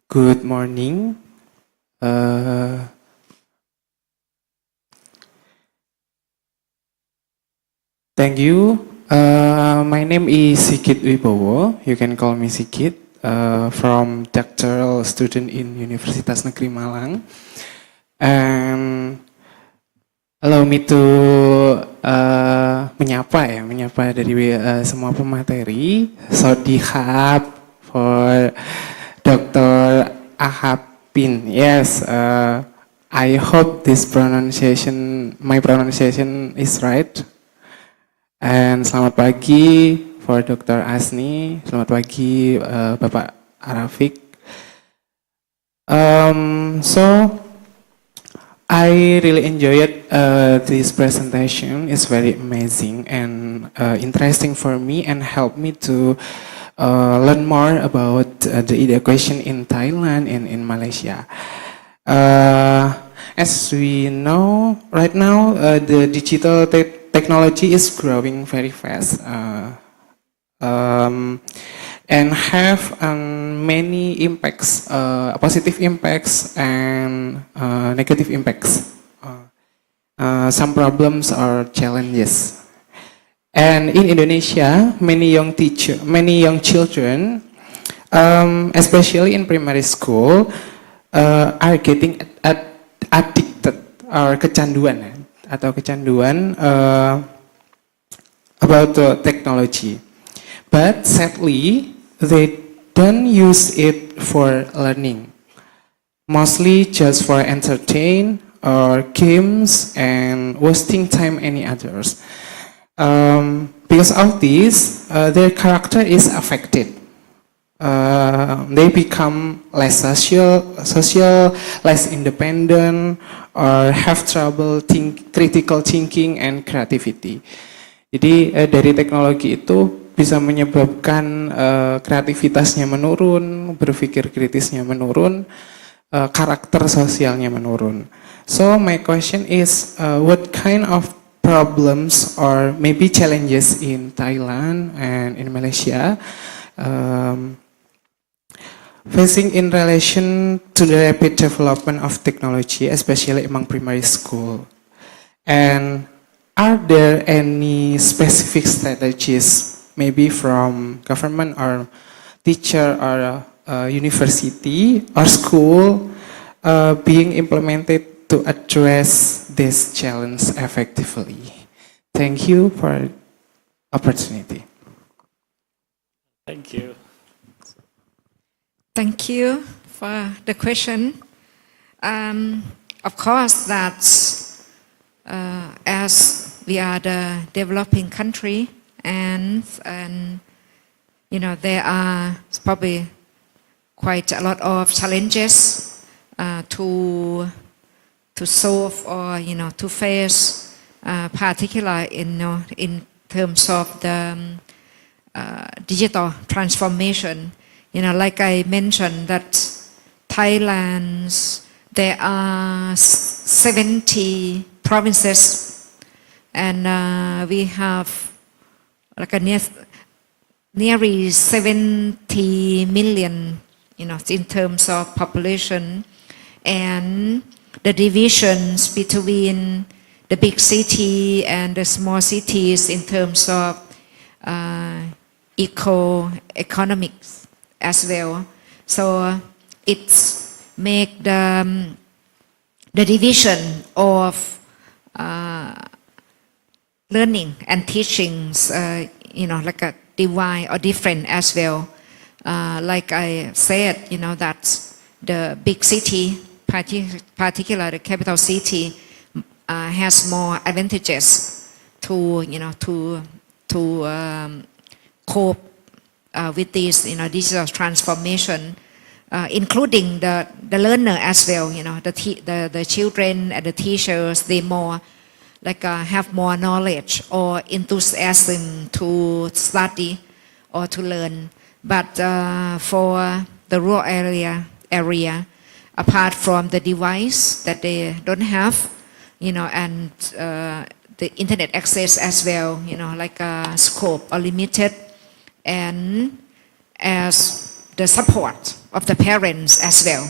Good morning. Thank you. My name is Sigit Wibowo. You can call me Sigit. from doctoral student in Universitas Negeri Malang. And allow me to menyapa dari semua pemateri. Sodihab for Dr. Ahapin. Yes, I hope my pronunciation is right. And selamat pagi for Dr. Asni. Selamat pagi Bapak Arafik. So I really enjoyed this presentation. It's very amazing and interesting for me and helped me to learn more about the education in Thailand and in Malaysia. As we know, right now the digital technology is growing very fast and have many impacts, positive impacts and negative impacts. Some problems or challenges. And in Indonesia, many young children, especially in primary school, are getting addicted or kecanduan about the technology. But sadly, they don't use it for learning, mostly just for entertain or games and wasting time any others. Because of this, their character is affected. They become less social, less independent, or have trouble critical thinking and creativity. Jadi dari teknologi itu bisa menyebabkan kreativitasnya menurun, berpikir kritisnya menurun, karakter sosialnya menurun. So my question is, what kind of problems or maybe challenges in Thailand and in Malaysia facing in relation to the rapid development of technology, especially among primary school? And are there any specific strategies, maybe from government or teacher or university or school, being implemented to address this challenge effectively? Thank you for opportunity. Thank you. Thank you for the question. Of course, that's as we are the developing country, and you know, there are probably quite a lot of challenges to solve or to face, particularly in terms of the digital transformation. Like I mentioned that Thailand, there are 70 provinces, and we have like nearly 70 million, in terms of population, and the divisions between the big city and the small cities in terms of economics as well. So it's make the division of learning and teachings, like a divide or different as well. Like I said, that the big city, particularly the capital city, has more advantages to cope with this digital transformation, including the learner as well. The children and the teachers, they more like have more knowledge or enthusiasm to study or to learn. But for the rural area, apart from the device that they don't have, and the internet access as well, like scope or limited, and as the support of the parents as well.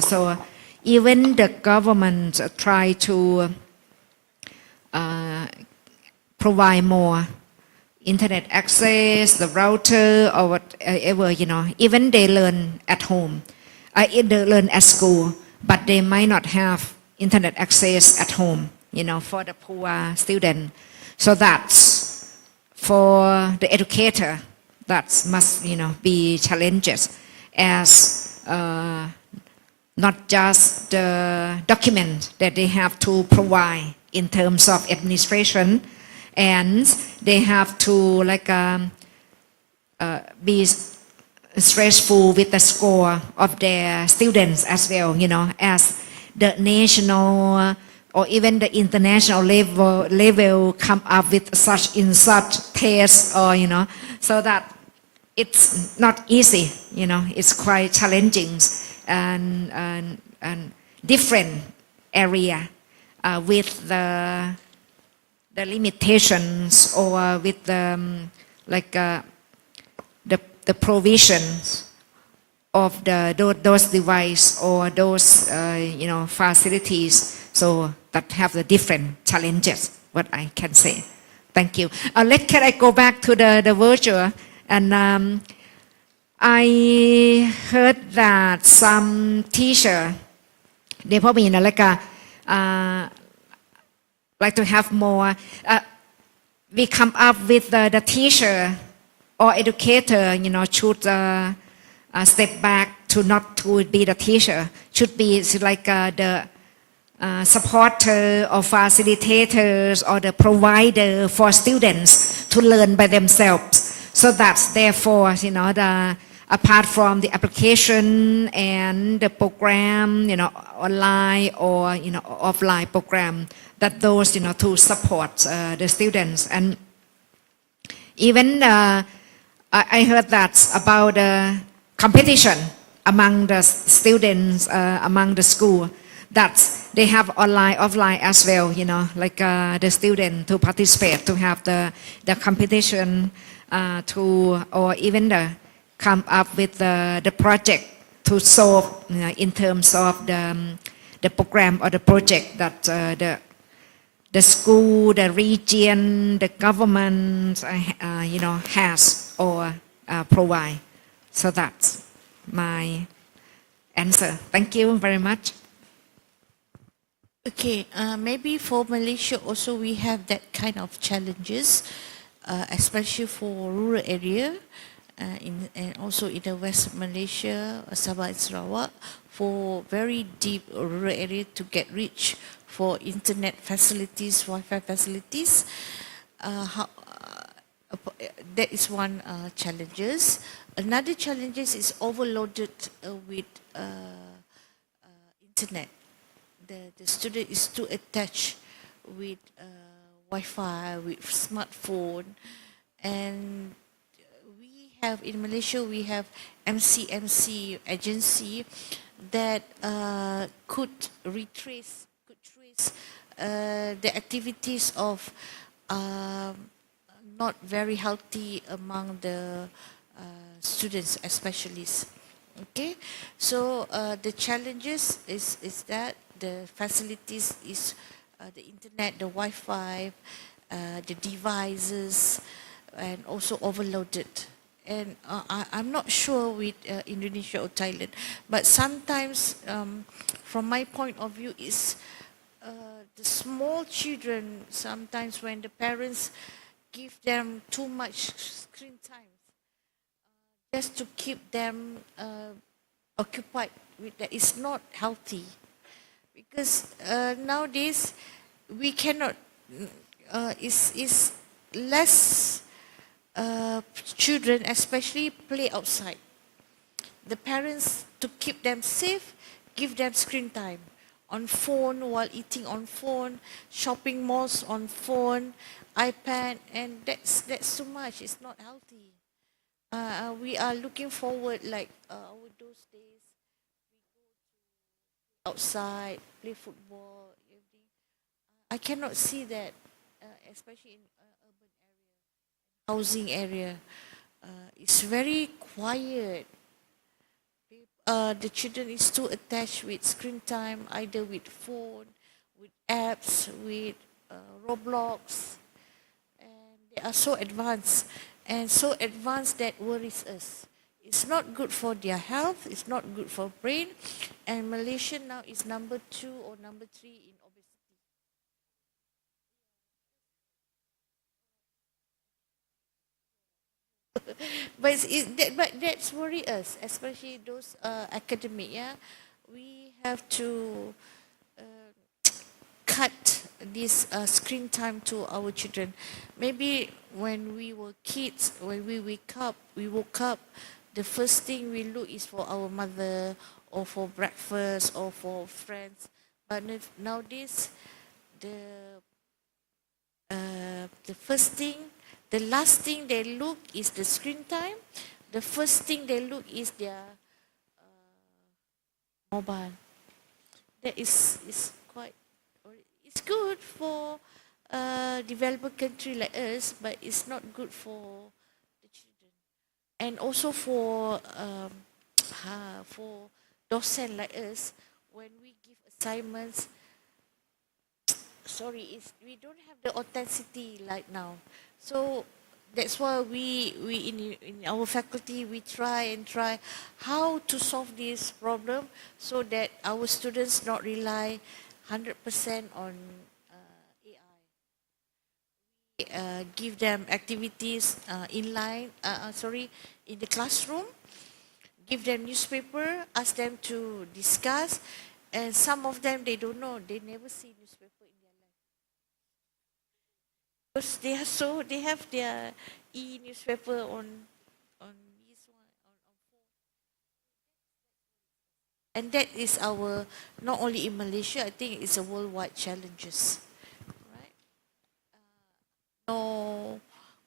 So even the government try to provide more internet access, the router, or whatever, even they learn at home, they learn at school, but they might not have internet access at home, for the poor student. So that's for the educator, that must, be challenges as not just the document that they have to provide in terms of administration, and they have to be stressful with the score of their students as well, as the national or even the international level come up with such tests, or so that it's not easy, it's quite challenging and different area with the limitations, or with the the provisions of those devices or those facilities, so that have the different challenges, what I can say. Thank you. Can I go back to the virtual? And I heard that some teacher, they probably like to have more. We come up with the teacher or educator, should step back to not to be the teacher, should be like the supporter or facilitators or the provider for students to learn by themselves. So that's therefore, apart from the application and the program, online or offline program, that those to support the students. And even I heard that about the competition among the students, among the school, that they have online, offline as well, the student to participate, to have the competition, or even come up with the project to solve, in terms of the program or the project that the school, the region, the government, has or provide. So that's my answer. Thank you very much. Okay, maybe for Malaysia also we have that kind of challenges, especially for rural area, and also in the West Malaysia, Sabah and Sarawak, for very deep rural area to get reach for internet facilities, Wi-Fi facilities. That is one challenges. Another challenges is overloaded with internet. The student is too attached with Wi-Fi, with smartphone, and we have in Malaysia we have MCMC agency that could trace the activities of not very healthy among the students, especially. Okay, so the challenges is that the facilities is the internet, the Wi-Fi, the devices, and also overloaded. And I'm not sure with Indonesia or Thailand, but sometimes from my point of view is the small children, sometimes when the parents give them too much screen time, just to keep them occupied with that, is not healthy. Because nowadays we cannot, is less children especially play outside. The parents, to keep them safe, give them screen time on phone, while eating on phone, shopping malls on phone, iPad, and that's too much. It's not healthy. We are looking forward like those days outside, play football, everything. I cannot see that, especially in urban area, housing area. It's very quiet. The children is too attached with screen time, either with phone, with apps, with Roblox, and They are so advanced, and so advanced that worries us. It's not good for their health, it's not good for brain, and Malaysia now is number 2 or number 3 in obesity. But that's worry us, especially those academic. Yeah, we have to cut this screen time to our children. Maybe when we were kids, when we woke up, the first thing we look is for our mother or for breakfast or for friends. But nowadays, the first thing, the last thing they look is the screen time. The first thing they look is their mobile. That is quite. It's good for a developed country like us, but it's not good for the children, and also for docent like us. When we give assignments, sorry, we don't have the authenticity like now. So that's why we in our faculty we try how to solve this problem so that our students not rely 100% on AI. Give them activities in the classroom. Give them newspaper, ask them to discuss, and some of them they don't know, they never see newspaper in their life. Because they have their e-newspaper on this one on phone. And that is our, not only in Malaysia, I think it's a worldwide challenges. Right? No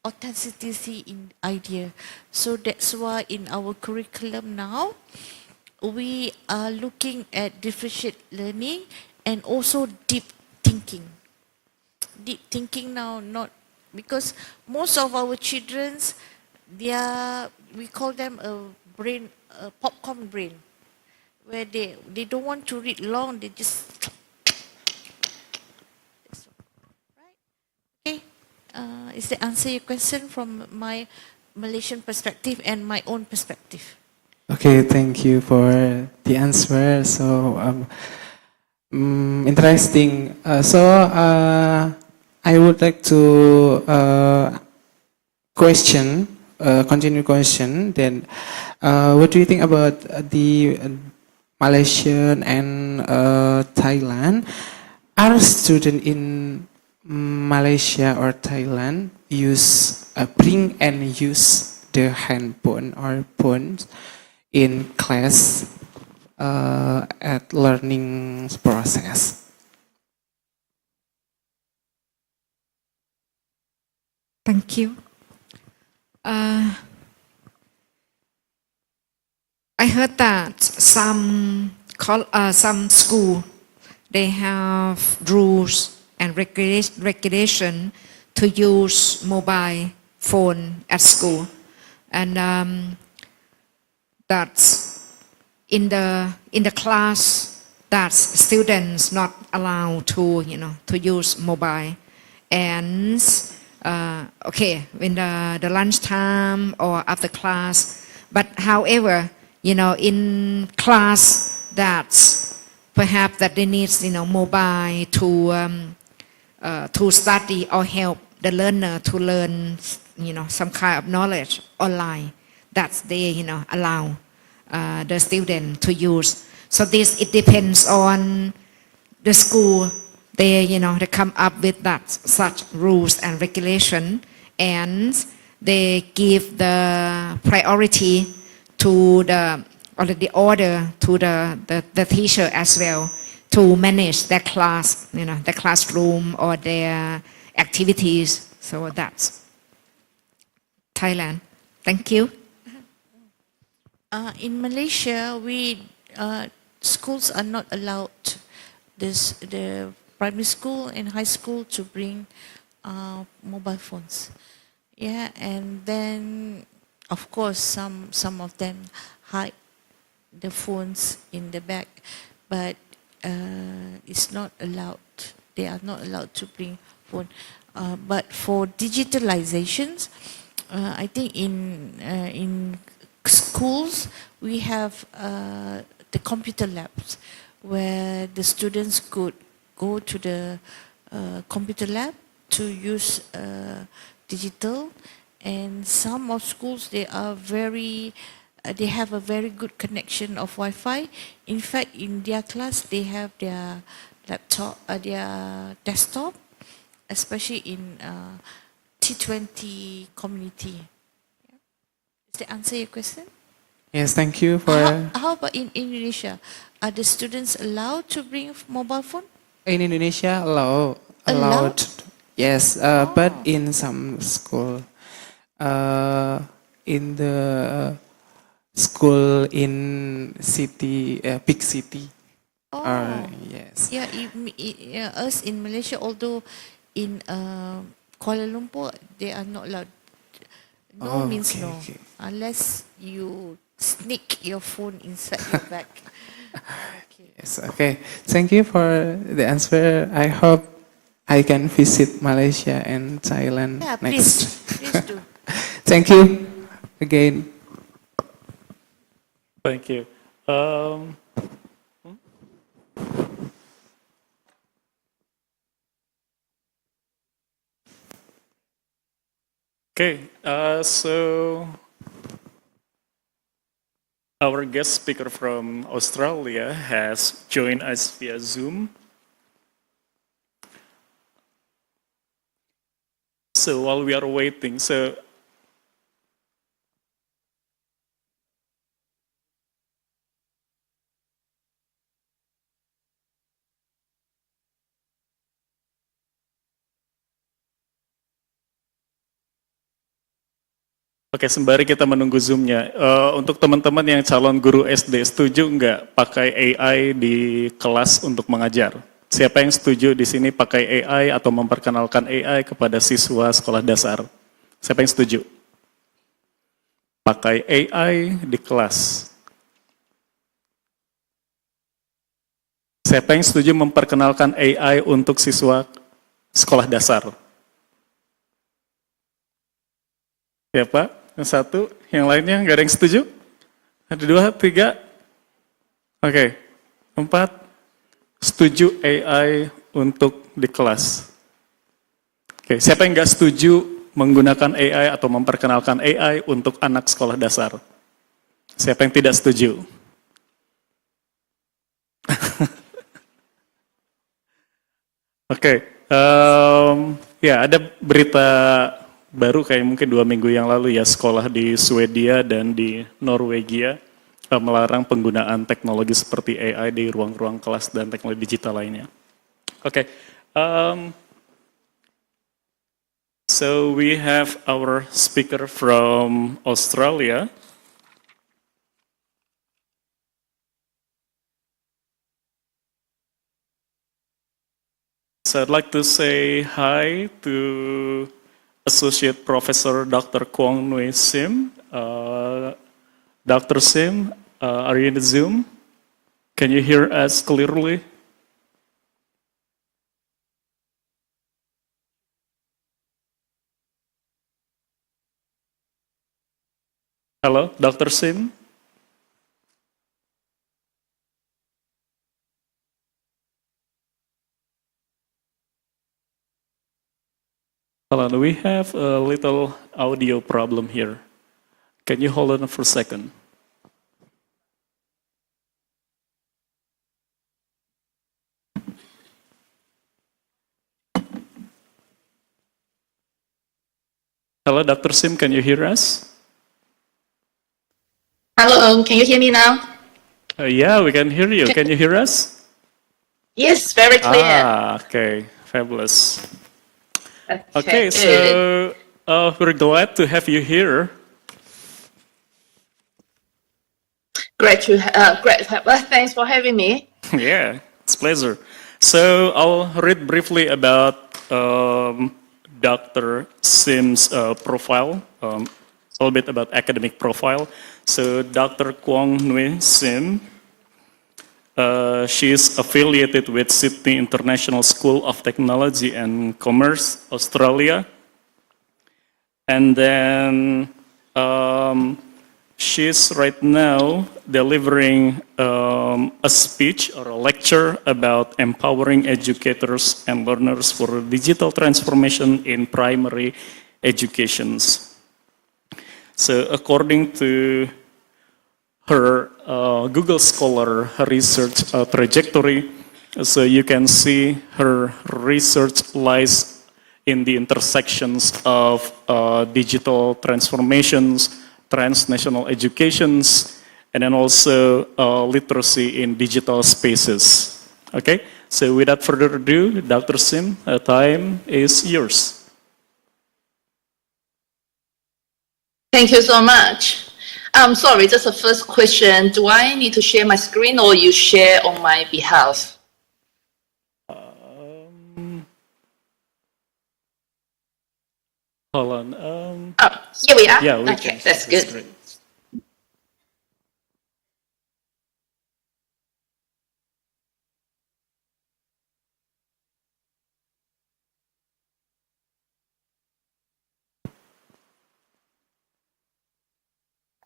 authenticity in idea. So that's why in our curriculum now, we are looking at differentiate learning and also deep thinking. Deep thinking now, not because most of our children's, we call them a popcorn brain, where they don't want to read long, they just right. Okay, is that answer your question from my Malaysian perspective and my own perspective? Okay, thank you for the answer. So interesting. I would like to continue question. Then, what do you think about the Malaysian and Thailand? Are students in Malaysia or Thailand bring and use the handphone or phones in class at learning process? Thank you. I heard that some school they have rules and regulation to use mobile phone at school, and that's in the class that students not allowed to use mobile, and okay, in the lunchtime or after class. But however, in class that's perhaps that they need mobile to study or help the learner to learn some kind of knowledge online. That's they allow the student to use. So it depends on the school. They come up with such rules and regulation, and they give the priority to the order to the teacher as well to manage their class, their classroom or their activities. So that's Thailand. Thank you. In Malaysia, schools are not allowed the primary school and high school to bring mobile phones. Yeah, and then of course some of them hide the phones in the bag, but it's not allowed. They are not allowed to bring phone. But for digitalizations, I think in schools we have the computer labs where the students could go to the computer lab to use digital, and some of schools they have a very good connection of Wi-Fi. In fact, in their class they have their laptop, their desktop, especially in T20 community. Does that answer your question? Yes, thank you for. How about in Indonesia? Are the students allowed to bring mobile phone? In Indonesia, allowed. Allowed? Yes, but in some school, in the school in city, big city. Yes. Yeah, us in Malaysia, although in Kuala Lumpur, they are not allowed. No means no, unless you sneak your phone inside your bag. Yes, okay. Thank you for the answer. I hope I can visit Malaysia and Thailand Yeah, next. please do. Thank you again. Thank you. Okay, so our guest speaker from Australia has joined us via Zoom. So while we are waiting, Oke, sembari kita menunggu Zoom-nya, untuk teman-teman yang calon guru SD, setuju nggak pakai AI di kelas untuk mengajar? Siapa yang setuju di sini pakai AI atau memperkenalkan AI kepada siswa sekolah dasar? Siapa yang setuju? Pakai AI di kelas. Siapa yang setuju memperkenalkan AI untuk siswa sekolah dasar? Siapa? Yang satu, yang lainnya nggak ada yang setuju? Ada dua, tiga. Oke, empat. Setuju AI untuk di kelas. Oke, siapa yang nggak setuju menggunakan AI atau memperkenalkan AI untuk anak sekolah dasar? Siapa yang tidak setuju? Oke, ya ada berita baru kayak mungkin 2 minggu yang lalu ya, sekolah di Swedia dan di Norwegia melarang penggunaan teknologi seperti AI di ruang-ruang kelas dan teknologi digital lainnya. Oke, so we have our speaker from Australia. So I'd like to say hi to Associate Professor Dr. Kwong Nui Sim. Dr. Sim, are you in the Zoom? Can you hear us clearly? Hello, Dr. Sim? Hold on, we have a little audio problem here. Can you hold on for a second? Hello, Dr. Sim, can you hear us? Hello, can you hear me now? Yeah, we can hear you. Can you hear us? Yes, very clear. Okay, fabulous. Okay, so we're glad to have you here. Great. Well, thanks for having me. Yeah, it's a pleasure. So I'll read briefly about Dr. Sim's profile, a little bit about academic profile. So Dr. Kwong Nui Sim She is affiliated with Sydney International School of Technology and Commerce, Australia. And then she's right now delivering a speech or a lecture about empowering educators and learners for digital transformation in primary educations. So according to her Google Scholar research trajectory, so you can see her research lies in the intersections of digital transformations, transnational educations, and then also literacy in digital spaces. Okay, so without further ado, Dr. Sim, time is yours. Thank you so much. Sorry, just the first question. Do I need to share my screen or you share on my behalf? Hold on. Here we are? Yeah, we okay, can that's share the good. screen.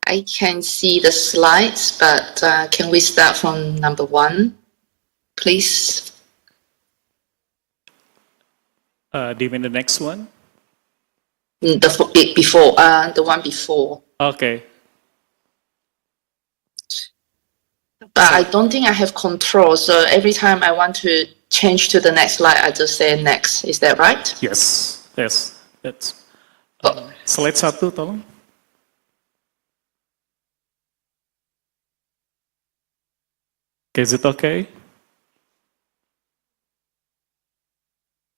I can see the slides, but can we start from number 1, please? Do you mean the next one? The one before. Okay. But I don't think I have control, so every time I want to change to the next slide, I just say next. Is that right? Yes, yes, that's. Slide 1, tolong. Okay, is it okay?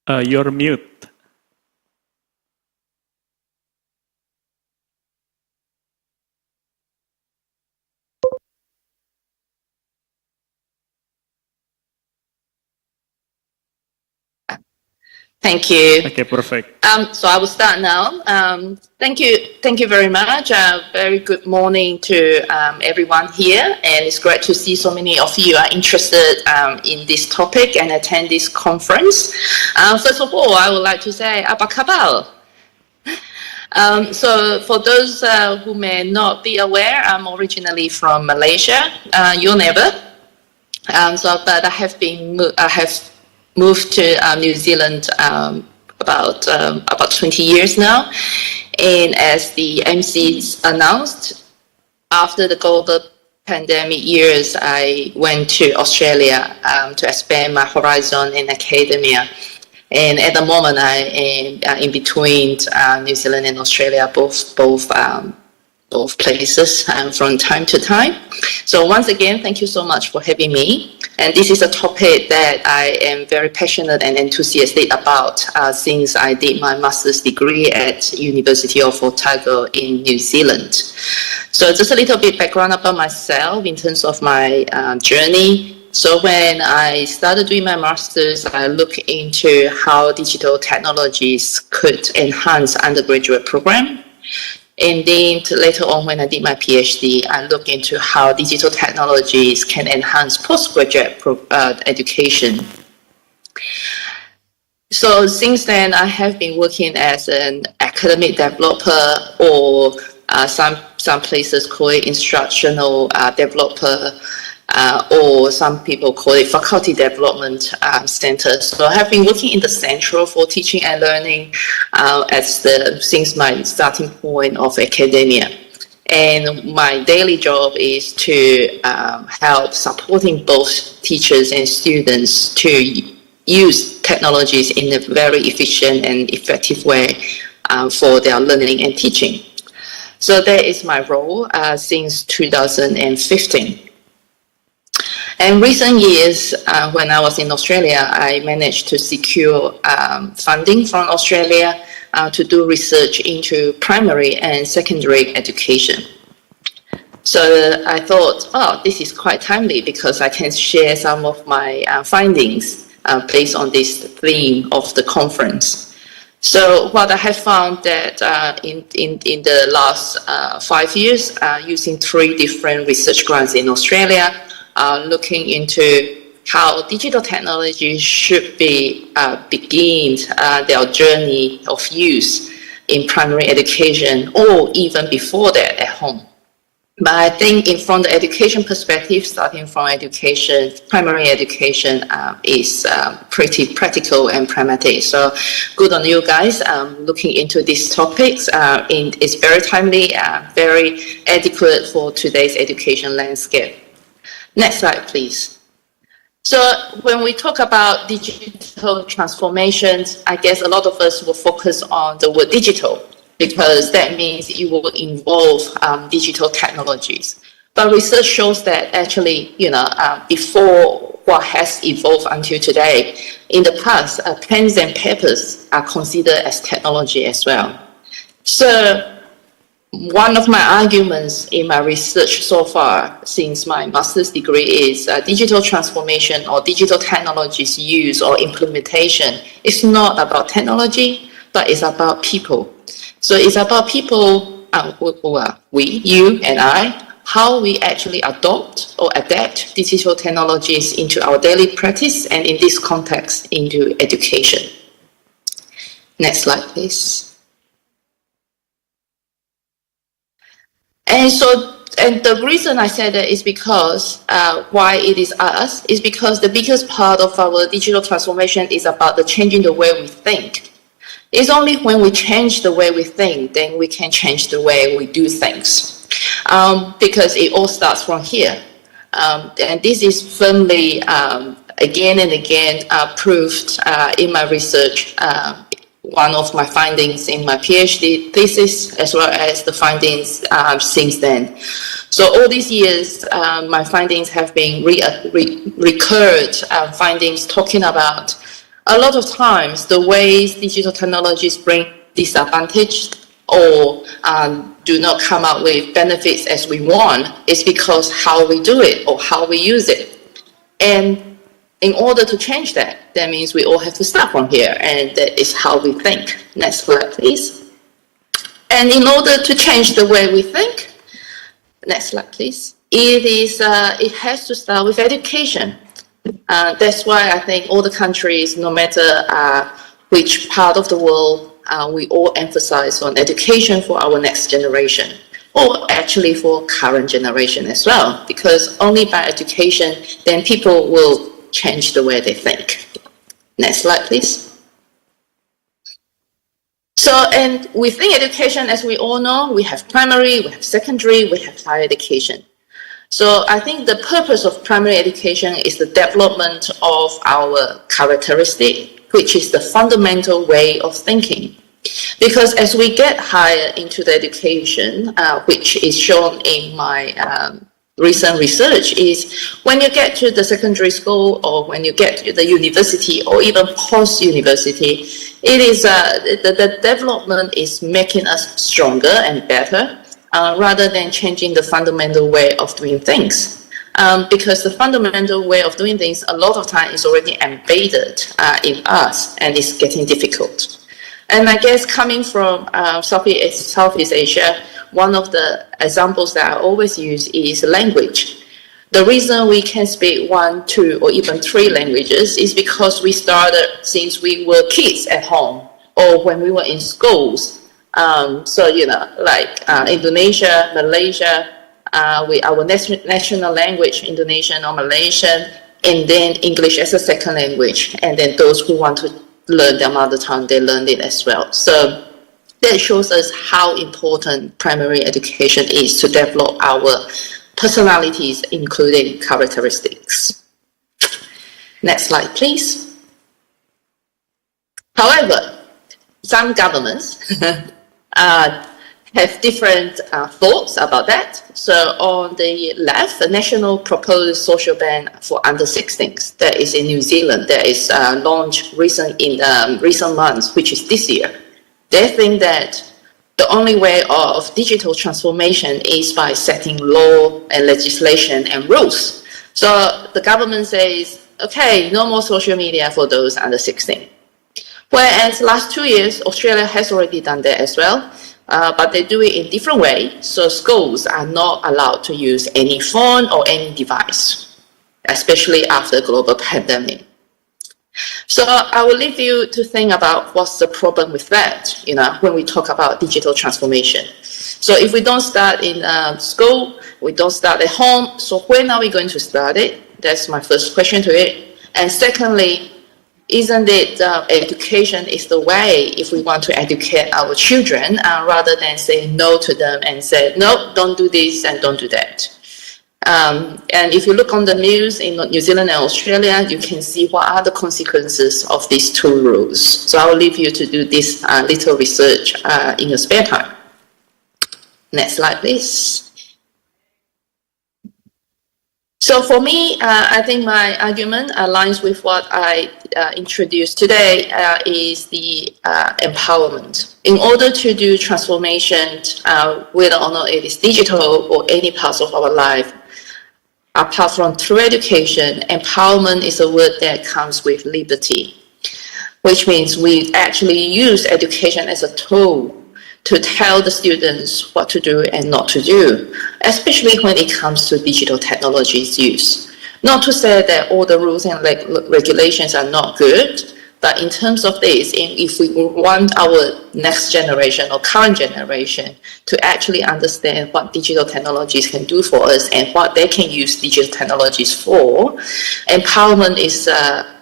You're mute. Thank you. Okay, perfect. So I will start now. Thank you very much. Very good morning to everyone here, and it's great to see so many of you are interested in this topic and attend this conference. First of all, I would like to say apa khabar? So for those who may not be aware, I'm originally from Malaysia, your neighbor. But I have moved to New Zealand about 20 years now. And as the MCs announced, after the global pandemic years, I went to Australia to expand my horizon in academia. And at the moment, I am in between New Zealand and Australia, both places from time to time. So once again, thank you so much for having me. And this is a topic that I am very passionate and enthusiastic about since I did my master's degree at University of Otago in New Zealand. So just a little bit background about myself in terms of my journey. So when I started doing my master's, I looked into how digital technologies could enhance undergraduate program. And then later on, when I did my PhD, I looked into how digital technologies can enhance postgraduate education. So since then, I have been working as an academic developer, or some places call it instructional developer, or some people call it faculty development center. So I have been working in the central for teaching and learning since my starting point of academia. And my daily job is to help supporting both teachers and students to use technologies in a very efficient and effective way for their learning and teaching. So that is my role since 2015. And recent years, when I was in Australia, I managed to secure funding from Australia to do research into primary and secondary education. So I thought, oh, this is quite timely because I can share some of my findings based on this theme of the conference. So what I have found that in the last 5 years, using 3 different research grants in Australia, looking into how digital technology should be begin their journey of use in primary education or even before that at home. But I think from the education perspective, starting from education, primary education is pretty practical and pragmatic. So good on you guys looking into these topics. It's very timely, very adequate for today's education landscape. Next slide, please. So when we talk about digital transformations, I guess a lot of us will focus on the word digital, because that means it will involve digital technologies. But research shows that actually, before what has evolved until today, in the past, pens and papers are considered as technology as well. So one of my arguments in my research so far since my master's degree is digital transformation or digital technologies use or implementation is not about technology, but it's about people. So it's about people, who are we, you and I, how we actually adopt or adapt digital technologies into our daily practice and in this context into education. Next slide, please. And the reason I said that is because why it is us is because the biggest part of our digital transformation is about the changing the way we think. It's only when we change the way we think, then we can change the way we do things. Because it all starts from here. And this is firmly, again and again, proved in my research. One of my findings in my PhD thesis, as well as the findings since then. So all these years, my findings have been recurred findings talking about a lot of times the ways digital technologies bring disadvantage or do not come out with benefits as we want is because how we do it or how we use it. And in order to change that, that means we all have to start from here, and that is how we think. Next slide, please. And in order to change the way we think, next slide, please. It has to start with education. That's why I think all the countries, no matter which part of the world, we all emphasize on education for our next generation, or actually for current generation as well, because only by education, then people will change the way they think. Next slide, please. So, and within education, as we all know, we have primary, we have secondary, we have higher education. So I think the purpose of primary education is the development of our characteristic, which is the fundamental way of thinking. Because as we get higher into the education, which is shown in my recent research, is when you get to the secondary school or when you get to the university or even post-university, it is the development is making us stronger and better rather than changing the fundamental way of doing things. Because the fundamental way of doing things a lot of time is already embedded in us and it's getting difficult. And I guess coming from Southeast Asia, one of the examples that I always use is language. The reason we can speak 1, 2, or even 3 languages is because we started since we were kids at home or when we were in schools. So, like Indonesia, Malaysia, our national language, Indonesian or Malaysian, and then English as a second language. And then those who want to learn their mother tongue, they learn it as well. So that shows us how important primary education is to develop our personalities, including characteristics. Next slide, please. However, some governments have different thoughts about that. So on the left, the national proposed social ban for under 16s, that is in New Zealand, that is launched in recent months, which is this year. They think that the only way of digital transformation is by setting law and legislation and rules. So the government says, okay, no more social media for those under 16. Whereas last 2 years, Australia has already done that as well, but they do it in different ways. So schools are not allowed to use any phone or any device. especially after global pandemic. So I will leave you to think about what's the problem with that, when we talk about digital transformation. So if we don't start in school, we don't start at home, so when are we going to start it? That's my first question to it. And secondly, isn't it education is the way if we want to educate our children rather than say no to them and say, no, don't do this and don't do that. And if you look on the news in New Zealand and Australia, you can see what are the consequences of these two rules. So I'll leave you to do this little research in your spare time. Next slide, please. So for me, I think my argument aligns with what I introduced today is the empowerment. In order to do transformation, whether or not it is digital or any parts of our life, apart from through education, empowerment is a word that comes with liberty, which means we actually use education as a tool to tell the students what to do and not to do, especially when it comes to digital technologies use. Not to say that all the rules and regulations are not good, but in terms of this, if we want our next generation or current generation to actually understand what digital technologies can do for us and what they can use digital technologies for, empowerment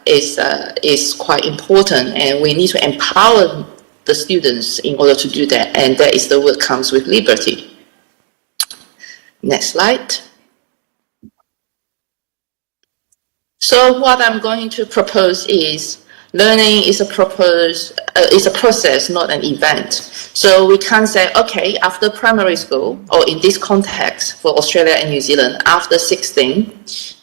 is quite important, and we need to empower the students in order to do that, and that is the word comes with liberty. Next slide. So what I'm going to propose is learning is a process, not an event. So we can't say, okay, after primary school, or in this context for Australia and New Zealand, after 16,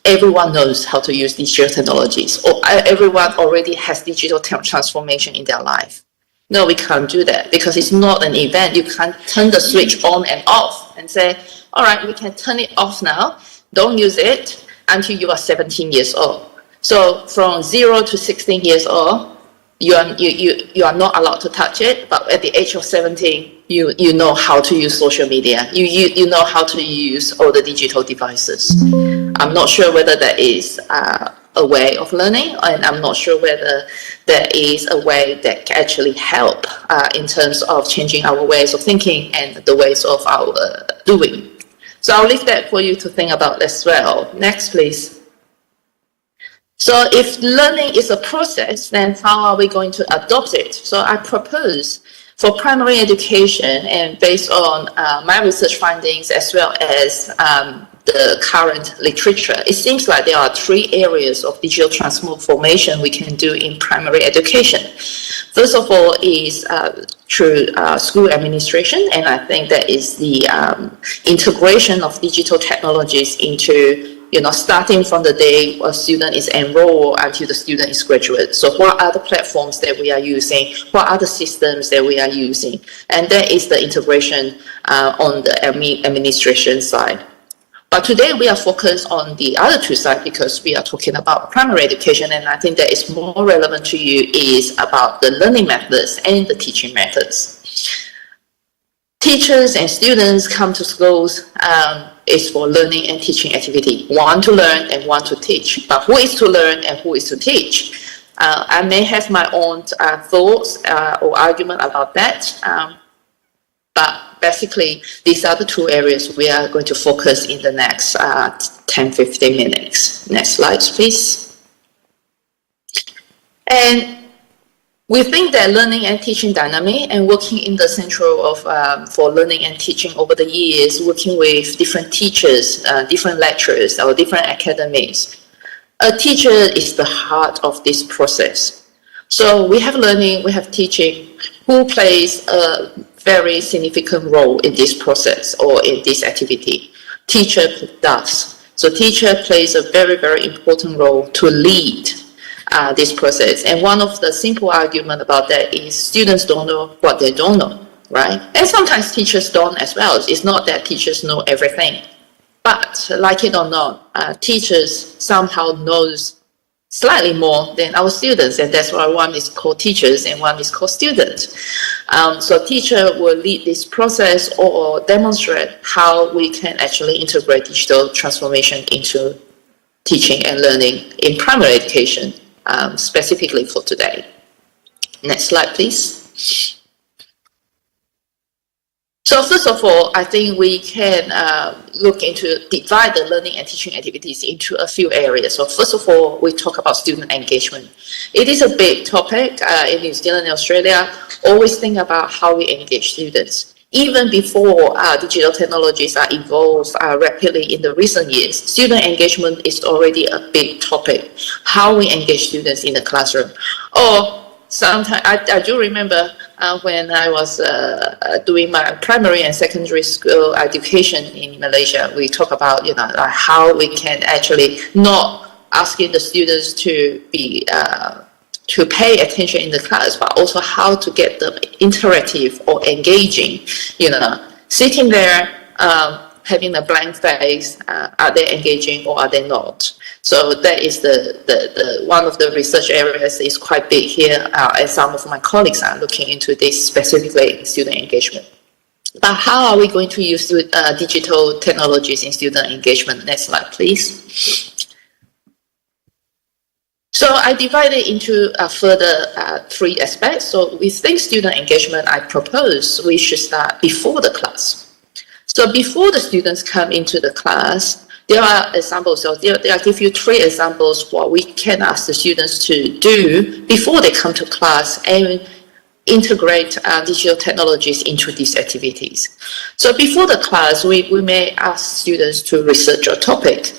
everyone knows how to use digital technologies, or everyone already has digital transformation in their life. No, we can't do that because it's not an event. You can't turn the switch on and off and say, all right, we can turn it off now. Don't use it until you are 17 years old. So from 0 to 16 years old, you are not allowed to touch it. But at the age of 17, you know how to use social media. You know how to use all the digital devices. I'm not sure whether that is a way of learning, and I'm not sure whether there is a way that can actually help in terms of changing our ways of thinking and the ways of our doing. So I'll leave that for you to think about as well. Next, please. So if learning is a process, then how are we going to adopt it? So I propose for primary education, and based on my research findings as well as the current literature, it seems like there are 3 areas of digital transformation we can do in primary education. First of all is through school administration, and I think that is the integration of digital technologies into, starting from the day a student is enrolled until the student is graduate. So what are the platforms that we are using? What are the systems that we are using? And that is the integration on the administration side. But today we are focused on the other 2 sides because we are talking about primary education, and I think that is more relevant to you is about the learning methods and the teaching methods. Teachers and students come to schools is for learning and teaching activity. One to learn and one to teach. But who is to learn and who is to teach? I may have my own thoughts or argument about that. But basically, these are the 2 areas we are going to focus in the next 10-15 minutes. Next slide, please. And we think that learning and teaching dynamic and working in the central of for learning and teaching over the years, working with different teachers, different lecturers, or different academies. A teacher is the heart of this process. So we have learning, we have teaching, who plays a very significant role in this process or in this activity. Teacher does. So teacher plays a very, very important role to lead this process. And one of the simple argument about that is students don't know what they don't know, right? And sometimes teachers don't as well. It's not that teachers know everything. But like it or not, teachers somehow knows slightly more than our students, and that's why one is called teachers and one is called students. So teacher will lead this process or demonstrate how we can actually integrate digital transformation into teaching and learning in primary education, specifically for today. Next slide, please. So first of all, I think we can divide the learning and teaching activities into a few areas. So first of all, we talk about student engagement. It is a big topic in New Zealand and Australia. Always think about how we engage students. Even before digital technologies are evolved rapidly in the recent years, student engagement is already a big topic. How we engage students in the classroom. Or sometimes, I do remember when I was doing my primary and secondary school education in Malaysia, we talk about how we can actually not asking the students to be to pay attention in the class, but also how to get them interactive or engaging. Sitting there, having a blank face, are they engaging or are they not? So that is the one of the research areas is quite big here, and some of my colleagues are looking into this specifically in student engagement. But how are we going to use digital technologies in student engagement? Next slide, please. So I divided into further 3 aspects. So within student engagement, I propose we should start before the class. So before the students come into the class, there are examples. So I'll give you 3 examples what we can ask the students to do before they come to class and integrate digital technologies into these activities. So before the class, we may ask students to research a topic.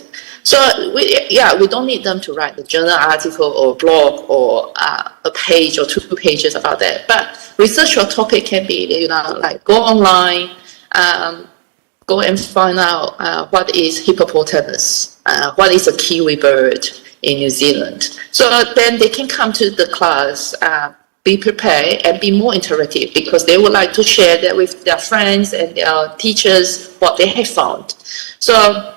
So we don't need them to write a journal article or blog or a page or 2 pages about that. But research your topic can be, like go online, go and find out what is hippopotamus, what is a kiwi bird in New Zealand. So then they can come to the class, be prepared and be more interactive because they would like to share that with their friends and their teachers what they have found. So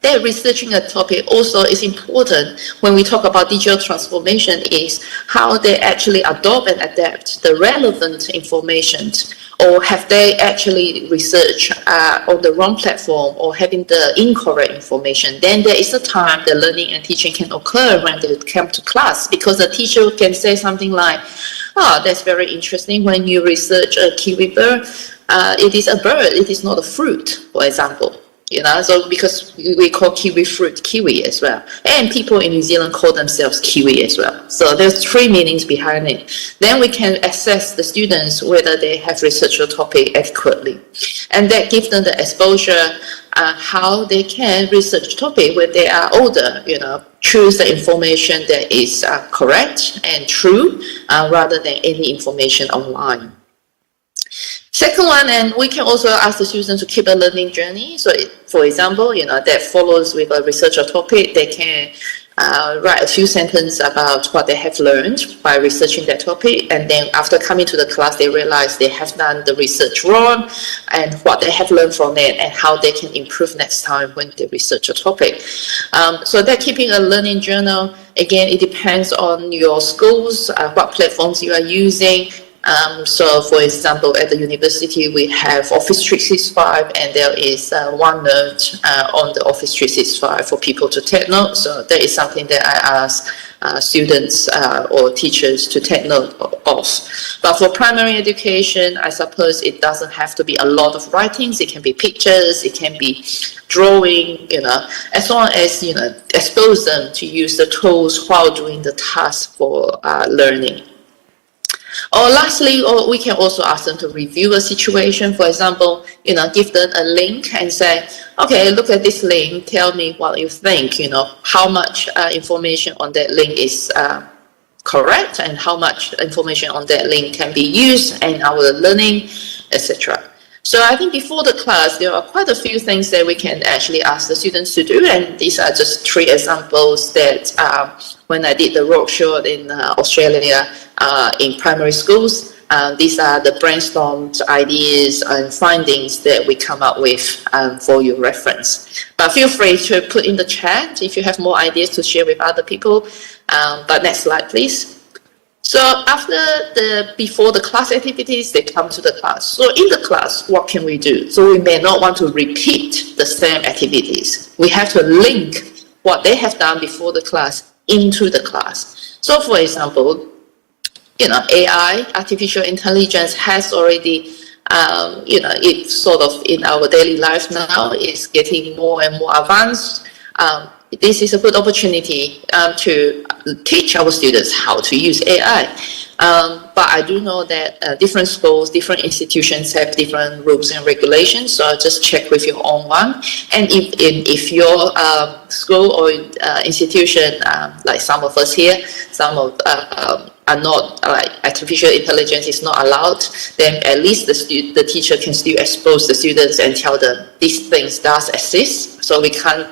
that researching a topic also is important when we talk about digital transformation is how they actually adopt and adapt the relevant information, or have they actually researched on the wrong platform or having the incorrect information. Then there is a time the learning and teaching can occur when they come to class, because the teacher can say something like, oh, that's very interesting. When you research a kiwi bird, it is a bird, it is not a fruit, for example. So because we call kiwi fruit kiwi as well. And people in New Zealand call themselves kiwi as well. So there's 3 meanings behind it. Then we can assess the students whether they have researched a topic adequately. And that gives them the exposure how they can research topic when they are older, choose the information that is correct and true rather than any information online. Second one, and we can also ask the students to keep a learning journey. So, for example, that follows with a research topic, they can write a few sentences about what they have learned by researching that topic. And then after coming to the class, they realize they have done the research wrong and what they have learned from it and how they can improve next time when they research a topic. So that keeping a learning journal, again, it depends on your schools, what platforms you are using. So, for example, at the university, we have Office 365, and there is OneNote on the Office 365 for people to take note. So that is something that I ask students or teachers to take note of. But for primary education, I suppose it doesn't have to be a lot of writings. It can be pictures, it can be drawing, as long as, expose them to use the tools while doing the task for learning. Or lastly, we can also ask them to review a situation. For example, give them a link and say, okay, look at this link, tell me what you think, how much information on that link is correct and how much information on that link can be used in our learning, etc. So I think before the class, there are quite a few things that we can actually ask the students to do, and these are just 3 examples that when I did the roadshow in Australia in primary schools, these are the brainstormed ideas and findings that we come up with for your reference. But feel free to put in the chat if you have more ideas to share with other people. But next slide, please. So after before the class activities, they come to the class. So in the class, what can we do? So we may not want to repeat the same activities. We have to link what they have done before the class into the class. So for example, AI, artificial intelligence has already, it's sort of in our daily life now, is getting more and more advanced. This is a good opportunity to teach our students how to use AI. But I do know that different schools, different institutions have different rules and regulations, so I'll just check with your own one. And if your school or institution, like some of us here, some of are not, like artificial intelligence is not allowed, then at least the teacher can still expose the students and tell them these things does exist. So we can't,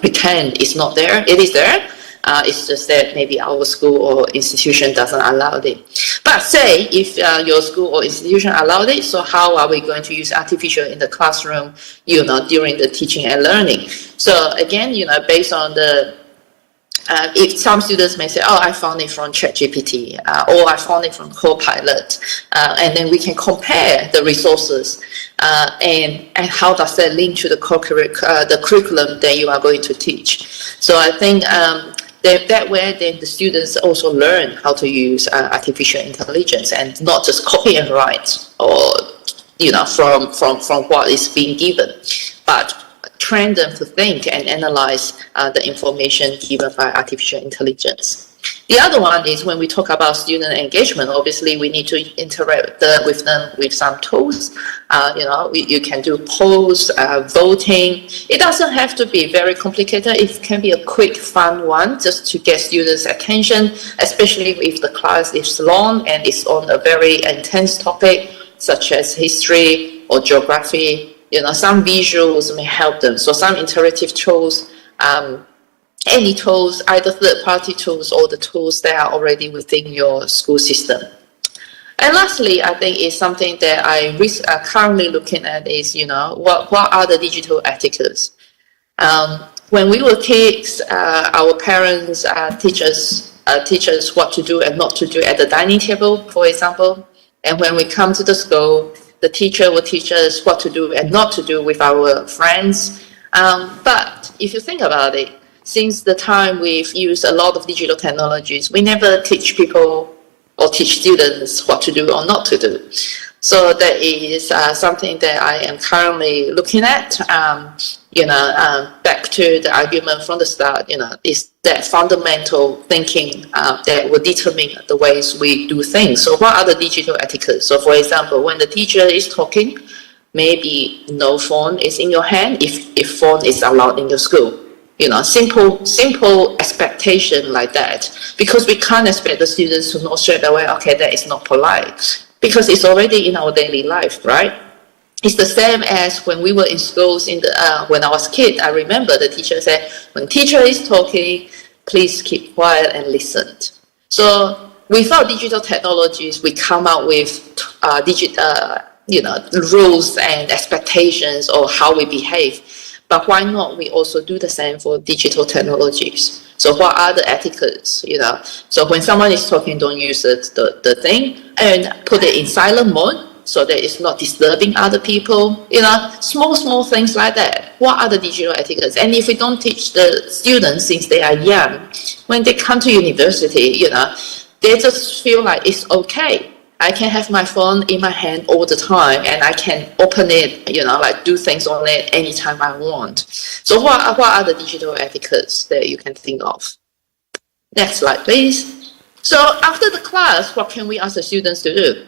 pretend it's not there. It is there. It's just that maybe our school or institution doesn't allow it. But say if your school or institution allowed it, so how are we going to use artificial in the classroom, during the teaching and learning? So again, based on the if some students may say, oh, I found it from ChatGPT, or I found it from Copilot, and then we can compare the resources and how does that link to the curriculum that you are going to teach. So I think that way, then the students also learn how to use artificial intelligence and not just copy and write, or from what is being given, but train them to think and analyze the information given by artificial intelligence. The other one is when we talk about student engagement, obviously we need to interact with them with some tools. You can do polls, voting. It doesn't have to be very complicated. It can be a quick, fun one just to get students' attention, especially if the class is long and it's on a very intense topic, such as history or geography. Some visuals may help them. So some interactive tools, any tools, either third-party tools or the tools that are already within your school system. And lastly, I think is something that I currently looking at is, what are the digital etiquettes? When we were kids, our parents teach us what to do and not to do at the dining table, for example. And when we come to the school, the teacher will teach us what to do and not to do with our friends. But if you think about it, since the time we've used a lot of digital technologies, we never teach people or teach students what to do or not to do. So that is something that I am currently looking at. Back to the argument from the start, is that fundamental thinking that will determine the ways we do things. So what are the digital etiquettes? So for example, when the teacher is talking, maybe no phone is in your hand if phone is allowed in the school. Simple expectation like that, because we can't expect the students to know straight away, okay, that is not polite, because it's already in our daily life, right? It's the same as when we were in schools when I was a kid. I remember the teacher said, when teacher is talking, please keep quiet and listen. So without digital technologies, we come out with rules and expectations of how we behave. But why not we also do the same for digital technologies? So what are the etiquettes, So when someone is talking, don't use the thing, and put it in silent mode so that it's not disturbing other people, small things like that. What are the digital etiquettes? And if we don't teach the students since they are young, when they come to university, they just feel like it's okay. I can have my phone in my hand all the time, and I can open it, do things on it anytime I want. So what are the digital etiquettes that you can think of? Next slide, please. So after the class, what can we ask the students to do?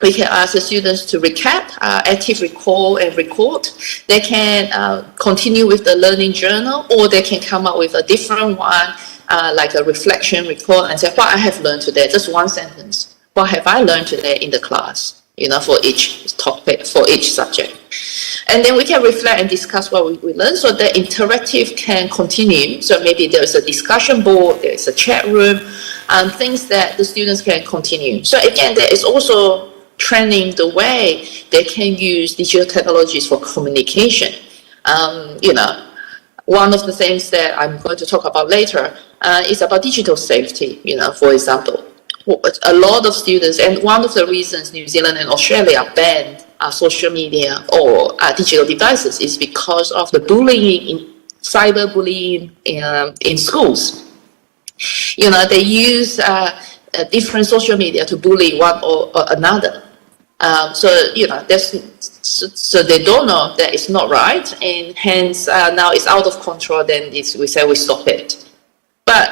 We can ask the students to recap, active recall and record. They can continue with the learning journal, or they can come up with a different one, like a reflection report, and say, what I have learned today, just one sentence. What have I learned today in the class, for each topic, for each subject? And then we can reflect and discuss what we learned, so the interactive can continue. So maybe there's a discussion board, there's a chat room, things that the students can continue. So again, there is also training the way they can use digital technologies for communication. One of the things that I'm going to talk about later is about digital safety, for example. A lot of students, and one of the reasons New Zealand and Australia banned social media or digital devices is because of the bullying cyberbullying in schools. They use different social media to bully one or another. So they don't know that it's not right, and hence now it's out of control. Then we say we stop it. But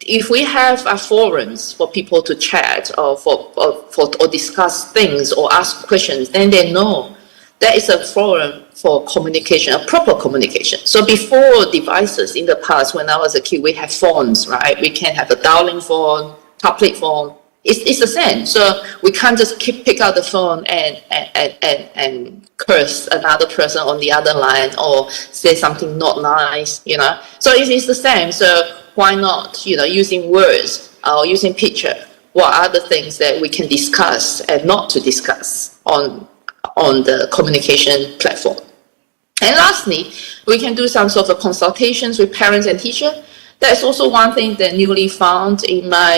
if we have forums for people to chat or or discuss things or ask questions, then they know there is a forum for communication, a proper communication. So before devices in the past, when I was a kid, we had phones, right? We can have a dialing phone, public phone. It's the same. So we can't just pick out the phone and curse another person on the other line or say something not nice, So it's the same. So why not, using words or using picture? What are the things that we can discuss and not to discuss on the communication platform? And lastly, we can do some sort of consultations with parents and teachers. That's also one thing that newly found in my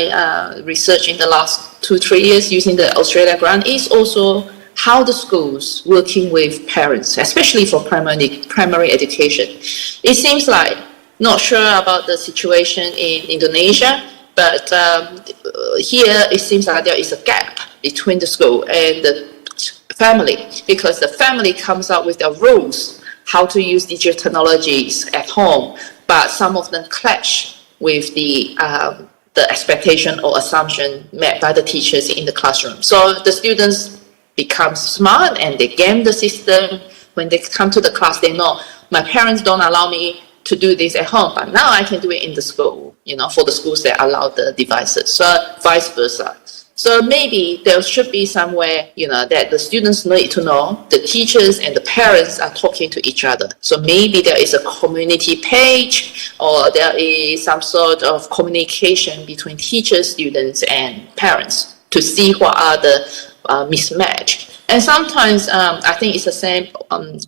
research in the last 2-3 years using the Australia grant is also how the schools working with parents, especially for primary education. It seems like, not sure about the situation in Indonesia, but here it seems like there is a gap between the school and the family, because the family comes up with their rules how to use digital technologies at home, but some of them clash with the expectation or assumption met by the teachers in the classroom. So the students become smart and they game the system. When they come to the class, they know my parents don't allow me to do this at home, but now I can do it in the school, for the schools that allow the devices, so vice versa. So maybe there should be somewhere, that the students need to know the teachers and the parents are talking to each other. So maybe there is a community page or there is some sort of communication between teachers, students, and parents to see what are the mismatch. And sometimes I think it's the same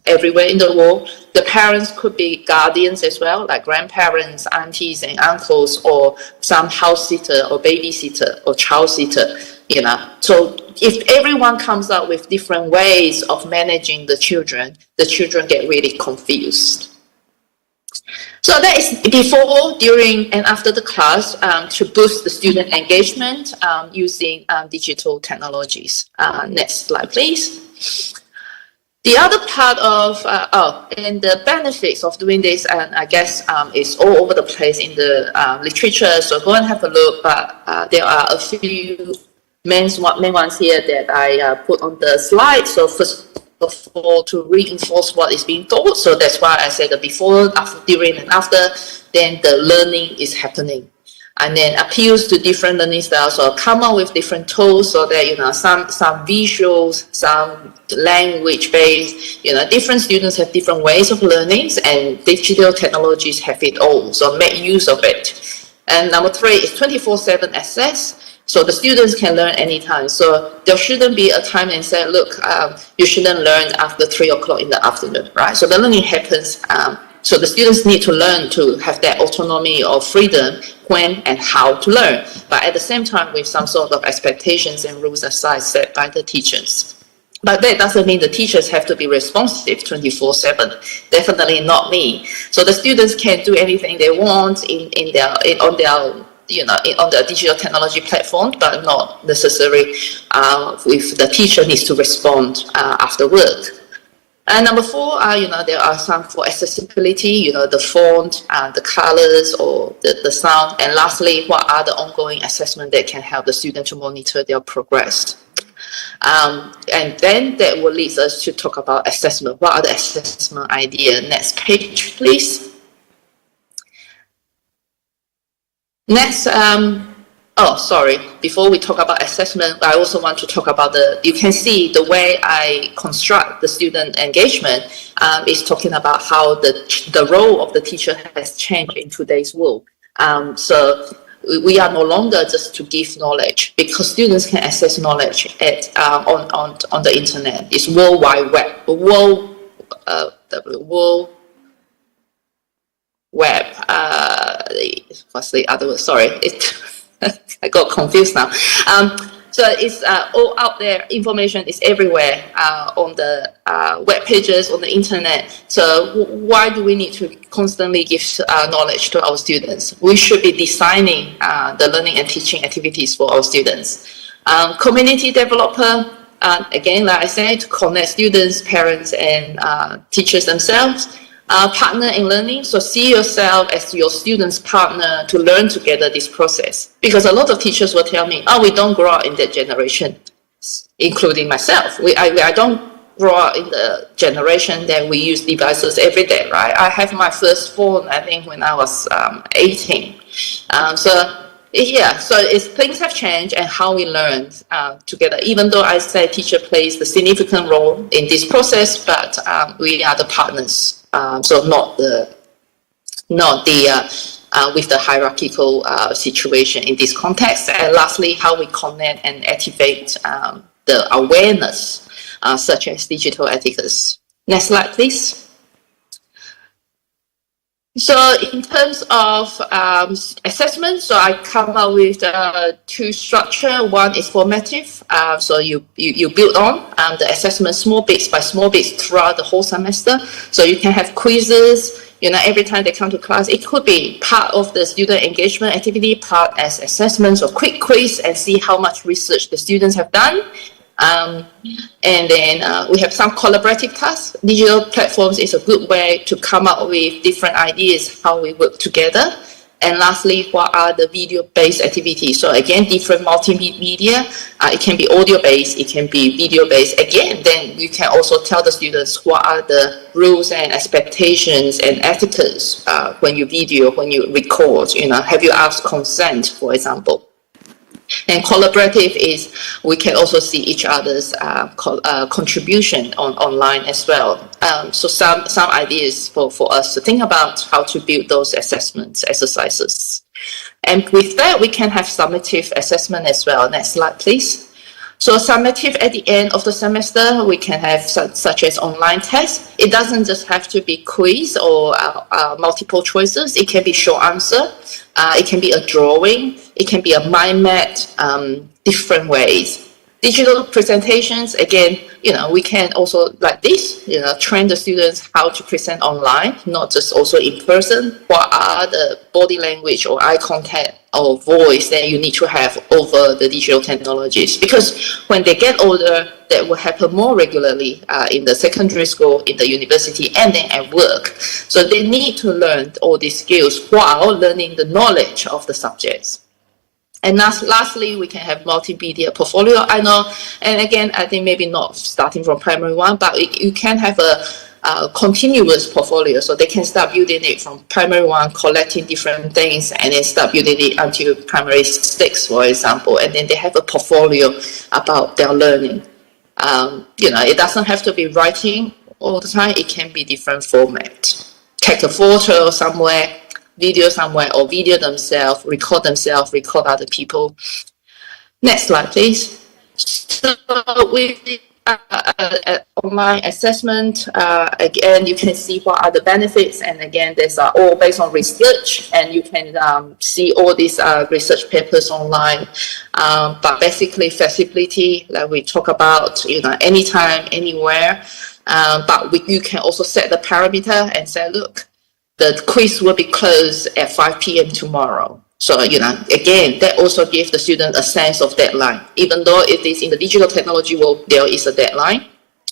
everywhere in the world. The parents could be guardians as well, like grandparents, aunties, and uncles, or some house sitter or babysitter or child sitter. So if everyone comes up with different ways of managing the children get really confused. So that is before, during, and after the class to boost the student engagement using digital technologies. Next slide, please. The other part of, and the benefits of doing this, and I guess is all over the place in the literature, so go and have a look, but there are a few main ones here that I put on the slide. So first of all, to reinforce what is being taught. So that's why I said the before, after, during, and after, then the learning is happening. And then appeals to different learning styles, or come up with different tools so that, some visuals, some language-based, different students have different ways of learning, and digital technologies have it all. So make use of it. And number 3 is 24/7 access. So the students can learn anytime. So there shouldn't be a time and say, look, you shouldn't learn after 3 o'clock in the afternoon, right? So the learning happens. So the students need to learn to have that autonomy or freedom when and how to learn, but at the same time with some sort of expectations and rules aside set by the teachers. But that doesn't mean the teachers have to be responsive 24/7. Definitely not me. So the students can do anything they want on the digital technology platform, but not necessarily if the teacher needs to respond after work. And number 4, there are some for accessibility, the font, the colors, or the sound. And lastly, what are the ongoing assessments that can help the student to monitor their progress? And then that will lead us to talk about assessment. What are the assessment ideas? Next page, please. Next, before we talk about assessment, I also want to talk about you can see the way I construct the student engagement is talking about how the role of the teacher has changed in today's world. So we are no longer just to give knowledge, because students can access knowledge on the internet. It's World Wide Web, what's the other word? Sorry, I got confused now. So it's all out there. Information is everywhere on the web pages, on the internet. So why do we need to constantly give knowledge to our students? We should be designing the learning and teaching activities for our students. Community developer, again, like I said, to connect students, parents, and teachers themselves. Partner in learning, so see yourself as your student's partner to learn together this process. Because a lot of teachers will tell me, oh, we don't grow up in that generation, including myself. I don't grow up in the generation that we use devices every day, right? I have my first phone, I think, when I was 18. So things have changed and how we learn together. Even though I say teacher plays the significant role in this process, but we are the partners. So not the with the hierarchical situation in this context. And lastly, how we connect and activate the awareness, such as digital ethics. Next slide, please. So in terms of assessment, so I come up with two structure. One is formative. So you build on the assessment small bits by small bits throughout the whole semester. So you can have quizzes, every time they come to class. It could be part of the student engagement activity, part as assessments or quick quiz, and see how much research the students have done. And then we have some collaborative tasks. Digital platforms is a good way to come up with different ideas how we work together. And lastly, what are the video-based activities? So again, different multimedia. It can be audio-based, it can be video-based. Again, then you can also tell the students what are the rules and expectations and etiquettes when you video, when you record. Have you asked consent, for example? And collaborative is we can also see each other's contribution online as well. So some ideas for us to think about how to build those assessment exercises. And with that, we can have summative assessment as well. Next slide, please. So summative at the end of the semester, we can have such as online tests. It doesn't just have to be quiz or multiple choices. It can be short answer. It can be a drawing. It can be a mind map, different ways. Digital presentations, again, we can also, like this, train the students how to present online, not just also in person. What are the body language or eye contact or voice that you need to have over the digital technologies? Because when they get older, that will happen more regularly in the secondary school, in the university, and then at work. So they need to learn all these skills while learning the knowledge of the subjects. And lastly, we can have multimedia portfolio. I know, and again, I think maybe not starting from primary one, but you can have a continuous portfolio. So they can start building it from primary one, collecting different things, and then start building it until primary 6, for example. And then they have a portfolio about their learning. It doesn't have to be writing all the time. It can be different format. Take a photo somewhere, video somewhere, or video themselves, record other people. Next slide, please. So with the online assessment, again, you can see what are the benefits, and again, these are all based on research, and you can see all these research papers online. But basically, flexibility, like we talk about, anytime, anywhere. But you can also set the parameter and say, look, the quiz will be closed at 5 p.m. tomorrow. So, again, that also gives the student a sense of deadline. Even though it is in the digital technology world, there is a deadline.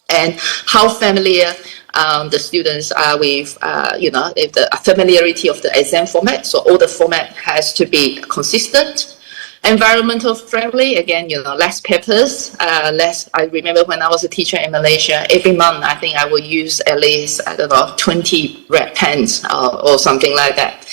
And how familiar the students are with, if the familiarity of the exam format. So all the format has to be consistent. Environmental friendly, again, less papers, less. I remember when I was a teacher in Malaysia, every month I think I would use at least, 20 red pens or something like that.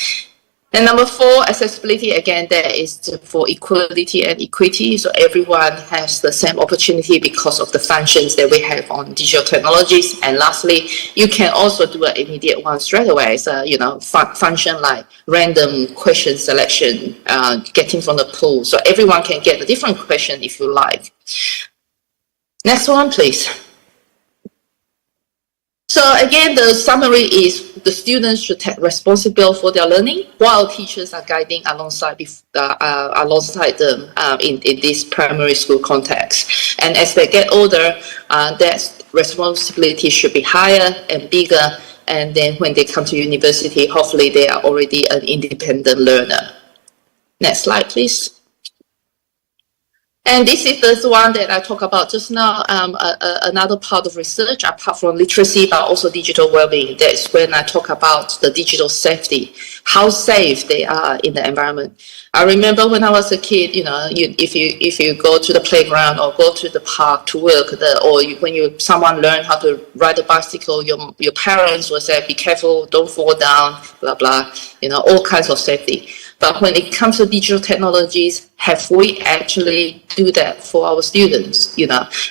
And number 4, accessibility, again, that is for equality and equity. So everyone has the same opportunity because of the functions that we have on digital technologies. And lastly, you can also do an immediate one straight away. So, function like random question selection, getting from the pool. So everyone can get a different question if you like. Next one, please. So again, the summary is the students should take responsibility for their learning, while teachers are guiding alongside them in this primary school context. And as they get older, that responsibility should be higher and bigger. And then when they come to university, hopefully they are already an independent learner. Next slide, please. And this is the one that I talked about just now, another part of research, apart from literacy, but also digital well-being. That's when I talk about the digital safety, how safe they are in the environment. I remember when I was a kid, if you go to the playground or go to the park to work, when someone learn how to ride a bicycle, your parents will say, be careful, don't fall down, blah, blah, all kinds of safety. But when it comes to digital technologies, have we actually do that for our students?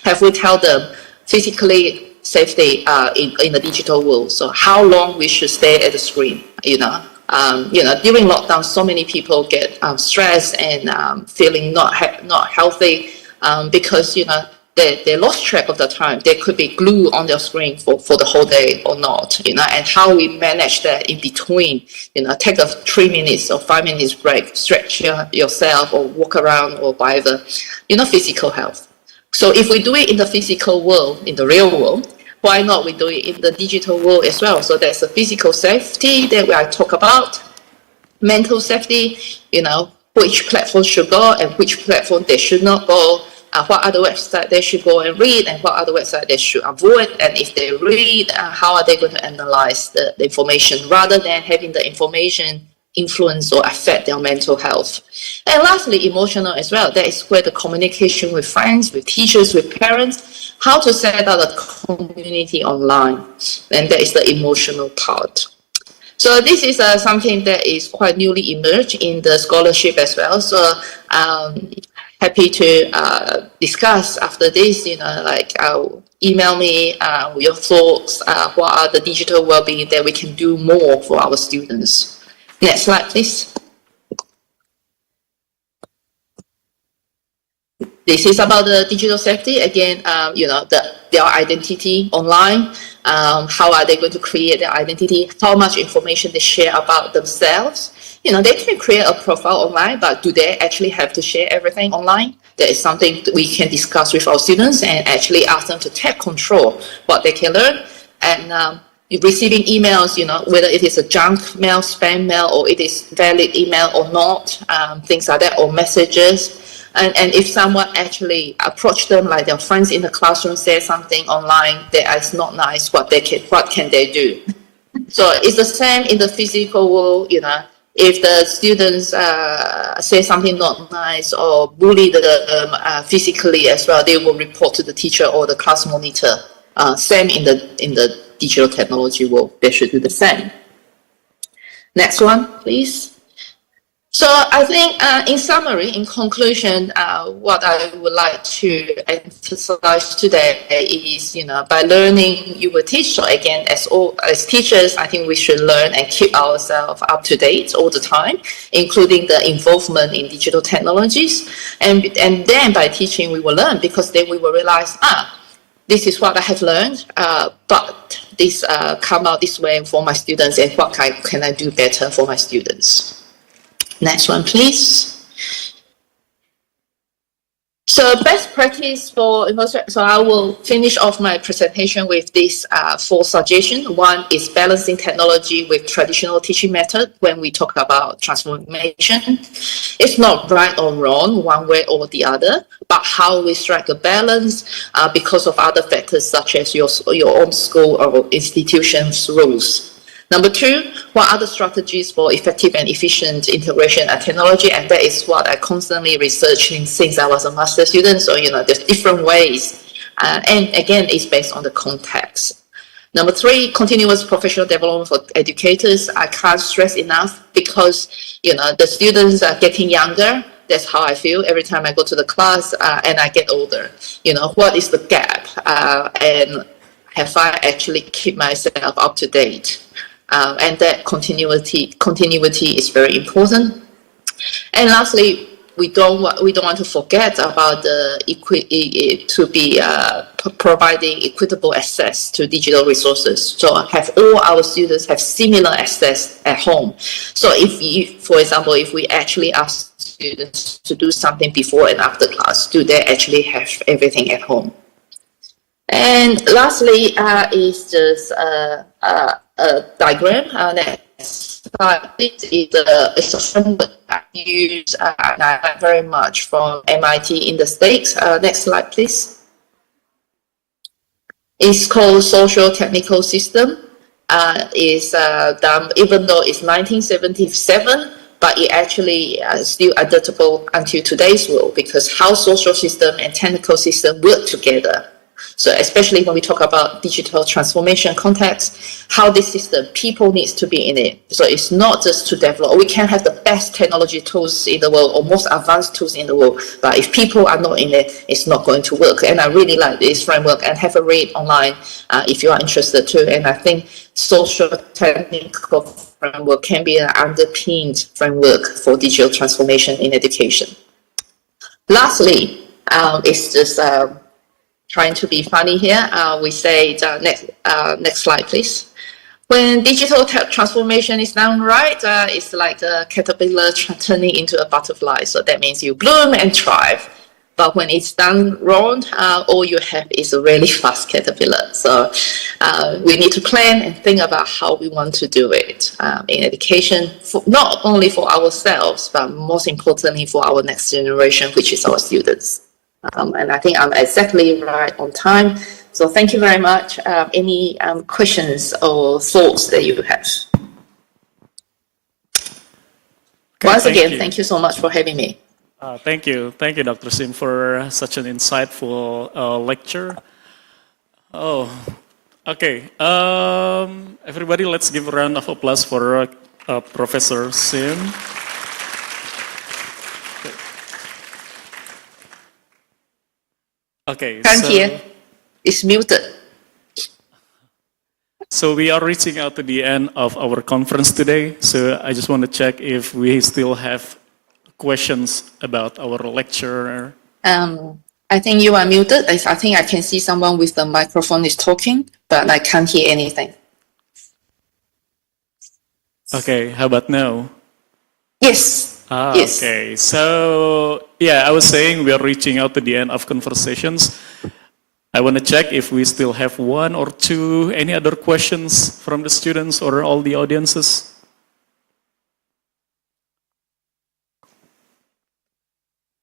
Have we tell them physically safety in the digital world? So how long we should stay at the screen? During lockdown, so many people get stressed and feeling not healthy because they lost track of the time. They could be glued on their screen for the whole day or not, and how we manage that in between, take a 3 minutes or 5 minutes break, stretch yourself or walk around or whatever, physical health. So if we do it in the physical world, in the real world, why not we do it in the digital world as well? So there's a physical safety that I talk about, mental safety, which platform should go and which platform they should not go, what other website they should go and read and what other website they should avoid. And if they read, how are they going to analyze the information rather than having the information influence or affect their mental health. And lastly, emotional as well. That is where the communication with friends, with teachers, with parents, how to set up a community online. And that is the emotional part. So this is something that is quite newly emerged in the scholarship as well. So happy to discuss after this, email me your thoughts, what are the digital well-being that we can do more for our students. Next slide, please. This is about the digital safety. Again, their identity online. How are they going to create their identity? How much information they share about themselves? They can create a profile online, but do they actually have to share everything online? That is something that we can discuss with our students and actually ask them to take control what they can learn. And receiving emails, whether it is a junk mail, spam mail, or it is valid email or not, things like that, or messages. And if someone actually approach them, like their friends in the classroom say something online that is not nice, what can they do? So it's the same in the physical world, If the students say something not nice or bully them physically as well, they will report to the teacher or the class monitor. Same in the digital technology world. They should do the same. Next one, please. So I think in summary, in conclusion, what I would like to emphasize today is, by learning you will teach. So again, as teachers, I think we should learn and keep ourselves up to date all the time, including the involvement in digital technologies. And then by teaching, we will learn, because then we will realize, this is what I have learned, but this come out this way for my students, and what can I do better for my students? Next one, please. So best practice for, so I will finish off my presentation with these 4 suggestions. One is balancing technology with traditional teaching method when we talk about transformation. It's not right or wrong, one way or the other, but how we strike a balance because of other factors such as your own school or institution's rules. Number 2, what are the strategies for effective and efficient integration of technology? And that is what I constantly researching since I was a master's student. So, there's different ways. And again, it's based on the context. Number 3, continuous professional development for educators. I can't stress enough, because, the students are getting younger. That's how I feel every time I go to the class and I get older. What is the gap? And have I actually keep myself up to date? And that continuity is very important. And lastly, we don't want to forget about the providing equitable access to digital resources. So have all our students have similar access at home. So if you, for example, if we actually ask students to do something before and after class, do they actually have everything at home? And lastly, is just a diagram. Next slide. This is a framework I use and I learned very much from MIT in the States. Next slide, please. It's called Social Technical System. It's done, even though it's 1977, but it actually is still adaptable until today's world, because how social system and technical system work together. So especially when we talk about digital transformation context, how this system, people needs to be in it. So it's not just to develop. We can have the best technology tools in the world or most advanced tools in the world, but if people are not in it, it's not going to work. And I really like this framework, and have a read online if you are interested too. And I think social technical framework can be an underpinned framework for digital transformation in education. Lastly, it's just trying to be funny here. We say, next slide, please. When digital transformation is done right, it's like a caterpillar turning into a butterfly. So that means you bloom and thrive. But when it's done wrong, all you have is a really fast caterpillar. So we need to plan and think about how we want to do it in education, not only for ourselves, but most importantly for our next generation, which is our students. And I think I'm exactly right on time. So thank you very much. Any questions or thoughts that you have? Okay, Once again, thank you so much for having me. Thank you, Dr. Sim, for such an insightful lecture. Oh, okay. Everybody, let's give a round of applause for Professor Sim. Okay, Can't hear. It's muted. So we are reaching out to the end of our conference today. So I just want to check if we still have questions about our lecture. I think you are muted. I think I can see someone with the microphone is talking, but I can't hear anything. Okay, how about now? Yes. Yes. Okay, so yeah, I was saying we are reaching out to the end of conversations. I want to check if we still have one or two, any other questions from the students or all the audiences?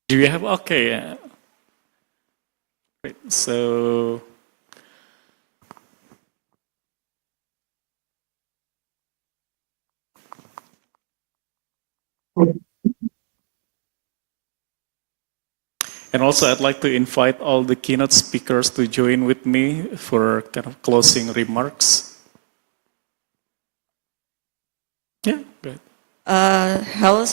Do you have, okay. Great, so. And also I'd like to invite all the keynote speakers to join with me for kind of closing remarks. Yeah, go ahead. Hello,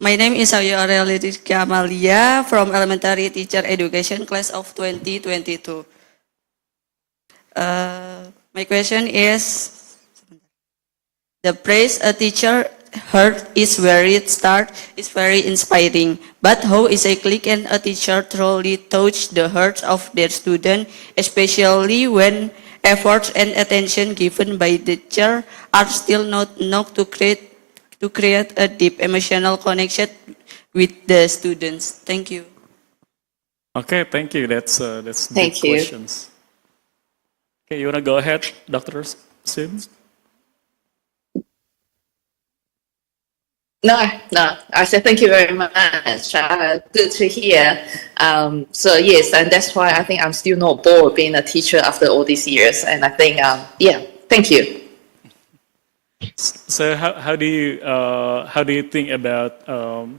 my name is Ayu Aurelitika Amalia from Elementary Teacher Education class of 2022. My question is, the praise a teacher heard is where it starts is very inspiring. But how exactly can a teacher truly touch the hearts of their student, especially when efforts and attention given by the teacher are still not enough to create a deep emotional connection with the students? Thank you. Okay, thank you. That's Thank good you. questions. Okay, you wanna go ahead, Dr. Sim? No. I said thank you very much. Good to hear. So yes, and that's why I think I'm still not bored being a teacher after all these years. And I think, yeah, thank you. So how do you think about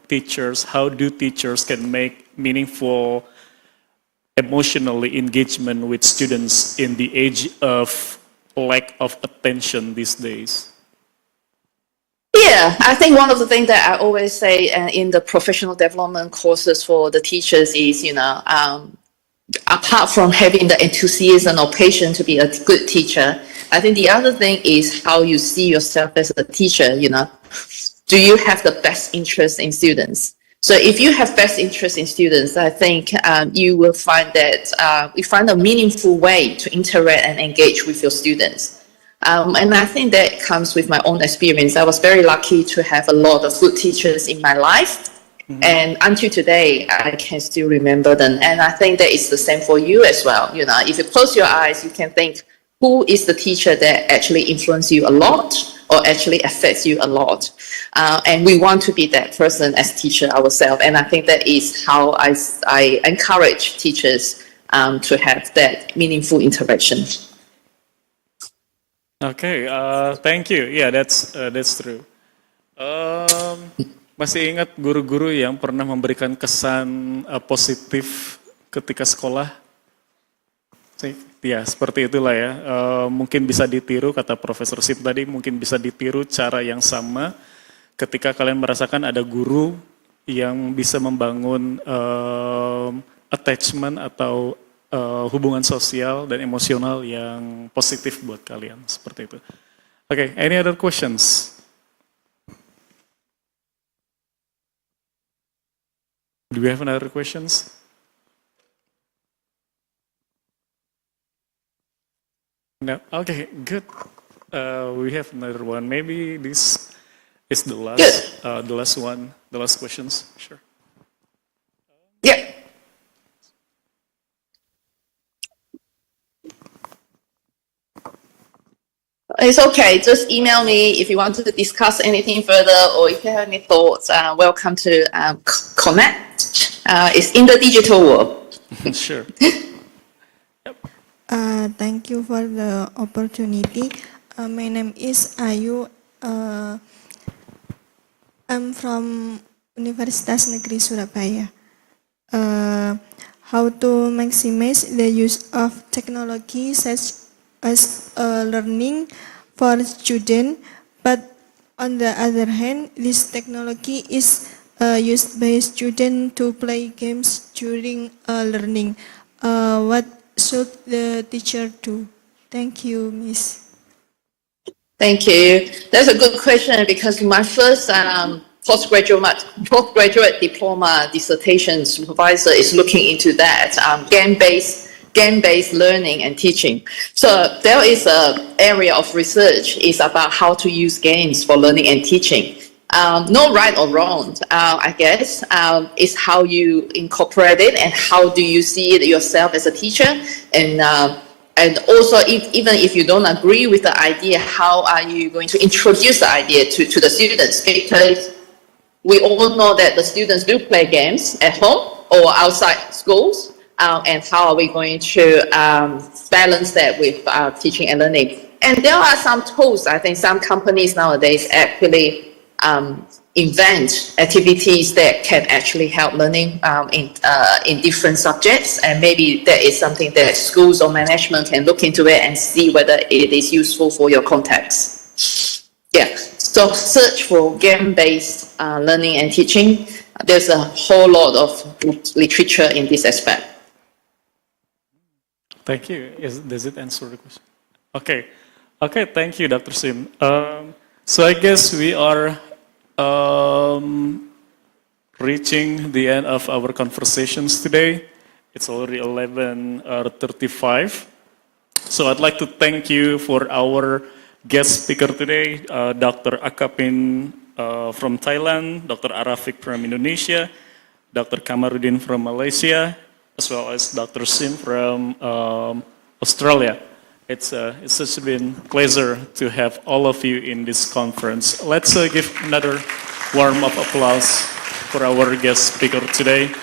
teachers? How do teachers can make meaningful emotionally engagement with students in the age of lack of attention these days? Yeah, I think one of the things that I always say in the professional development courses for the teachers is, apart from having the enthusiasm or patience to be a good teacher, I think the other thing is how you see yourself as a teacher, Do you have the best interest in students? So if you have best interest in students, I think you will find that you find a meaningful way to interact and engage with your students. And I think that comes with my own experience. I was very lucky to have a lot of good teachers in my life. And until today, I can still remember them. And I think that is the same for you as well. You know, if you close your eyes, you can think, who is the teacher that actually influenced you a lot or actually affects you a lot? And we want to be that person as teacher ourselves. And I think that is how I encourage teachers to have that meaningful interaction. Okay, thank you. Yeah, that's true. Masih ingat guru-guru yang pernah memberikan kesan positif ketika sekolah? Ya, seperti itulah ya. Mungkin bisa ditiru, kata Profesor Sim tadi, mungkin bisa ditiru cara yang sama ketika kalian merasakan ada guru yang bisa membangun attachment atau hubungan sosial dan emosional yang positif buat kalian, seperti itu. Okay, any other questions? Do we have another questions? No. Okay, good. We have another one. Maybe this is the last one, the last questions. Sure. Yeah. It's okay. Just email me if you want to discuss anything further, or if you have any thoughts. Welcome to connect. It's in the digital world. Sure. Thank you for the opportunity. My name is Ayu. I'm from Universitas Negeri Surabaya. How to maximize the use of technology such as learning for students, but on the other hand, this technology is used by students to play games during learning. What should the teacher do? Thank you, Miss. Thank you. That's a good question because my first postgraduate diploma dissertation supervisor is looking into that game-based learning and teaching. So there is an area of research is about how to use games for learning and teaching. No right or wrong, I guess, is how you incorporate it and how do you see it yourself as a teacher. And also, even if you don't agree with the idea, how are you going to introduce the idea to the students? Because we all know that the students do play games at home or outside schools. And how are we going to balance that with teaching and learning? And there are some tools. I think some companies nowadays actually invent activities that can actually help learning in different subjects. And maybe that is something that schools or management can look into it and see whether it is useful for your context. Yeah, so search for game-based learning and teaching. There's a whole lot of literature in this aspect. Thank you. Does it answer the question? Okay. Okay, thank you, Dr. Sim. So I guess we are reaching the end of our conversations today. It's already 11:35. So I'd like to thank you for our guest speaker today, Dr. Akapin from Thailand, Dr. Arafik from Indonesia, Dr. Kamarudin from Malaysia, as well as Dr. Sim from Australia. It's such been pleasure to have all of you in this conference. Let's give another warm up applause for our guest speaker today.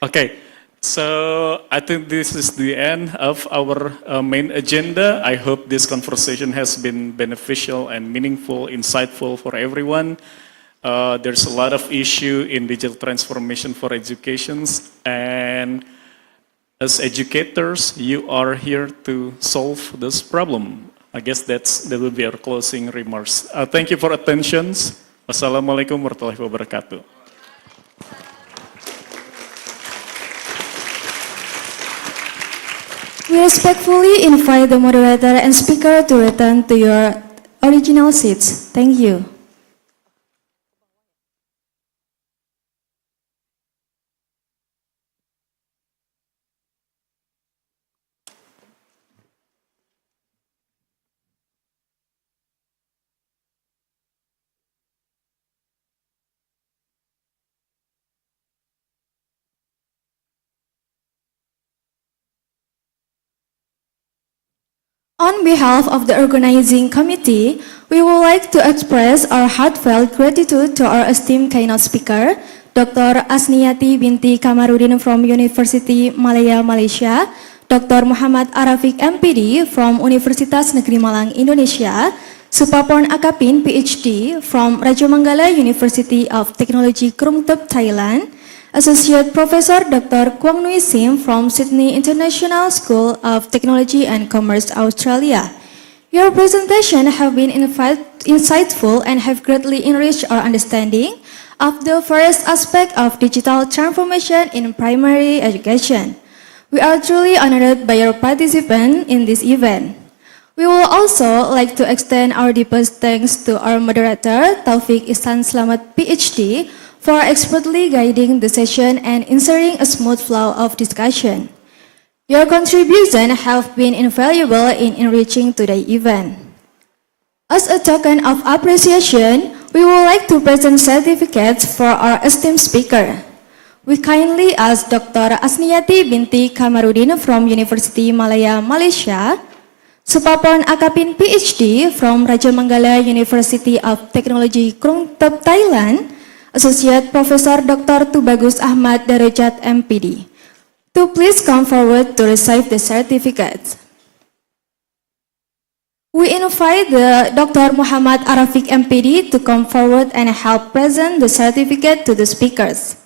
Okay. So I think this is the end of our main agenda. I hope this conversation has been beneficial and meaningful, insightful for everyone. There's a lot of issue in digital transformation for educations, and as educators, you are here to solve this problem. I guess that will be our closing remarks. Thank you for attention. Wassalamualaikum warahmatullahi wabarakatuh. We respectfully invite the moderator and speaker to return to your original seats. Thank you. On behalf of the organizing committee, we would like to express our heartfelt gratitude to our esteemed keynote speaker, Dr. Asniyati binti Kamarudin from University Malaya, Malaysia, Dr. Muhammad Arafik MPD from Universitas Negeri Malang, Indonesia, Supapon Akapin PhD from Raja Manggala University of Technology, Krungtep, Thailand, Associate Professor Dr. Kwang Nui Sim from Sydney International School of Technology and Commerce, Australia. Your presentation have been insightful and have greatly enriched our understanding of the various aspects of digital transformation in primary education. We are truly honored by your participation in this event. We will also like to extend our deepest thanks to our moderator, Taufik Ihsan Slamet, PhD, for expertly guiding the session and ensuring a smooth flow of discussion. Your contribution have been invaluable in enriching today's event. As a token of appreciation, we would like to present certificates for our esteemed speaker. We kindly ask Dr. Asniyati binti Kamarudin from University Malaya, Malaysia, Supapon Akapin PhD from Raja Manggala University of Technology, Krungtep, Thailand, Associate Professor Dr. Tubagus Ahmad Darajat MPD, to please come forward to receive the certificates. We invite the Dr. Muhammad Arafik MPD to come forward and help present the certificate to the speakers.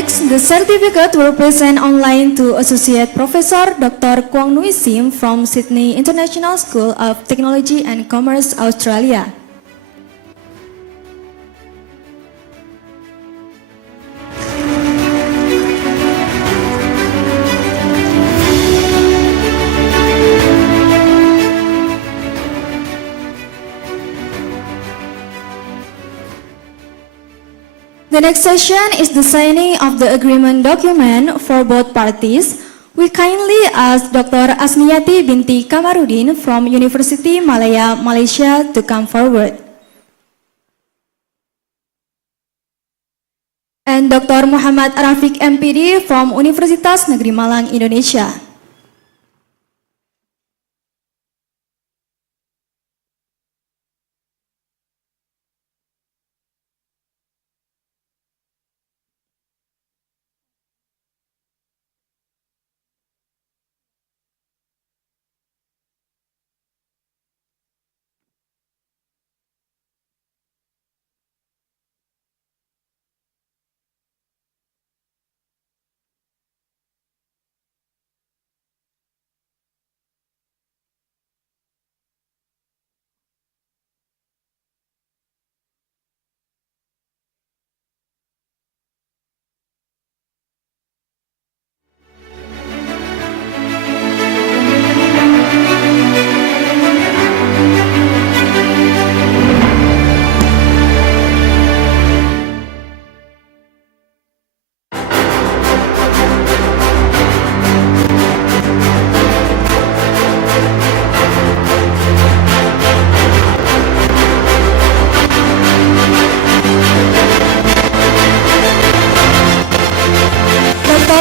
Next, the certificate will present online to Associate Professor Dr. Kwong Nui Sim from Sydney International School of Technology and Commerce, Australia. The next session is the signing of the agreement document for both parties. We kindly ask Dr. Asniyati binti Kamarudin from University Malaya, Malaysia to come forward. And Dr. Muhammad Arafik MPD from Universitas Negeri Malang, Indonesia.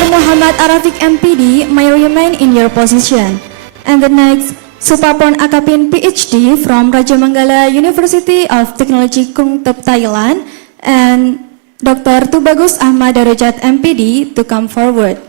Muhammad Arafik MPD may remain in your position. And the next, Supapon Akapin PhD from Raja Manggala University of Technology Kungtep, Thailand, and Dr. Tubagus Ahmad Darajat MPD to come forward.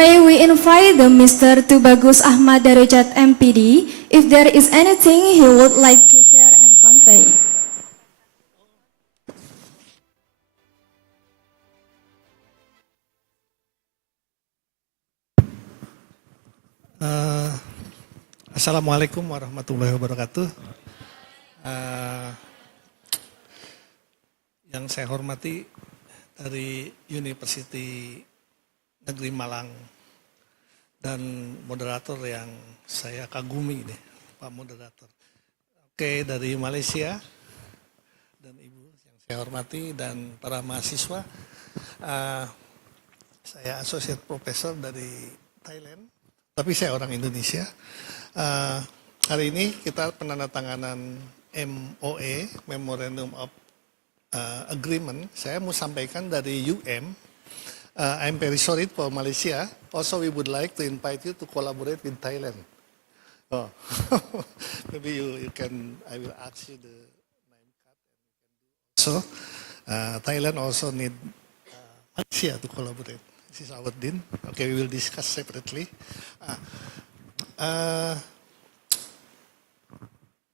May we invite the Mr. Tubagus Ahmad Darajat MPD if there is anything he would like to share and convey. Assalamualaikum warahmatullahi wabarakatuh. Yang saya hormati dari University Negeri Malang dan moderator yang saya kagumi deh, Pak Moderator. Oke, dari Malaysia dan Ibu yang saya hormati dan para mahasiswa. Saya Associate Professor dari Thailand, tapi saya orang Indonesia. Hari ini kita penandatanganan MOA, Memorandum of Agreement. Saya mau sampaikan dari I'm very sorry for Malaysia. Also, we would like to invite you to collaborate with Thailand. Oh, maybe you can. I will ask you the name card. So, Thailand also need Malaysia to collaborate. This is our dean. Okay, we will discuss separately.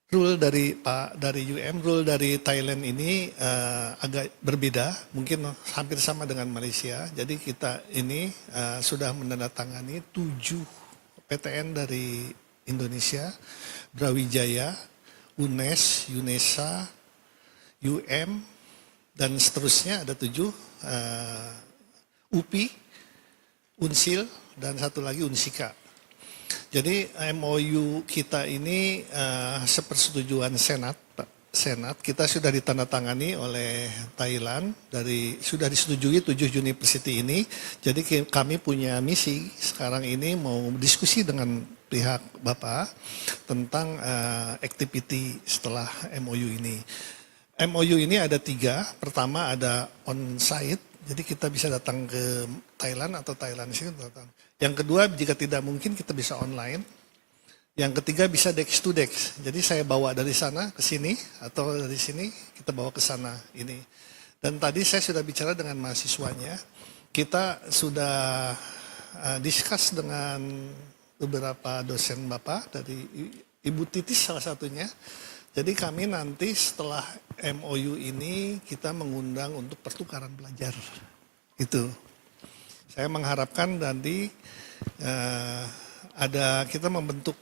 rule dari rule dari Thailand ini agak berbeda, mungkin hampir sama dengan Malaysia. Jadi kita ini sudah menandatangani 7 PTN dari Indonesia, Brawijaya, UNES, UNESA, dan seterusnya ada 7, UPI, UNSIL, dan satu lagi UNSIKA. Jadi MOU kita ini sepersetujuan Senat, kita sudah ditandatangani oleh Thailand, sudah disetujui 7 university ini. Jadi kami punya misi sekarang ini mau diskusi dengan pihak Bapak tentang activity setelah MOU ini. MOU ini ada 3, pertama ada on-site, jadi kita bisa datang ke Thailand atau Thailand sini datang. Yang kedua, jika tidak mungkin kita bisa online. Yang ketiga bisa dex to dex. Jadi saya bawa dari sana ke sini atau dari sini kita bawa ke sana ini. Dan tadi saya sudah bicara dengan mahasiswanya. Kita sudah discuss dengan beberapa dosen Bapak dari Ibu Titis salah satunya. Jadi kami nanti setelah MOU ini kita mengundang untuk pertukaran belajar. Itu. Saya mengharapkan nanti kita membentuk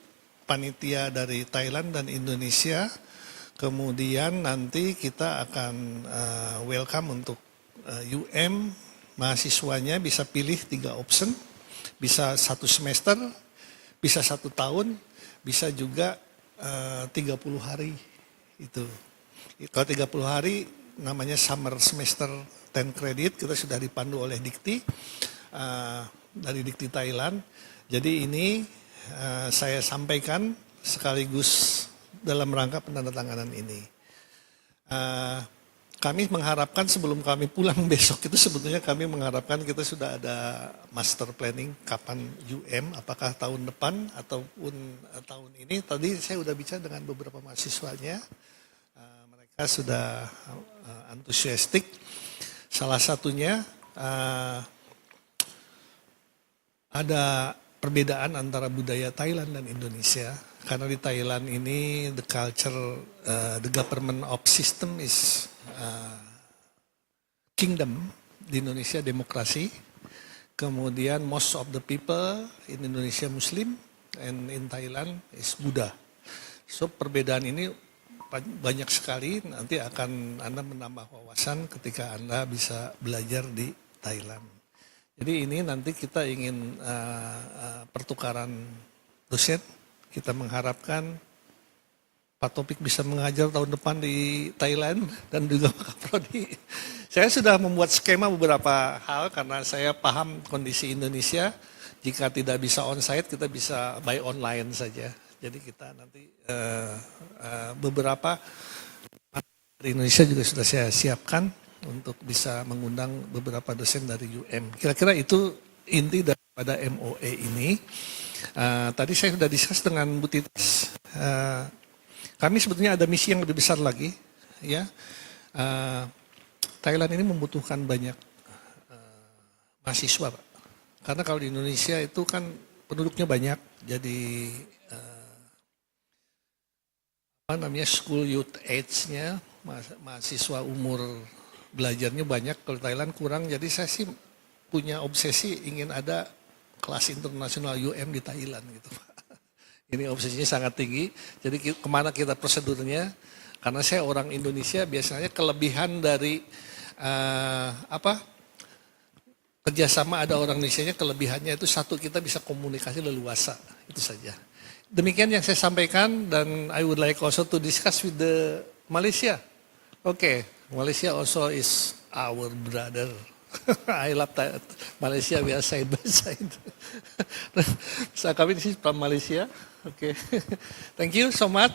panitia dari Thailand dan Indonesia, kemudian nanti kita akan welcome untuk mahasiswanya bisa pilih 3 option, bisa 1 semester, bisa 1 tahun, bisa juga 30 hari. Itu. Kalau 30 hari namanya summer semester 10 credit, kita sudah dipandu oleh Dikti. Dari Dikti Thailand. Jadi ini saya sampaikan sekaligus dalam rangka penandatanganan ini. Kami mengharapkan sebelum kami pulang besok itu sebetulnya kami mengharapkan kita sudah ada master planning kapan apakah tahun depan ataupun tahun ini. Tadi saya sudah bicara dengan beberapa mahasiswanya, mereka sudah antusiastik. Salah satunya ada perbedaan antara budaya Thailand dan Indonesia. Karena di Thailand ini the culture, the government of system is kingdom. Di Indonesia demokrasi. Kemudian most of the people in Indonesia Muslim and in Thailand is Buddha. So perbedaan ini banyak sekali, nanti akan Anda menambah wawasan ketika Anda bisa belajar di Thailand. Jadi ini nanti kita ingin pertukaran dosen, kita mengharapkan Pak Topik bisa mengajar tahun depan di Thailand dan juga Pak Kaprodi. Saya sudah membuat skema beberapa hal karena saya paham kondisi Indonesia, jika tidak bisa onsite kita bisa by online saja. Jadi kita nanti beberapa dari Indonesia juga sudah saya siapkan untuk bisa mengundang beberapa dosen dari Kira-kira itu inti daripada MOA ini. Tadi saya sudah diskus dengan Bu Titis. Kami sebetulnya ada misi yang lebih besar lagi. Ya, Thailand ini membutuhkan banyak mahasiswa, Pak. Karena kalau di Indonesia itu kan penduduknya banyak, jadi school youth age-nya, mahasiswa umur belajarnya banyak, kalau Thailand kurang. Jadi saya sih punya obsesi ingin ada kelas internasional di Thailand gitu, Pak. Ini obsesinya sangat tinggi. Jadi kemana kita prosedurnya? Karena saya orang Indonesia, biasanya kelebihan dari kerjasama ada orang Indonesia-nya, kelebihannya itu satu, kita bisa komunikasi leluasa, itu saja. Demikian yang saya sampaikan, dan I would like also to discuss with the Malaysia. Okay, Malaysia also is our brother. I love that. Malaysia, we are side by side. So kami di sini from Malaysia. Okay. Thank you so much.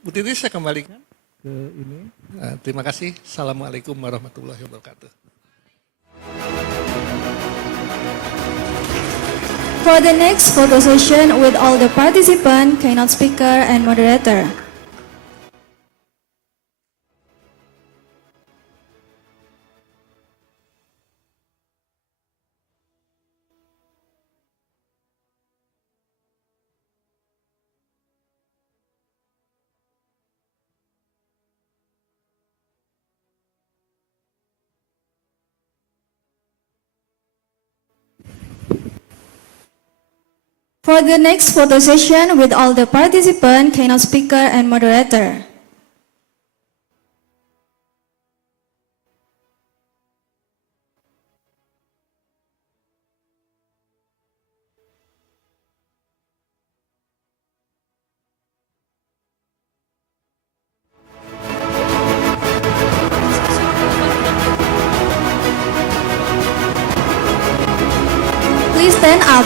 Bu Titi, saya kembalikan ke ini. Terima kasih. Assalamualaikum warahmatullahi wabarakatuh. For the next photo session with all the participants, keynote speaker and moderator. For the next photo session with all the participants, keynote speaker and moderator. Please stand up.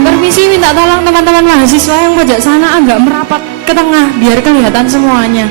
Permisi, minta tolong teman-teman mahasiswa yang pojok sana agak merapat ke tengah biar kelihatan semuanya.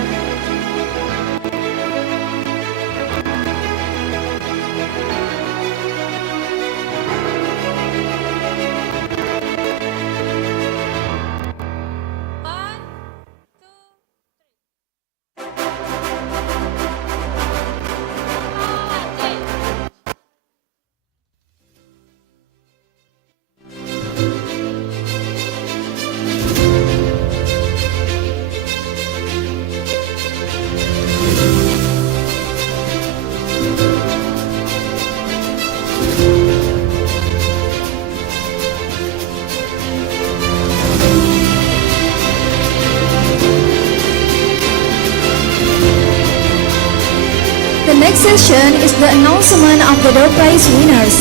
The next session is the announcement of the door prize winners.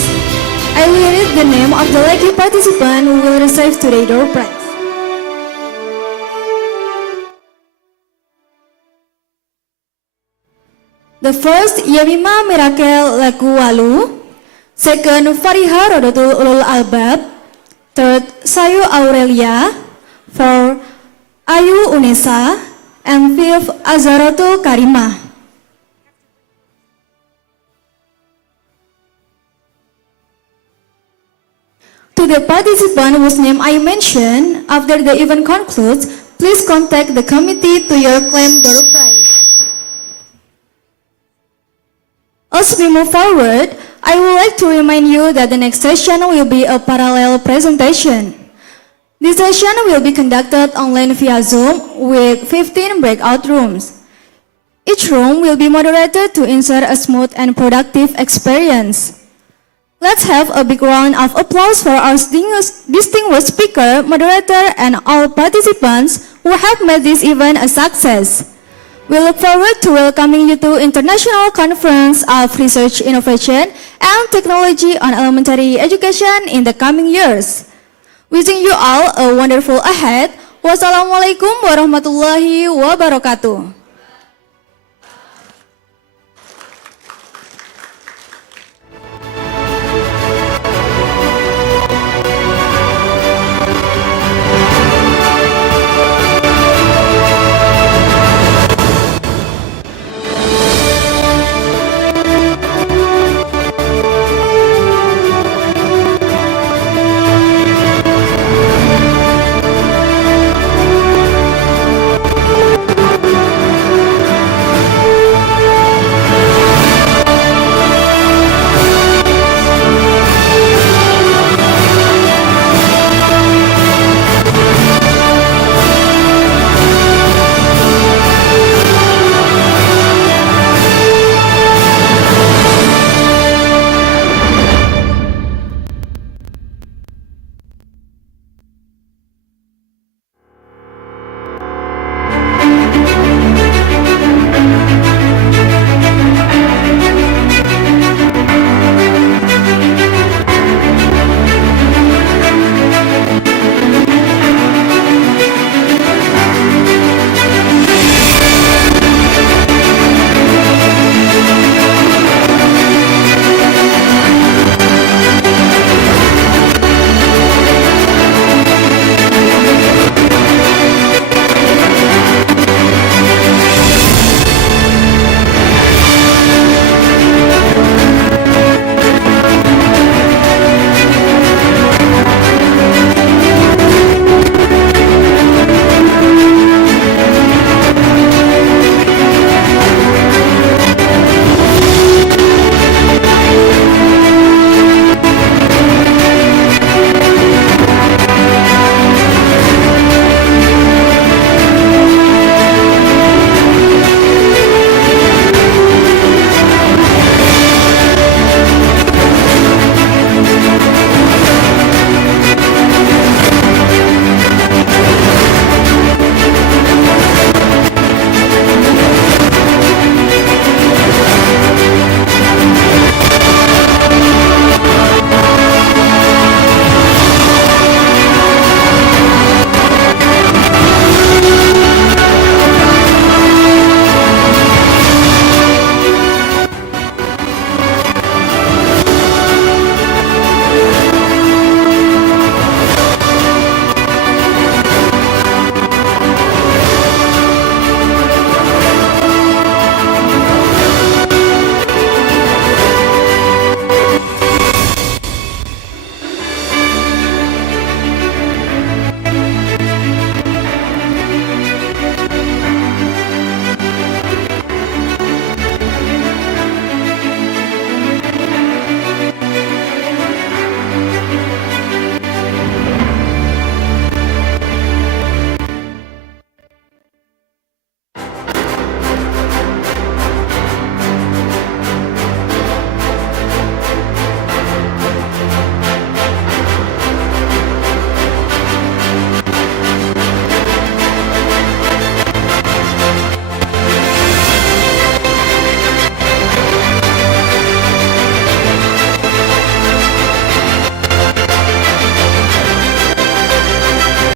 I will read the name of the lucky participant who will receive today's door prize. The first, Yamima Mirakel Lakuwalu. Second, Fariha Rodotul Ulul Albab. Third, Sayu Aurelia. Fourth, Ayu Unesa. And fifth, Azaratul Karimah. To the participant whose name I mentioned, after the event concludes, please contact the committee to your claim door prize. As we move forward, I would like to remind you that the next session will be a parallel presentation. This session will be conducted online via Zoom with 15 breakout rooms. Each room will be moderated to ensure a smooth and productive experience. Let's have a big round of applause for our distinguished speaker, moderator, and all participants who have made this event a success. We look forward to welcoming you to International Conference of Research, Innovation, and Technology on Elementary Education in the coming years. Wishing you all a wonderful ahead. Wassalamualaikum warahmatullahi wabarakatuh.